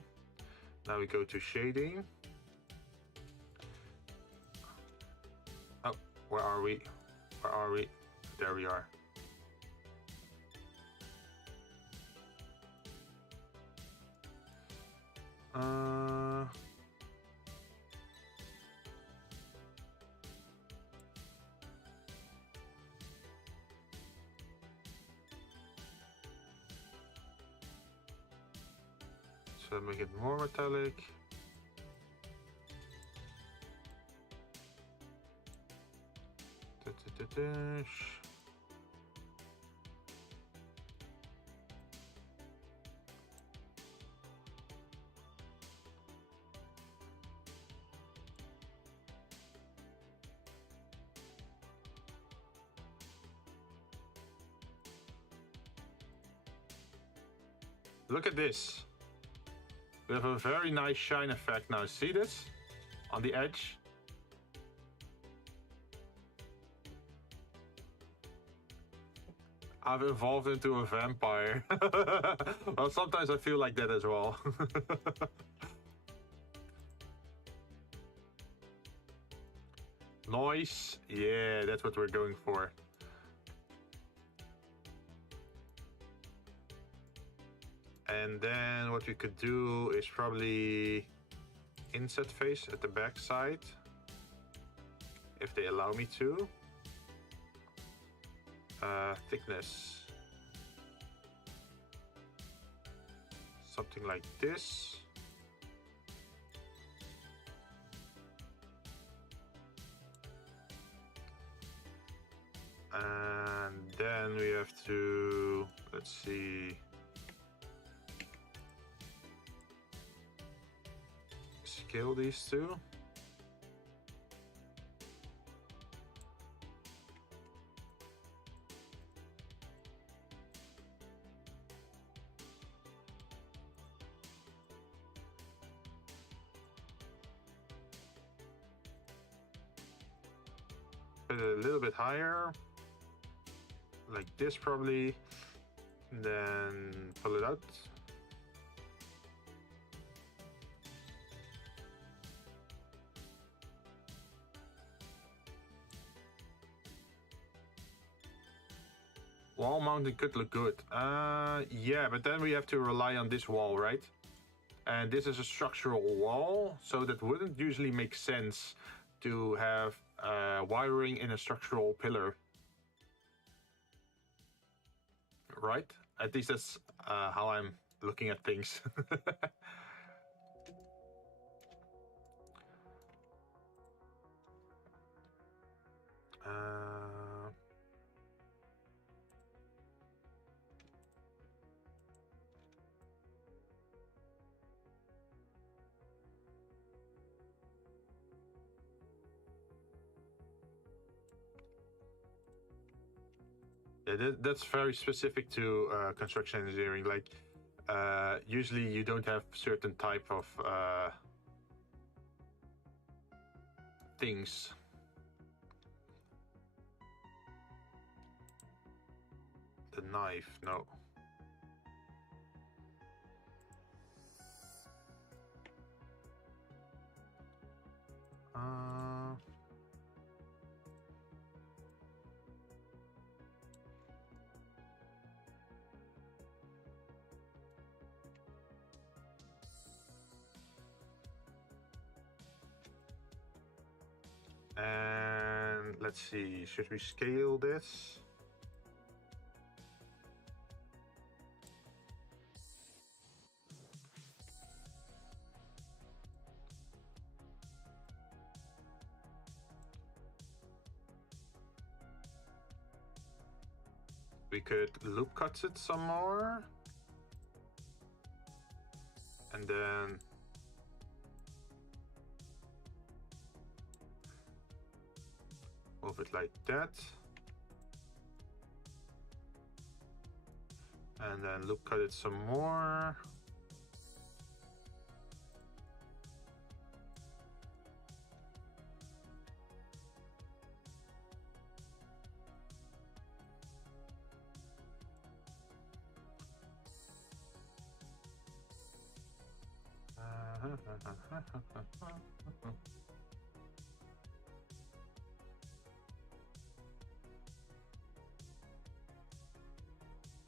Now we go to shading. Oh, where are we? Where are we? There we are. So make it more metallic. Look at this. We have a very nice shine effect now. See this? On the edge. I've evolved into a vampire. Well, sometimes I feel like that as well. Noise. Yeah, that's what we're going for. And then what we could do is probably inset face at the back side, if they allow me to. Thickness. Something like this. And then we have to, let's see. Scale these two. Put it a little bit higher, like this probably, then pull it out. Wall mounting could look good. Yeah, but then we have to rely on this wall, right? And this is a structural wall, so that wouldn't usually make sense to have wiring in a structural pillar. Right? At least that's how I'm looking at things. Yeah, that's very specific to construction engineering. Like, usually you don't have certain type of things. The knife, no. And let's see, should we scale this? We could loop cut it some more. And then move it like that. And then loop cut it some more.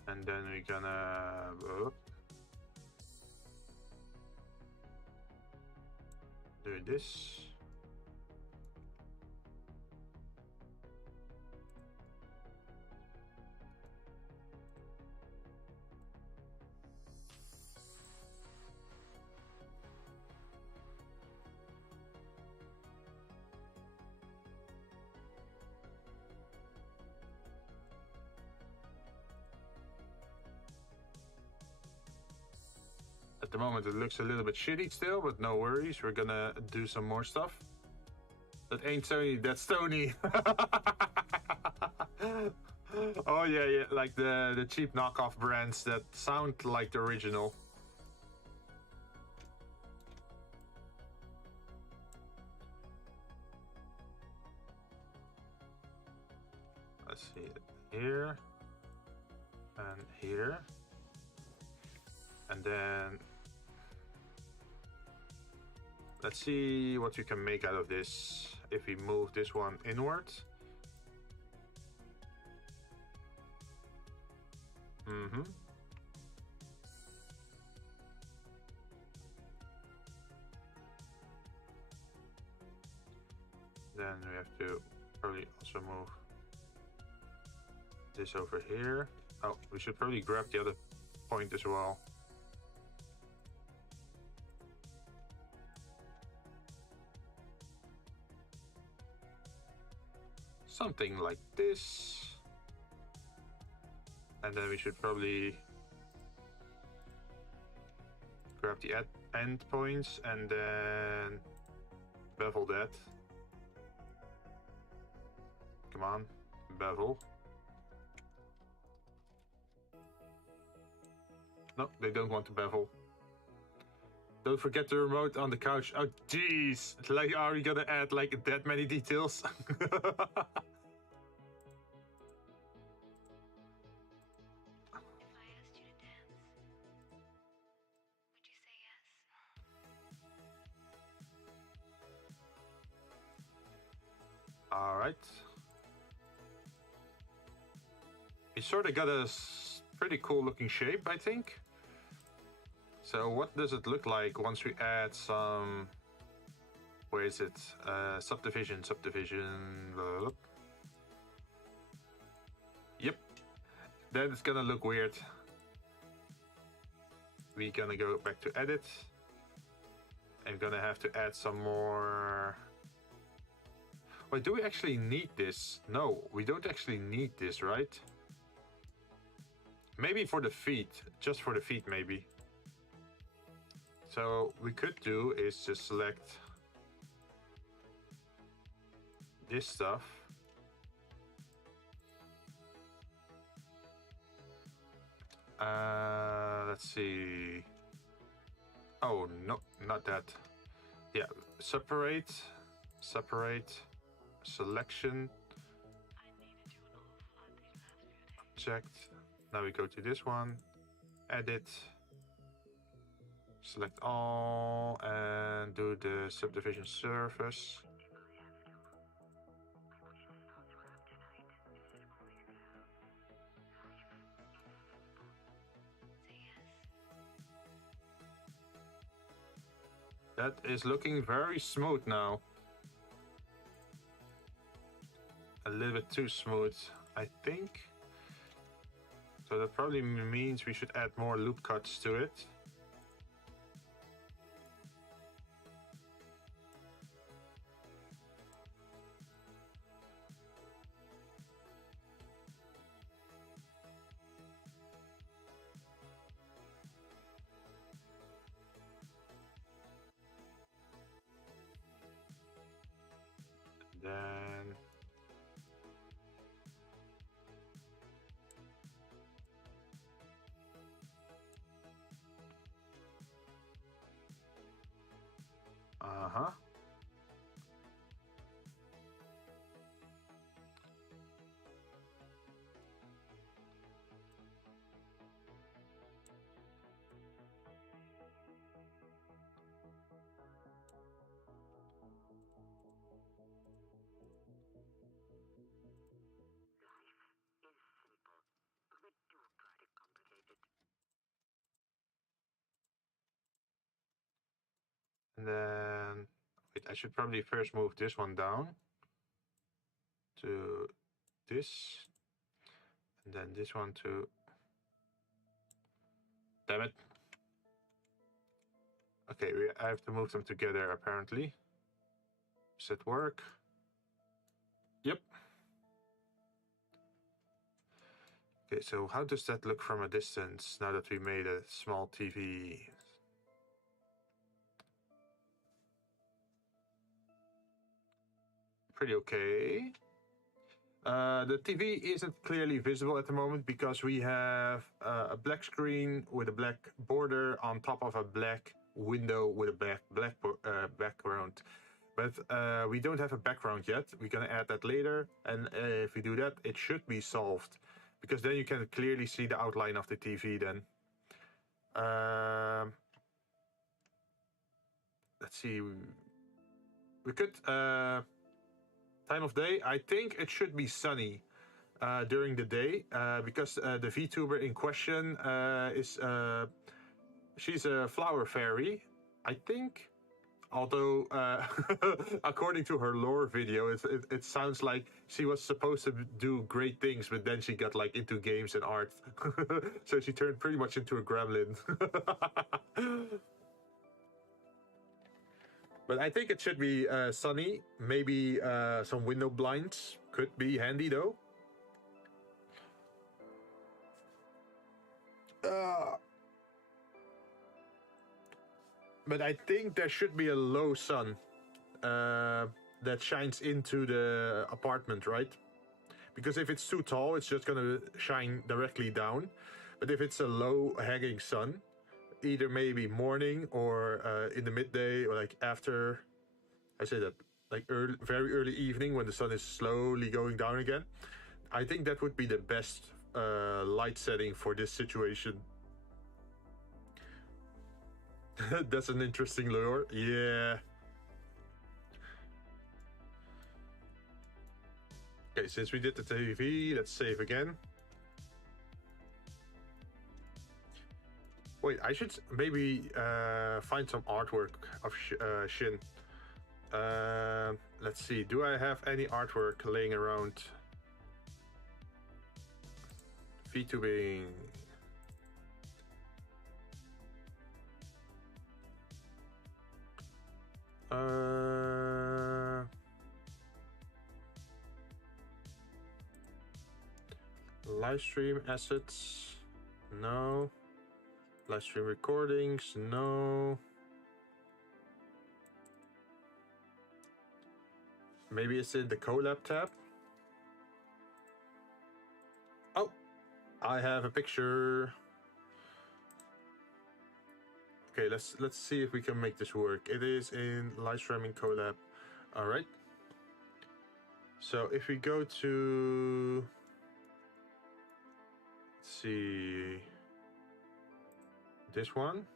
And then we're gonna do this. At the moment it looks a little bit shitty still, but no worries. We're gonna do some more stuff. That ain't Sony, that's Stony. Oh yeah, yeah, like the cheap knockoff brands that sound like the original. Let's see it here and here, and then let's see what we can make out of this if we move this one inward. Then we have to probably also move this over here. Oh, we should probably grab the other point as well. Something like this. And then we should probably grab the end points and then bevel that. Come on, bevel. No, they don't want to bevel. Don't forget the remote on the couch. Oh, jeez. Like, are we gonna add like that many details? If I asked you to dance, would you say yes? All right. We sort of got a pretty cool looking shape, I think. So what does it look like once we add some, where is it? Subdivision. Blah, blah. Yep. Then it's gonna look weird. We're gonna go back to edit. I'm gonna have to add some more. Wait, do we actually need this? No, we don't actually need this, right? Maybe for the feet, just for the feet maybe. So we could do is just select this stuff. Let's see. Oh, no, not that. Yeah, separate, selection, object. Now we go to this one, edit, select all, and do the subdivision surface. That is looking very smooth now. A little bit too smooth, I think. So that probably means we should add more loop cuts to it. Then And then, wait, I should probably first move this one down to this, and then this one to, damn it. Okay, I have to move them together apparently. Does that work? Yep. Okay, so how does that look from a distance now that we made a small TV? pretty okay. The TV isn't clearly visible at the moment because we have a black screen with a black border on top of a black window with a black background. But we don't have a background yet. We're gonna add that later, and if we do that, it should be solved, because then you can clearly see the outline of the TV then. Let's see. We could... time of day, I think it should be sunny during the day, because the VTuber in question is... she's a flower fairy, I think. Although, according to her lore video, it sounds like she was supposed to do great things, but then she got like into games and art. So she turned pretty much into a gremlin. But I think it should be sunny. Maybe some window blinds could be handy though. But I think there should be a low sun that shines into the apartment, right? Because if it's too tall, it's just gonna shine directly down. But if it's a low hanging sun, either maybe morning or in the midday, or like after, I say that, like very early evening when the sun is slowly going down again, I think that would be the best light setting for this situation. That's an interesting lure. Yeah. Okay, since we did the TV, let's save again. Wait, I should maybe find some artwork of Jinn. Let's see, do I have any artwork laying around? VTubing. Live stream assets, no. Live stream recordings, no. Maybe it's in the collab tab. Oh, I have a picture. Okay, let's see if we can make this work. It is in live streaming collab. All right. So if we go to, let's see, this one.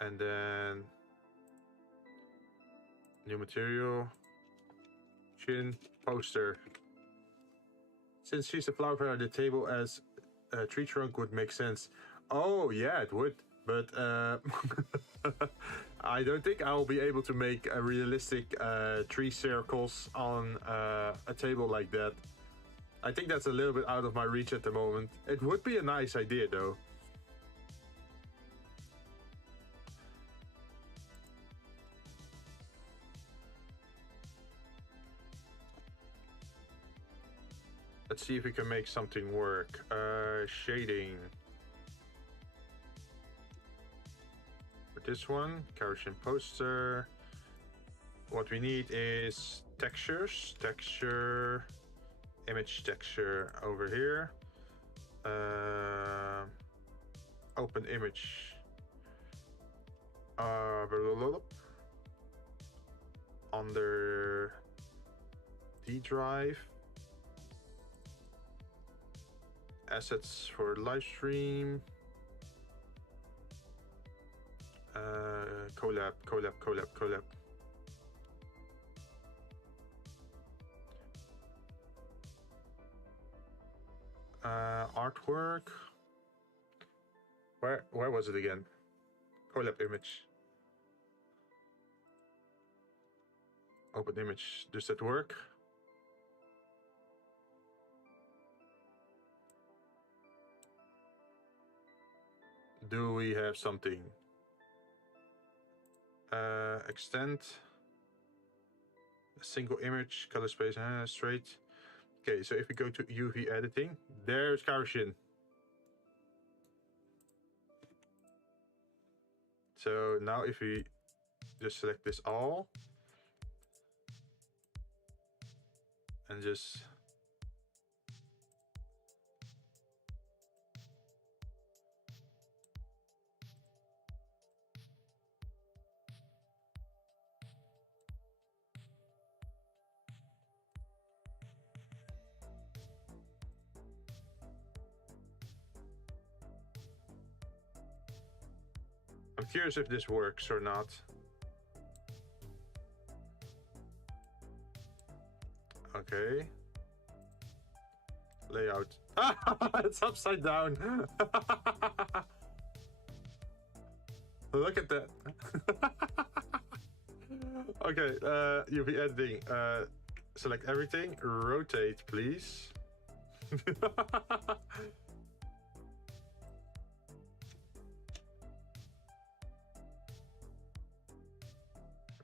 And then new material, Jinn poster. Since she's a flower at the table as a tree trunk would make sense. Oh yeah, it would. But I don't think I'll be able to make a realistic tree circles on a table like that. I think that's a little bit out of my reach at the moment. It would be a nice idea though. Let's see if we can make something work. Shading. For this one, Karashin poster. What we need is textures. Texture, image texture over here. Open image. Under D drive. Assets for live stream. Collab. Artwork. Where was it again? Collab image. Open image. Does that work? Do we have something? Extend. A single image, color space, straight. Okay, so if we go to UV editing, there's Karashin. So now if we just select this all. And just... I'm curious if this works or not. Okay. Layout. It's upside down. Look at that. Okay, UV editing. Select everything. Rotate, please.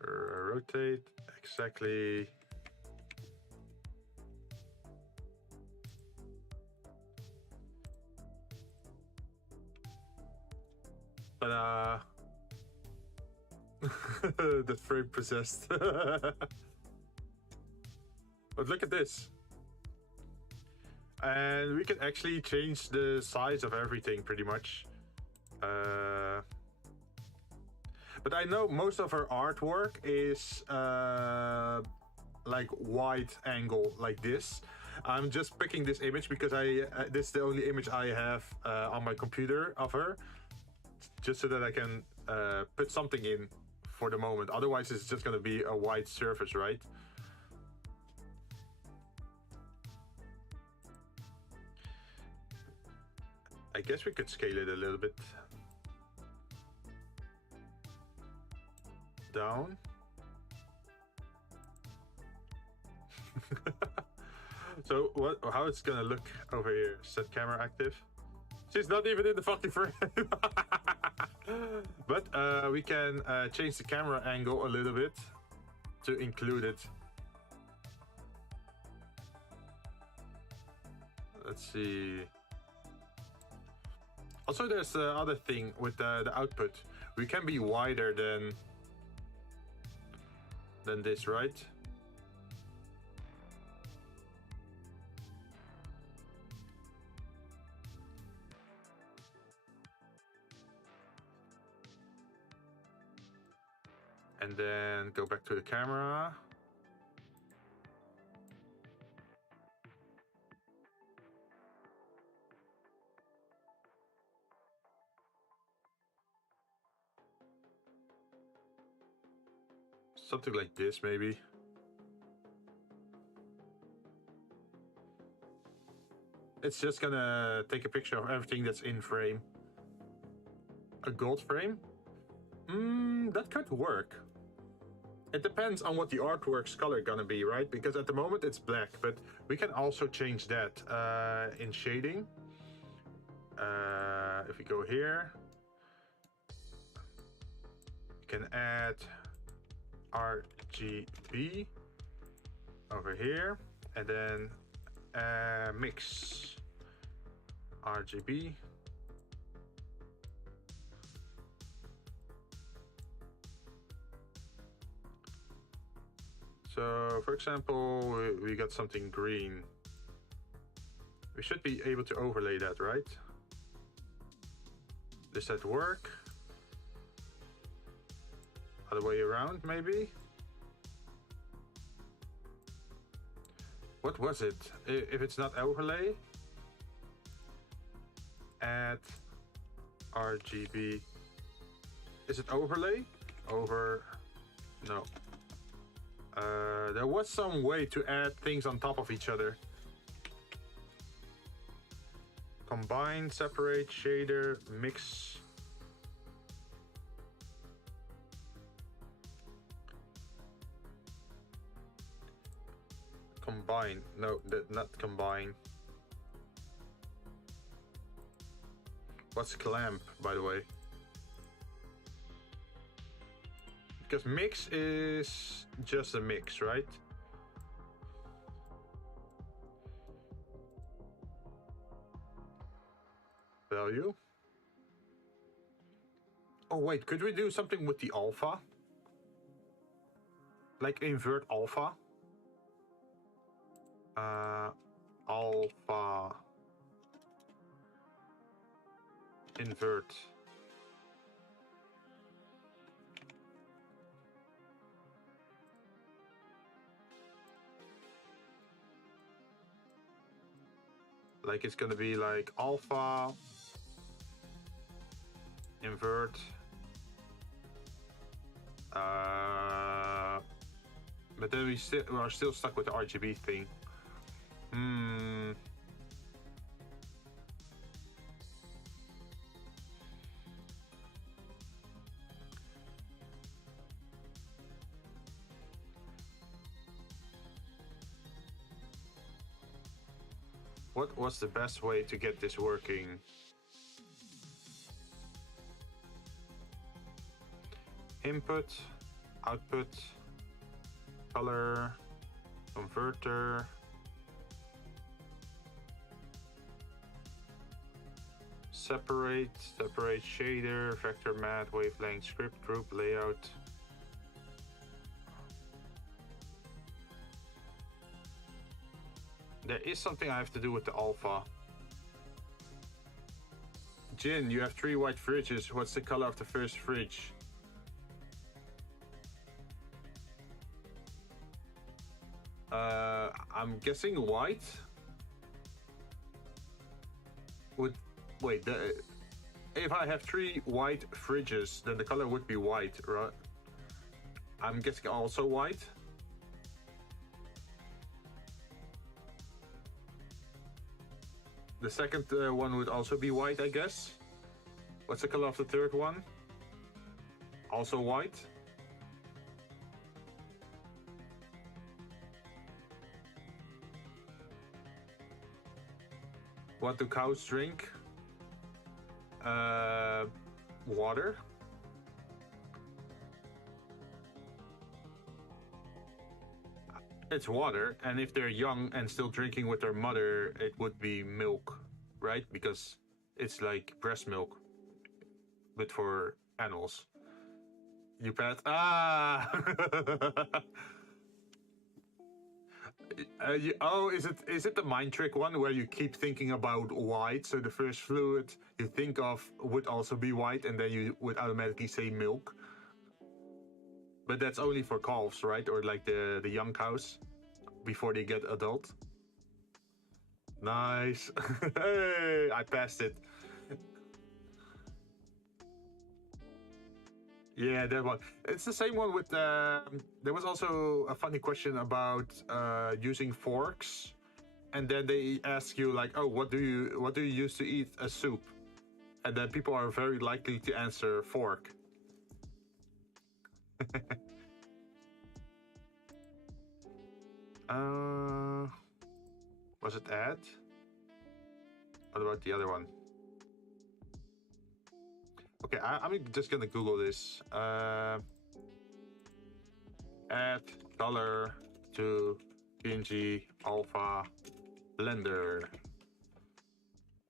Rotate exactly. But the frame possessed. But look at this. And we can actually change the size of everything pretty much. But I know most of her artwork is like wide angle like this. I'm just picking this image because this is the only image I have on my computer of her. Just so that I can put something in for the moment. Otherwise, it's just going to be a white surface, right? I guess we could scale it a little bit down. So how it's gonna look over here? Set camera active. She's not even in the fucking frame. But we can change the camera angle a little bit to include it. Let's see. Also, there's the other thing with the output. We can be wider than this, right? And then go back to the camera. Something like this, maybe. It's just gonna take a picture of everything that's in frame. A gold frame? That could work. It depends on what the artwork's color gonna be, right? Because at the moment it's black, but we can also change that in shading. If we go here, we can add RGB over here, and then mix RGB. So, for example, we got something green. We should be able to overlay that, right? Does that work? Other way around, maybe? What was it? If it's not overlay, add RGB. Is it overlay? No. There was some way to add things on top of each other. Combine, separate, shader, mix. Combine. No, not combine. What's clamp, by the way? Because mix is just a mix, right? Value. Oh wait, could we do something with the alpha? like invert alpha. Alpha invert. Like it's gonna be like alpha invert but then we are still stuck with the RGB thing. What's the best way to get this working? Input, output, color, converter. Separate shader, vector matte, wavelength, script group, layout. There is something I have to do with the alpha. Jinn, you have 3 white fridges. What's the color of the first fridge? I'm guessing white. Wait, if I have 3 white fridges, then the color would be white, right? I'm guessing also white. The second one would also be white, I guess. What's the color of the third one? Also white. What do cows drink? Water. It's water, and if they're young and still drinking with their mother, it would be milk, right? Because it's like breast milk, but for animals. You pass. Ah! Is it the mind trick one where you keep thinking about white? So the first fluid you think of would also be white, and then you would automatically say milk. But that's only for calves, right? Or like the young cows before they get adult. Nice. Hey, I passed it. Yeah, that one. It's the same one with. There was also a funny question about using forks, and then they ask you like, "Oh, what do you use to eat a soup?" And then people are very likely to answer fork. Was it add? What about the other one? Okay, I'm just gonna Google this. Add color to PNG Alpha Blender.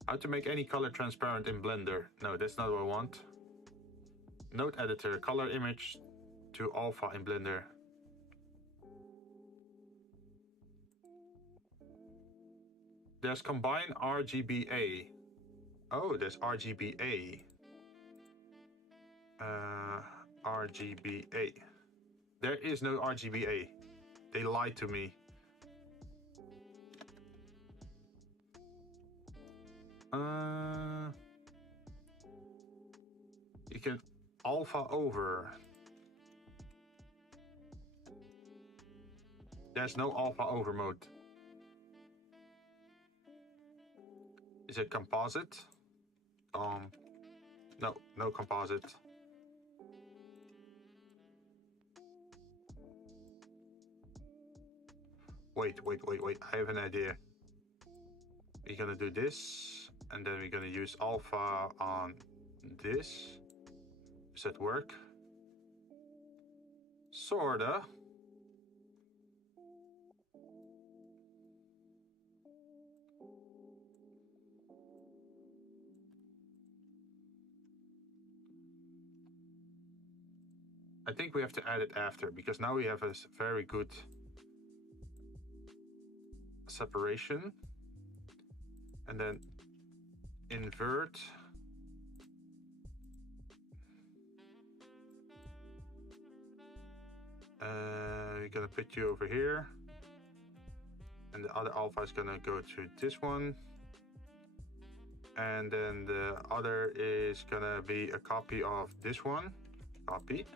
How to make any color transparent in Blender? No, that's not what I want. Node editor, color image to Alpha in Blender. There's combine RGBA. Oh, there's RGBA. RGBA. There is no RGBA. They lied to me. You can alpha over. There's no alpha over mode. Is it composite? No composite. Wait. I have an idea. We're gonna do this, and then we're gonna use alpha on this. Does that work? Sorta. I think we have to add it after, because now we have a very good separation. And then invert. We're gonna put you over here. And the other alpha is gonna go to this one. And then the other is gonna be a copy of this one. Copy.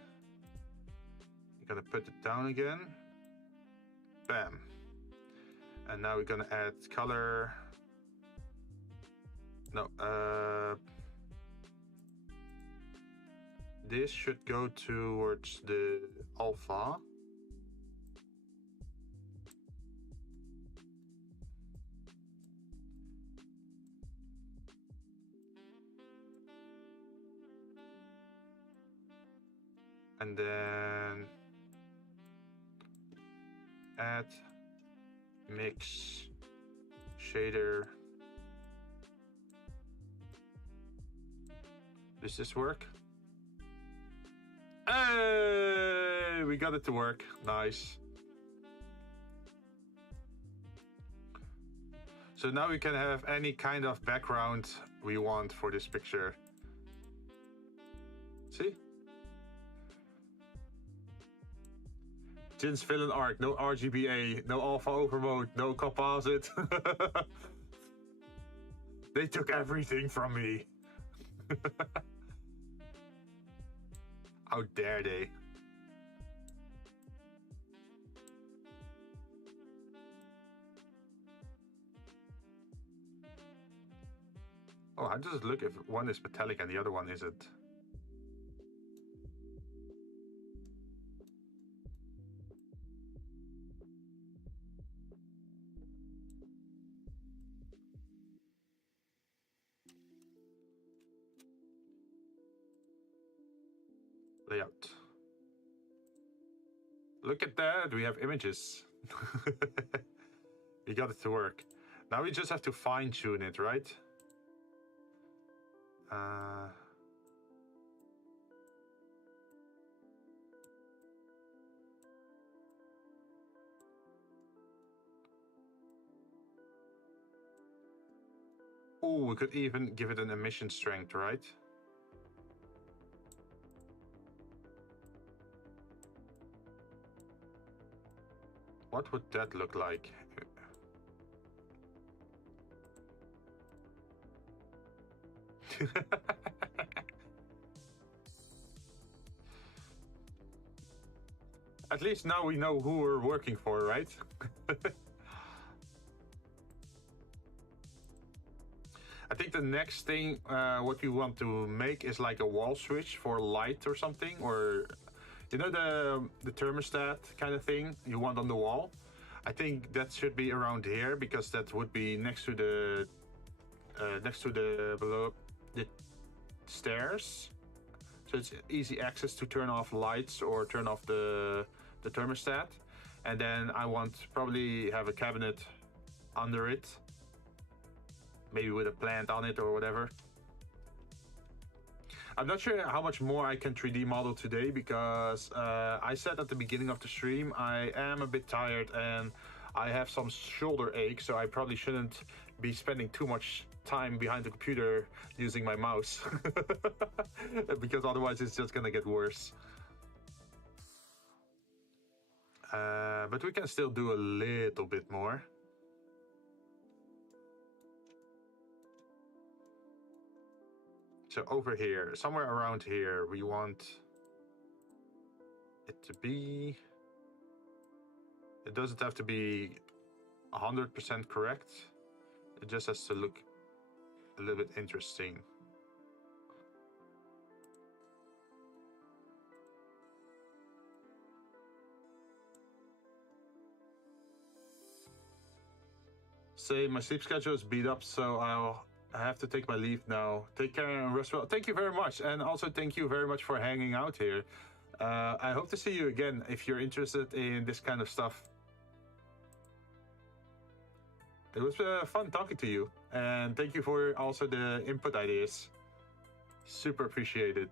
You're gonna put it down again. Bam. And now we're gonna add color. No, this should go towards the alpha. And then add mix shader. Does this work? Hey, we got it to work. Nice. So now we can have any kind of background we want for this picture. See? Jinn's villain arc, no RGBA, no alpha over mode, no composite. They took everything from me. How dare they? Oh, how does it look if one is metallic and the other one isn't? Layout. Look at that, we have images. We got it to work. Now we just have to fine tune it, right? Oh, we could even give it an emission strength, right? What would that look like? At least now we know who we're working for, right? I think the next thing what we want to make is like a wall switch for light or something, or you know the thermostat kind of thing you want on the wall. I think that should be around here because that would be next to the below the stairs, so it's easy access to turn off lights or turn off the thermostat. And then I want to probably have a cabinet under it, maybe with a plant on it or whatever. I'm not sure how much more I can 3D model today because I said at the beginning of the stream I am a bit tired and I have some shoulder ache, so I probably shouldn't be spending too much time behind the computer using my mouse because otherwise it's just gonna get worse. But we can still do a little bit more. So over here, somewhere around here, we want it to be... It doesn't have to be 100% correct. It just has to look a little bit interesting. Say my sleep schedule is beat up, so I have to take my leave now. Take care and rest well. Thank you very much, and also thank you very much for hanging out here. I hope to see you again if you're interested in this kind of stuff. It was fun talking to you, and thank you for also the input ideas. Super appreciated.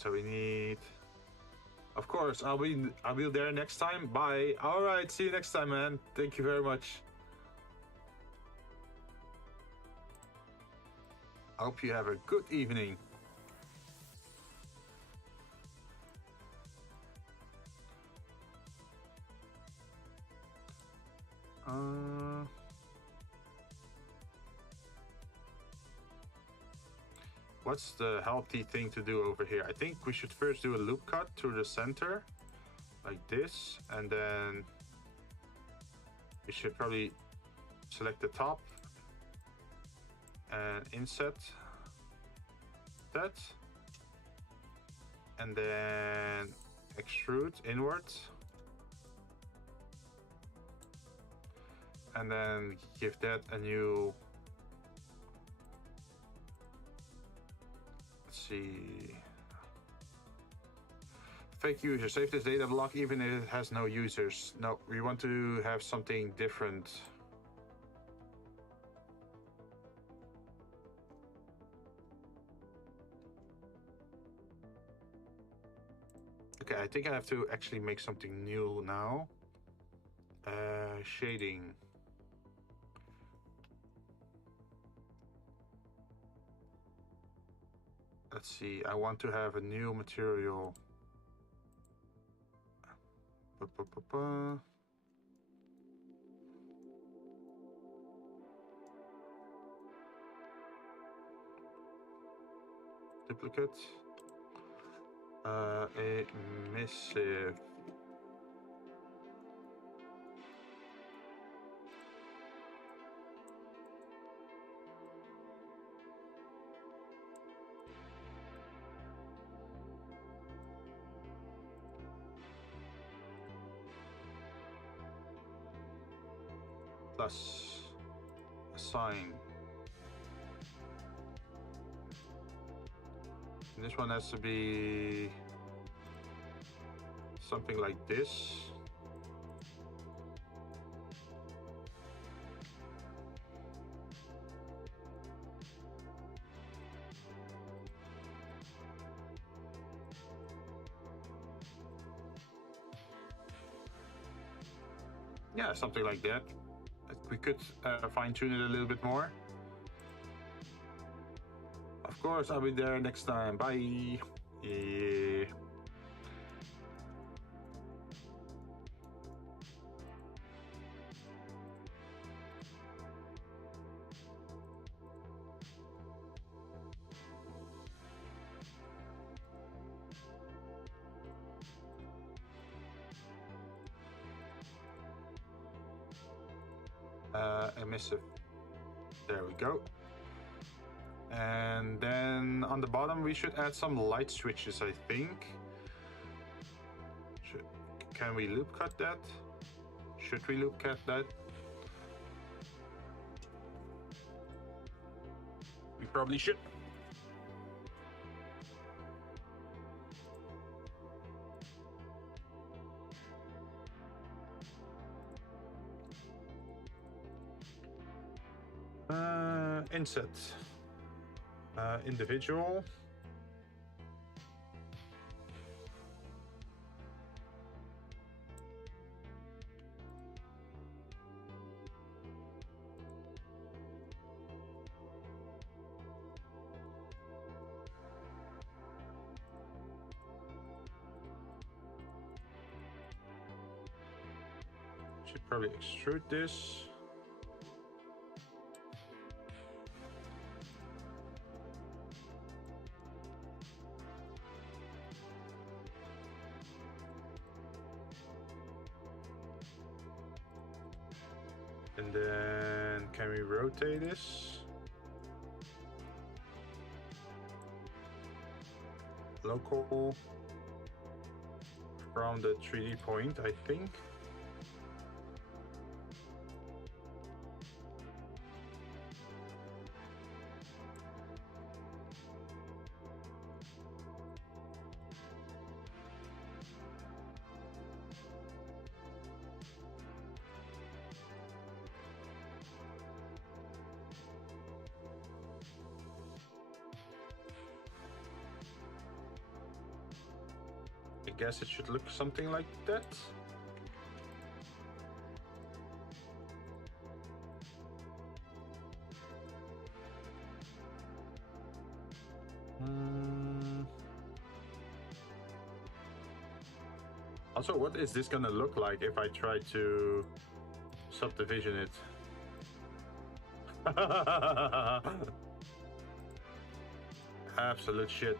So we need. Of course, I'll be there next time. Bye. All right, see you next time, man. Thank you very much. I hope you have a good evening. What's the healthy thing to do over here? I think we should first do a loop cut through the center, like this, and then we should probably select the top and inset that, and then extrude inwards, and then give that a new, let's see, fake user. Save this data block even if it has no users. No, we want to have something different. Okay, I think I have to actually make something new now. Shading. Let's see, I want to have a new material. Duplicate. Emissive. Plus assign. And this one has to be something like this. Yeah, something like that. We could fine-tune it a little bit more. Of course, I'll be there next time. Bye. Yeah. Emissive. There we go. And then on the bottom we should add some light switches, I think. Can we loop cut that? Should we loop cut that? We probably should. Inset. Individual. Should probably extrude this. And then can we rotate this? Local from the 3D point, I think. I guess it should look something like that. Also, what is this gonna look like if I try to subdivision it? Absolute shit.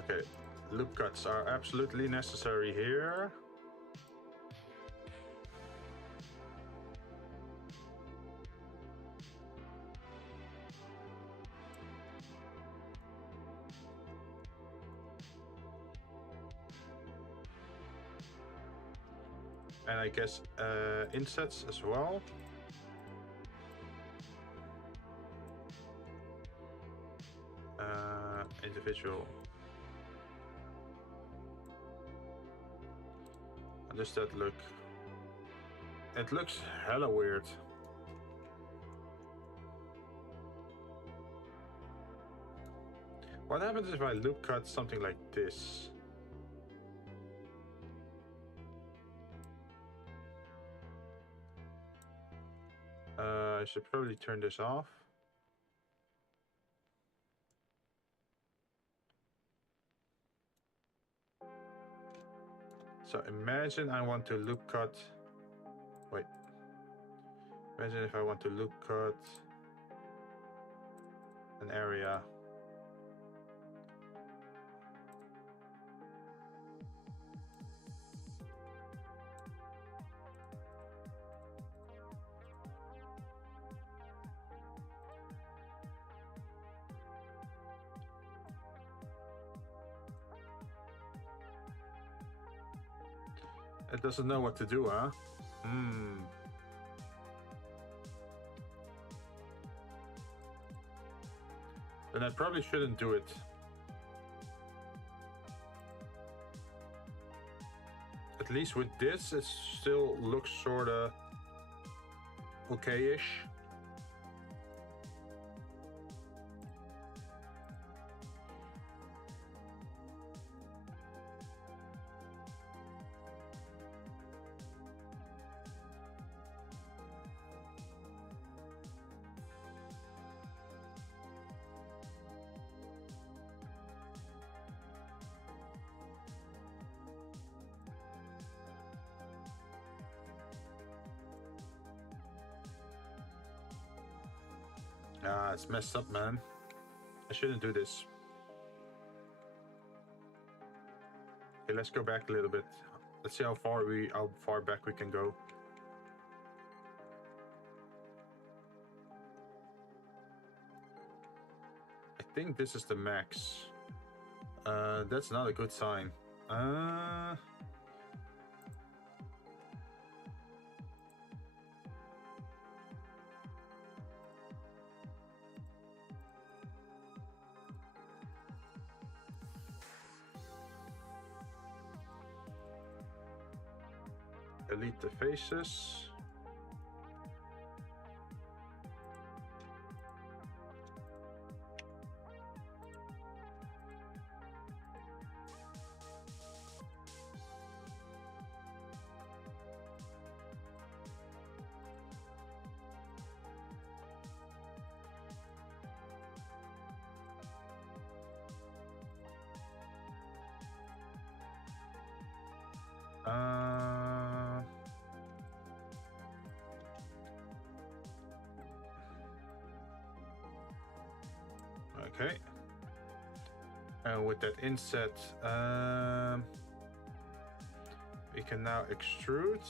Okay, loop cuts are absolutely necessary here. And I guess insets as well. Individual. How does that look? It looks hella weird. What happens if I loop cut something like this? I should probably turn this off. So imagine I want to loop cut. Wait. Imagine if I want to loop cut an area. It doesn't know what to do, huh? Then I probably shouldn't do it. At least with this, it still looks sorta okay-ish. Ah, it's messed up, man. I shouldn't do this. Okay, let's go back a little bit. Let's see how far back we can go. I think this is the max. That's not a good sign. Delete the faces. Okay. And with that inset, we can now extrude.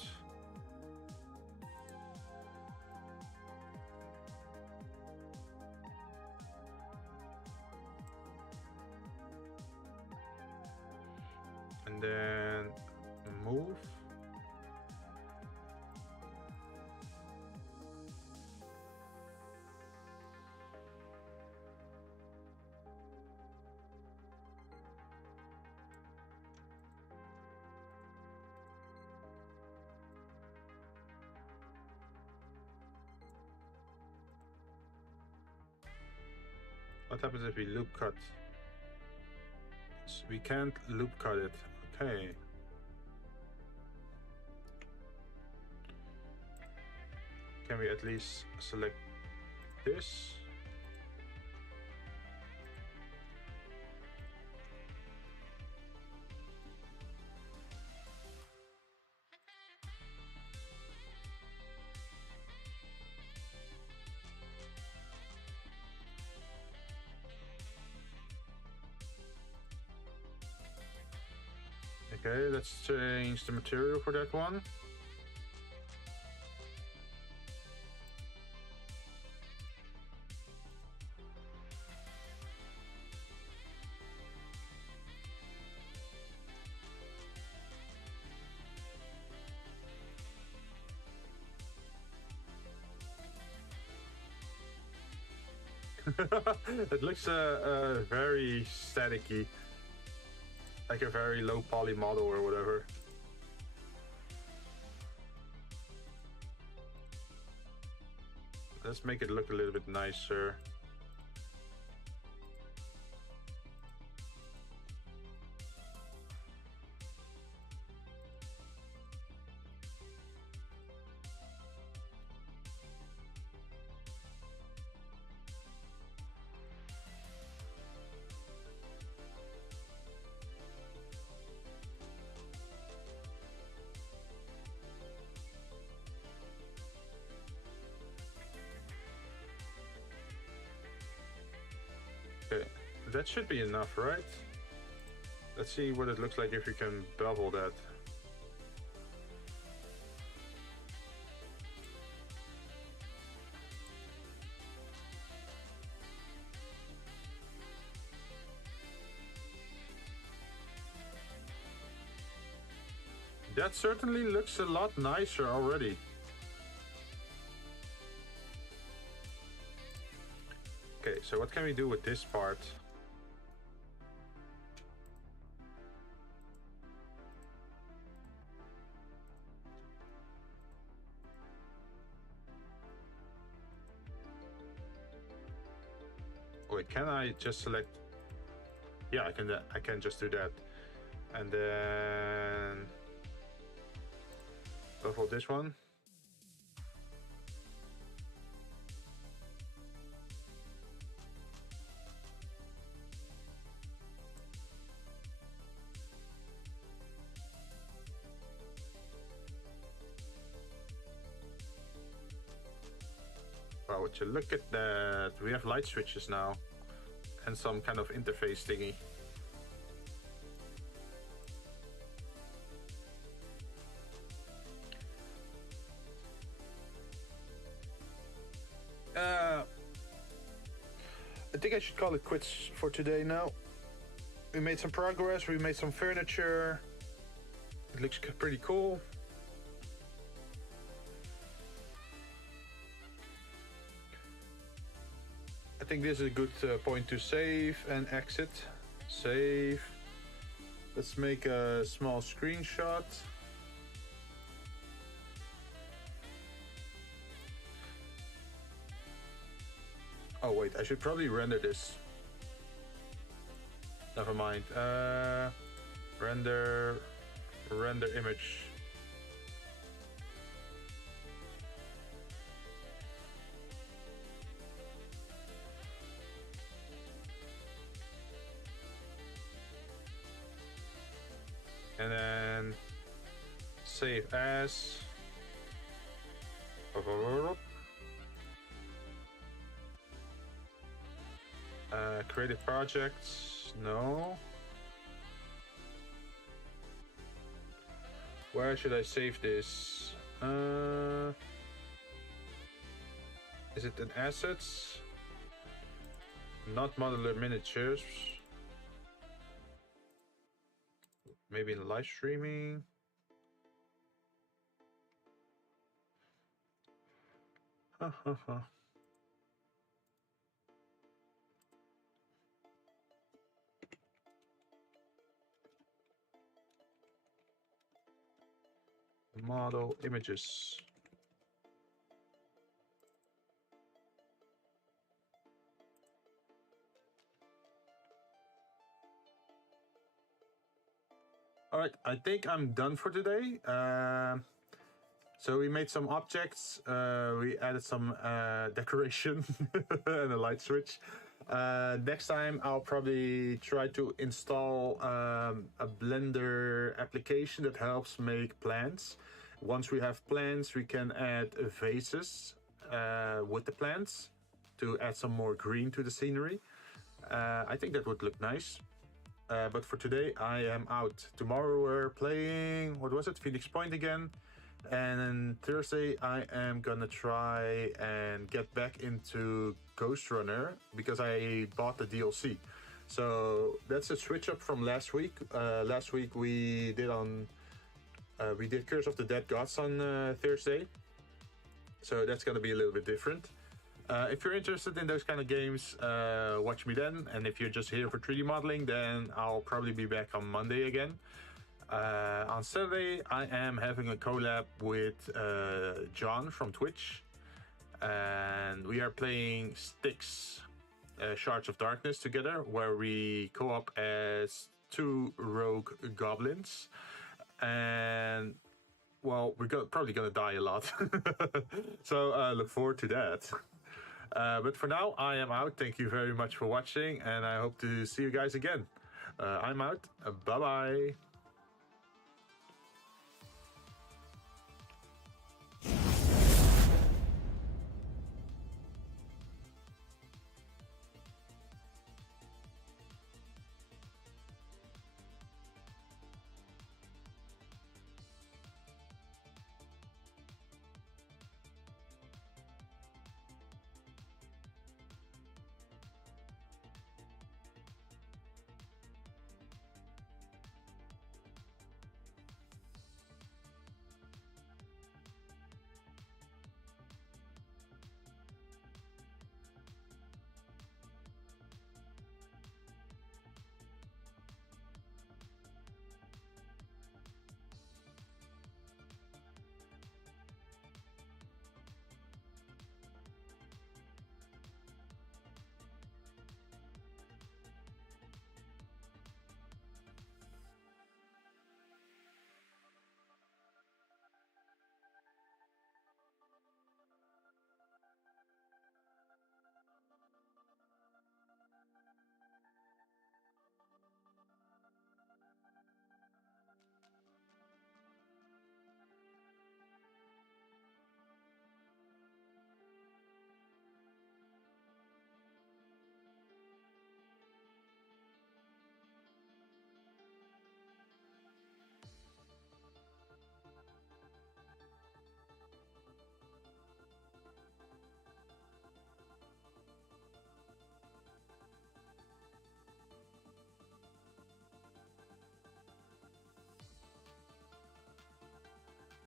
And then move. What happens if we loop cut? We can't loop cut it. Okay. Can we at least select this? Okay, let's change the material for that one. It looks very staticky, like a very low poly model or whatever. Let's make it look a little bit nicer. Okay, that should be enough, right? Let's see what it looks like if we can bevel that. That certainly looks a lot nicer already. Okay, so what can we do with this part? Wait, can I just select? Yeah, I can just do that, and then bevel this one. Wow, would you look at that? We have light switches now and some kind of interface thingy. I think I should call it quits for today now. We made some progress, we made some furniture. It looks pretty cool. I think this is a good point to save and exit. Save. Let's make a small screenshot. Oh wait, I should probably render this. Never mind. Render image. And then save as. Creative projects, no. Where should I save this? Is it in assets? Not modular miniatures. Maybe in live streaming. Model images. All right, I think I'm done for today. So we made some objects. We added some decoration and a light switch. Next time I'll probably try to install a Blender application that helps make plants. Once we have plants, we can add vases with the plants to add some more green to the scenery. I think that would look nice. But for today, I am out. Tomorrow we're playing, what was it, Phoenix Point again. And then Thursday, I am gonna try and get back into Ghost Runner because I bought the DLC. So that's a switch up from last week. Last week we did Curse of the Dead Gods on Thursday. So that's gonna be a little bit different. If you're interested in those kind of games, watch me then. And if you're just here for 3D modeling, then I'll probably be back on Monday again. On Saturday, I am having a collab with John from Twitch. And we are playing Styx, Shards of Darkness together, where we co-op as 2 rogue goblins. And, well, we're probably gonna die a lot. So look forward to that. But for now, I am out. Thank you very much for watching, and I hope to see you guys again. I'm out. Bye-bye.